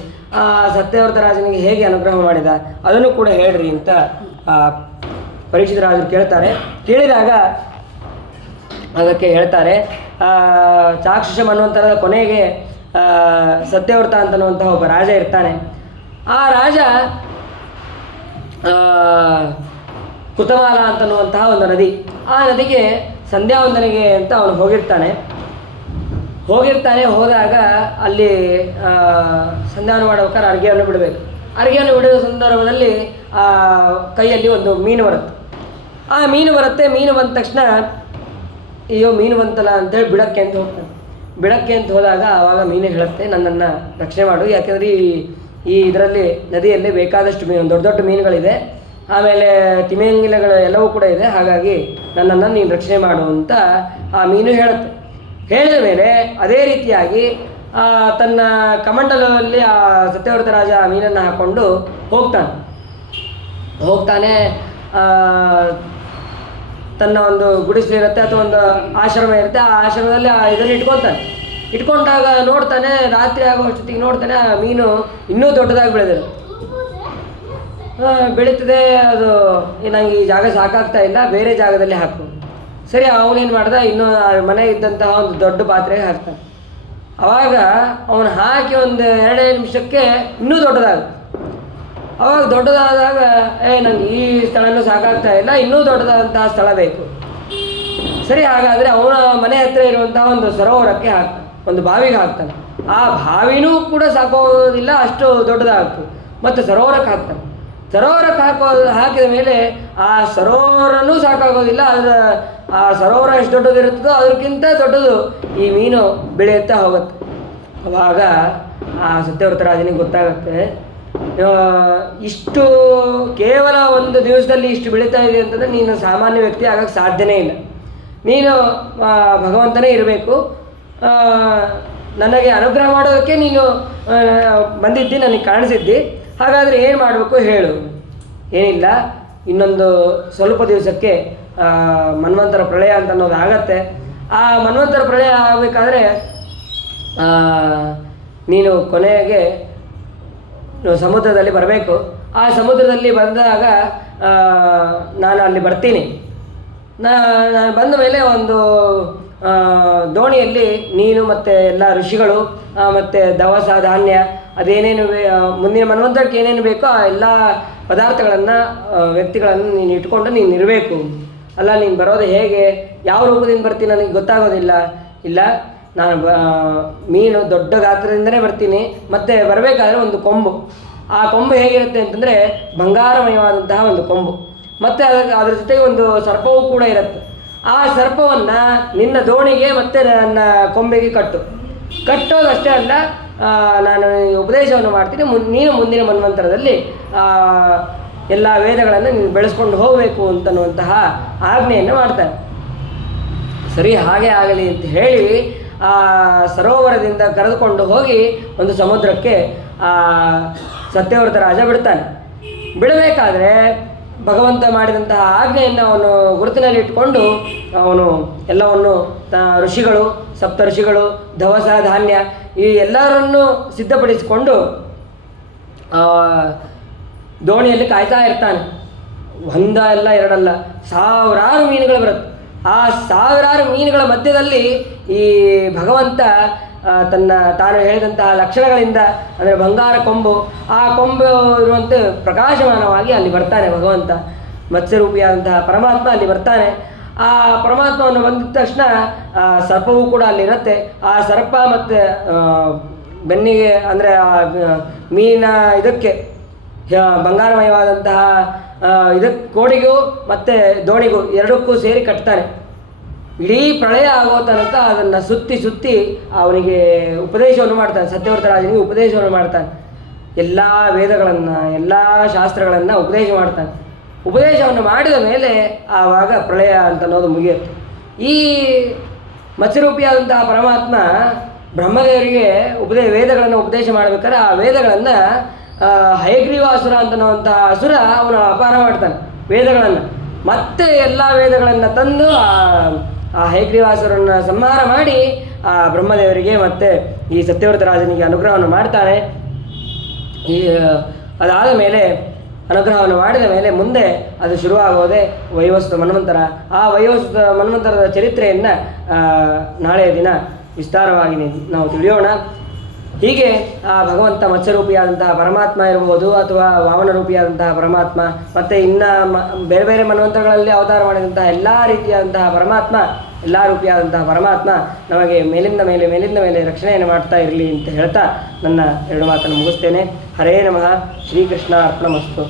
ಸತ್ಯವ್ರತ ರಾಜನಿಗೆ ಹೇಗೆ ಅನುಗ್ರಹ ಮಾಡಿದ ಅದನ್ನು ಕೂಡ ಹೇಳ್ರಿ ಅಂತ ಪರೀಕ್ಷಿತ ರಾಜರು ಕೇಳ್ತಾರೆ. ಕೇಳಿದಾಗ ಅದಕ್ಕೆ ಹೇಳ್ತಾರೆ, ಚಾಕ್ಷುಷ ಮನ್ವಂತರದ ಕೊನೆಗೆ ಸತ್ಯವ್ರತ ಅಂತನ್ನುವಂತಹ ಒಬ್ಬ ರಾಜ ಇರ್ತಾನೆ. ಆ ರಾಜ ಕುತಮಾಲ ಅಂತನ್ನುವಂತಹ ಒಂದು ನದಿ, ಆ ನದಿಗೆ ಸಂಧ್ಯಾವಂದನೆಗೆ ಅಂತ ಅವನು ಹೋದಾಗ ಅಲ್ಲಿ ಸಂಧ್ಯಾವನ ಮಾಡ್ಬೇಕಾದ್ರೆ ಅರ್ಘ್ಯವನ್ನು ಬಿಡಬೇಕು. ಅರ್ಘ್ಯವನ್ನು ಬಿಡುವ ಸಂದರ್ಭದಲ್ಲಿ ಕೈಯಲ್ಲಿ ಒಂದು ಮೀನು ಬರುತ್ತೆ. ಆ ಮೀನು ಬಂದ ತಕ್ಷಣ ಅಯ್ಯೋ ಮೀನು ಬಂತಲ್ಲ ಅಂತೇಳಿ ಬಿಡಕ್ಕೆ ಅಂತ ಹೋದಾಗ ಆವಾಗ ಮೀನು ಹೇಳುತ್ತೆ, ನನ್ನನ್ನು ರಕ್ಷಣೆ ಮಾಡು, ಯಾಕೆಂದರೆ ಈ ಇದರಲ್ಲಿ ನದಿಯಲ್ಲಿ ಬೇಕಾದಷ್ಟು ದೊಡ್ಡ ದೊಡ್ಡ ಮೀನುಗಳಿದೆ, ಆಮೇಲೆ ತಿಮಿಂಗಿಲಗಳು ಎಲ್ಲವೂ ಕೂಡ ಇದೆ, ಹಾಗಾಗಿ ನನ್ನನ್ನು ನೀನು ರಕ್ಷಣೆ ಮಾಡು ಅಂತ ಆ ಮೀನು ಹೇಳುತ್ತೆ. ಹೇಳಿದ ಮೇಲೆ ಅದೇ ರೀತಿಯಾಗಿ ತನ್ನ ಕಮಂಡಲದಲ್ಲಿ ಆ ಸತ್ಯವ್ರತ ರಾಜ ಆ ಮೀನನ್ನು ಹಾಕ್ಕೊಂಡು ಹೋಗ್ತಾನೆ. ತನ್ನ ಒಂದು ಗುಡಿಸಲಿರುತ್ತೆ ಅಥವಾ ಒಂದು ಆಶ್ರಮ ಇರುತ್ತೆ, ಆ ಆಶ್ರಮದಲ್ಲಿ ಇದನ್ನು ಇಟ್ಕೊಂಡಾಗ ನೋಡ್ತಾನೆ, ರಾತ್ರಿ ಆಗೋ ಅಷ್ಟೊತ್ತಿಗೆ ನೋಡ್ತಾನೆ ಆ ಮೀನು ಇನ್ನೂ ದೊಡ್ಡದಾಗಿ ಬೆಳೀತದೆ. ಅದು ನಂಗೆ ಈ ಜಾಗ ಸಾಕಾಗ್ತಾ ಇಲ್ಲ, ಬೇರೆ ಜಾಗದಲ್ಲಿ ಹಾಕು. ಸರಿ, ಅವನೇನು ಮಾಡ್ದ, ಇನ್ನೂ ಮನೆ ಇದ್ದಂತಹ ಒಂದು ದೊಡ್ಡ ಪಾತ್ರೆಗೆ ಹಾಕ್ತಾನೆ. ಆವಾಗ ಅವನು ಹಾಕಿ ಒಂದು 2 ನಿಮಿಷಕ್ಕೆ ಇನ್ನೂ ದೊಡ್ಡದಾಗುತ್ತೆ. ಅವಾಗ ದೊಡ್ಡದಾದಾಗ ನನಗೆ ಈ ಸ್ಥಳನೂ ಸಾಕಾಗ್ತಾ ಇಲ್ಲ, ಇನ್ನೂ ದೊಡ್ಡದಾದಂತಹ ಸ್ಥಳ ಬೇಕು. ಸರಿ, ಹಾಗಾದರೆ ಅವನ ಮನೆ ಹತ್ತಿರ ಇರುವಂತಹ ಒಂದು ಸರೋವರಕ್ಕೆ ಹಾಕ್ತಾನೆ, ಒಂದು ಬಾವಿಗೆ ಹಾಕ್ತಾನೆ. ಆ ಬಾವಿನೂ ಕೂಡ ಸಾಕೋದಿಲ್ಲ, ಅಷ್ಟು ದೊಡ್ಡದಾಗ್ತದೆ. ಮತ್ತು ಸರೋವರಕ್ಕೆ ಹಾಕ್ತಾನೆ. ಸರೋವರಕ್ಕೆ ಹಾಕಿದ ಮೇಲೆ ಆ ಸರೋವರನೂ ಸಾಕಾಗೋದಿಲ್ಲ. ಆ ಸರೋವರ ಎಷ್ಟು ದೊಡ್ಡದಿರುತ್ತದೋ ಅದಕ್ಕಿಂತ ದೊಡ್ಡದು ಈ ಮೀನು ಬೆಳೆಯುತ್ತಾ ಹೋಗುತ್ತೆ. ಅವಾಗ ಆ ಸತ್ಯವ್ರತ ರಾಜನಿಗೆ ಗೊತ್ತಾಗುತ್ತೆ, ಇಷ್ಟು ಕೇವಲ ಒಂದು ದಿವಸದಲ್ಲಿ ಇಷ್ಟು ಬೆಳೀತಾ ಇದೆ ಅಂತಂದರೆ ನೀನು ಸಾಮಾನ್ಯ ವ್ಯಕ್ತಿ ಆಗೋಕ್ಕೆ ಸಾಧ್ಯನೇ ಇಲ್ಲ. ನೀನು ಭಗವಂತನೇ ಇರಬೇಕು. ನನಗೆ ಅನುಗ್ರಹ ಮಾಡೋದಕ್ಕೆ ನೀನು ಬಂದಿದ್ದಿ, ನನಗೆ ಕಾಣಿಸಿದ್ದಿ. ಹಾಗಾದರೆ ಏನು ಮಾಡಬೇಕು ಹೇಳು. ಏನಿಲ್ಲ, ಇನ್ನೊಂದು ಸ್ವಲ್ಪ ದಿವಸಕ್ಕೆ ಮನ್ವಂತರ ಪ್ರಳಯ ಅಂತ ಅನ್ನೋದು ಆಗತ್ತೆ. ಆ ಮನ್ವಂತರ ಪ್ರಳಯ ಆಗಬೇಕಾದ್ರೆ ನೀನು ಕೊನೆಗೆ ಸಮುದ್ರದಲ್ಲಿ ಬರಬೇಕು. ಆ ಸಮುದ್ರದಲ್ಲಿ ಬಂದಾಗ ನಾನು ಅಲ್ಲಿ ಬರ್ತೀನಿ. ನಾನು ಬಂದ ಮೇಲೆ ಒಂದು ದೋಣಿಯಲ್ಲಿ ನೀನು ಮತ್ತು ಎಲ್ಲ ಋಷಿಗಳು ಮತ್ತು ದವಸ ಧಾನ್ಯ ಅದೇನೇನು ಮುಂದಿನ ಮನ್ವಂತರಕ್ಕೆ ಏನೇನು ಬೇಕೋ ಆ ಎಲ್ಲ ಪದಾರ್ಥಗಳನ್ನು ವ್ಯಕ್ತಿಗಳನ್ನು ನೀನು ಇಟ್ಕೊಂಡು ನೀನು ಇರಬೇಕು. ಅಲ್ಲ, ನೀನು ಬರೋದು ಹೇಗೆ, ಯಾವ ರೂಪದಿಂದ ಬರ್ತೀನಿ ನನಗೆ ಗೊತ್ತಾಗೋದಿಲ್ಲ. ಇಲ್ಲ, ನಾನು ಮೀನು ದೊಡ್ಡ ಗಾತ್ರದಿಂದಲೇ ಬರ್ತೀನಿ. ಮತ್ತು ಬರಬೇಕಾದ್ರೆ ಒಂದು ಕೊಂಬು, ಆ ಕೊಂಬು ಹೇಗಿರುತ್ತೆ ಅಂತಂದರೆ ಬಂಗಾರಮಯವಾದಂತಹ ಒಂದು ಕೊಂಬು. ಮತ್ತು ಅದ್ರ ಜೊತೆಗೆ ಒಂದು ಸರ್ಪವೂ ಕೂಡ ಇರುತ್ತೆ. ಆ ಸರ್ಪವನ್ನು ನಿನ್ನ ದೋಣಿಗೆ ಮತ್ತು ನನ್ನ ಕೊಂಬೆಗೆ ಕಟ್ಟೋದಷ್ಟೇ ಅಲ್ಲ, ನಾನು ಉಪದೇಶವನ್ನು ಮಾಡ್ತೀನಿ. ನೀನು ಮುಂದಿನ ಮನ್ವಂತರದಲ್ಲಿ ಎಲ್ಲ ವೇದಗಳನ್ನು ನೀನು ಬೆಳೆಸ್ಕೊಂಡು ಹೋಗಬೇಕು ಅಂತನ್ನುವಂತಹ ಆಜ್ಞೆಯನ್ನು ಮಾಡ್ತಾರೆ. ಸರಿ, ಹಾಗೆ ಆಗಲಿ ಅಂತ ಹೇಳಿ ಆ ಸರೋವರದಿಂದ ಕರೆದುಕೊಂಡು ಹೋಗಿ ಒಂದು ಸಮುದ್ರಕ್ಕೆ ಸತ್ಯವ್ರತ ರಾಜ ಬಿಡ್ತಾನೆ. ಬಿಡಬೇಕಾದ್ರೆ ಭಗವಂತ ಮಾಡಿದಂತಹ ಆಜ್ಞೆಯನ್ನು ಅವನು ಗುರುತಿನಲ್ಲಿ ಇಟ್ಕೊಂಡು ಅವನು ಎಲ್ಲವನ್ನು ಋಷಿಗಳು, ಸಪ್ತ ಋಷಿಗಳು, ದವಸ ಧಾನ್ಯ ಈ ಎಲ್ಲರನ್ನೂ ಸಿದ್ಧಪಡಿಸಿಕೊಂಡು ದೋಣಿಯಲ್ಲಿ ಕಾಯ್ತಾ ಇರ್ತಾನೆ. ಒಂದಲ್ಲ ಎರಡಲ್ಲ, ಸಾವಿರಾರು ಮೀನುಗಳು ಬರುತ್ತೆ. ಆ ಸಾವಿರಾರು ಮೀನುಗಳ ಮಧ್ಯದಲ್ಲಿ ಈ ಭಗವಂತ ತಾನು ಹೇಳಿದಂತಹ ಲಕ್ಷಣಗಳಿಂದ, ಅಂದರೆ ಬಂಗಾರ ಕೊಂಬು, ಆ ಕೊಂಬು ಇರುವಂತೆ ಪ್ರಕಾಶಮಾನವಾಗಿ ಅಲ್ಲಿ ಬರ್ತಾನೆ ಭಗವಂತ. ಮತ್ಸ್ಯರೂಪಿಯಾದಂತಹ ಪರಮಾತ್ಮ ಅಲ್ಲಿ ಬರ್ತಾನೆ. ಆ ಪರಮಾತ್ಮವನ್ನು ಬಂದಿದ ತಕ್ಷಣ ಸರ್ಪವೂ ಕೂಡ ಅಲ್ಲಿರುತ್ತೆ. ಆ ಸರ್ಪ ಮತ್ತು ಬೆನ್ನಿಗೆ, ಅಂದರೆ ಮೀನ ಇದಕ್ಕೆ ಬಂಗಾರಮಯವಾದಂತಹ ಇದಕ್ಕೆ ಕೋಡಿಗೂ ಮತ್ತು ದೋಣಿಗೂ ಎರಡಕ್ಕೂ ಸೇರಿ ಕಟ್ತಾನೆ. ಇಡೀ ಪ್ರಳಯ ಆಗೋ ತನಕ ಅದನ್ನು ಸುತ್ತಿ ಅವನಿಗೆ ಉಪದೇಶವನ್ನು ಮಾಡ್ತಾನೆ. ಸತ್ಯವ್ರತ ರಾಜನಿಗೆ ಉಪದೇಶವನ್ನು ಮಾಡ್ತಾನೆ. ಎಲ್ಲ ವೇದಗಳನ್ನು, ಎಲ್ಲ ಶಾಸ್ತ್ರಗಳನ್ನು ಉಪದೇಶ ಮಾಡ್ತಾನೆ. ಉಪದೇಶವನ್ನು ಮಾಡಿದ ಮೇಲೆ ಆವಾಗ ಪ್ರಳಯ ಅಂತ ಅನ್ನೋದು ಮುಗಿಯುತ್ತೆ. ಈ ಮತ್ಸ್ಯರೂಪಿಯಾದಂತಹ ಪರಮಾತ್ಮ ಬ್ರಹ್ಮದೇವರಿಗೆ ವೇದಗಳನ್ನು ಉಪದೇಶ ಮಾಡಬೇಕಾದ್ರೆ ಆ ವೇದಗಳನ್ನು ಹಯಗ್ರೀವಾಸುರ ಅಂತನ್ನುವಂತಹ ಅಸುರ ಅವನು ಅಪಹಾರ ಮಾಡ್ತಾನೆ ವೇದಗಳನ್ನು. ಮತ್ತೆ ಎಲ್ಲ ವೇದಗಳನ್ನು ತಂದು ಆ ಹಯಗ್ರೀವಾಸುರನ್ನು ಸಂಹಾರ ಮಾಡಿ ಆ ಬ್ರಹ್ಮದೇವರಿಗೆ ಮತ್ತು ಈ ಸತ್ಯವ್ರತ ರಾಜನಿಗೆ ಅನುಗ್ರಹವನ್ನು ಮಾಡ್ತಾನೆ. ಅದಾದ ಮೇಲೆ ಅನುಗ್ರಹವನ್ನು ಮಾಡಿದ ಮೇಲೆ ಮುಂದೆ ಅದು ಶುರುವಾಗೋದೇ ವೈವಸ್ವತ ಮನ್ವಂತರ. ಆ ವೈವಸ್ವತ ಮನ್ವಂತರದ ಚರಿತ್ರೆಯನ್ನು ನಾಳೆಯ ದಿನ ವಿಸ್ತಾರವಾಗಿ ನಾವು ತಿಳಿಯೋಣ. ಹೀಗೆ ಆ ಭಗವಂತ ಮತ್ಸ್ಯರೂಪಿಯಾದಂತಹ ಪರಮಾತ್ಮ ಇರಬಹುದು, ಅಥವಾ ವಾಮನ ರೂಪಿಯಾದಂತಹ ಪರಮಾತ್ಮ, ಮತ್ತು ಇನ್ನು ಬೇರೆ ಬೇರೆ ಮನ್ವಂತರಗಳಲ್ಲಿ ಅವತಾರ ಮಾಡಿದಂತಹ ಎಲ್ಲ ರೀತಿಯಾದಂತಹ ಪರಮಾತ್ಮ, ಎಲ್ಲ ರೂಪಿಯಾದಂತಹ ಪರಮಾತ್ಮ ನಮಗೆ ಮೇಲಿಂದ ಮೇಲೆ ರಕ್ಷಣೆಯನ್ನು ಮಾಡ್ತಾ ಇರಲಿ ಅಂತ ಹೇಳ್ತಾ ನನ್ನ ಎರಡು ಮಾತನ್ನು ಮುಗಿಸ್ತೇನೆ. ಹರೇ ನಮಃ. ಶ್ರೀಕೃಷ್ಣ ಅರ್ಪಣಮಸ್ತು.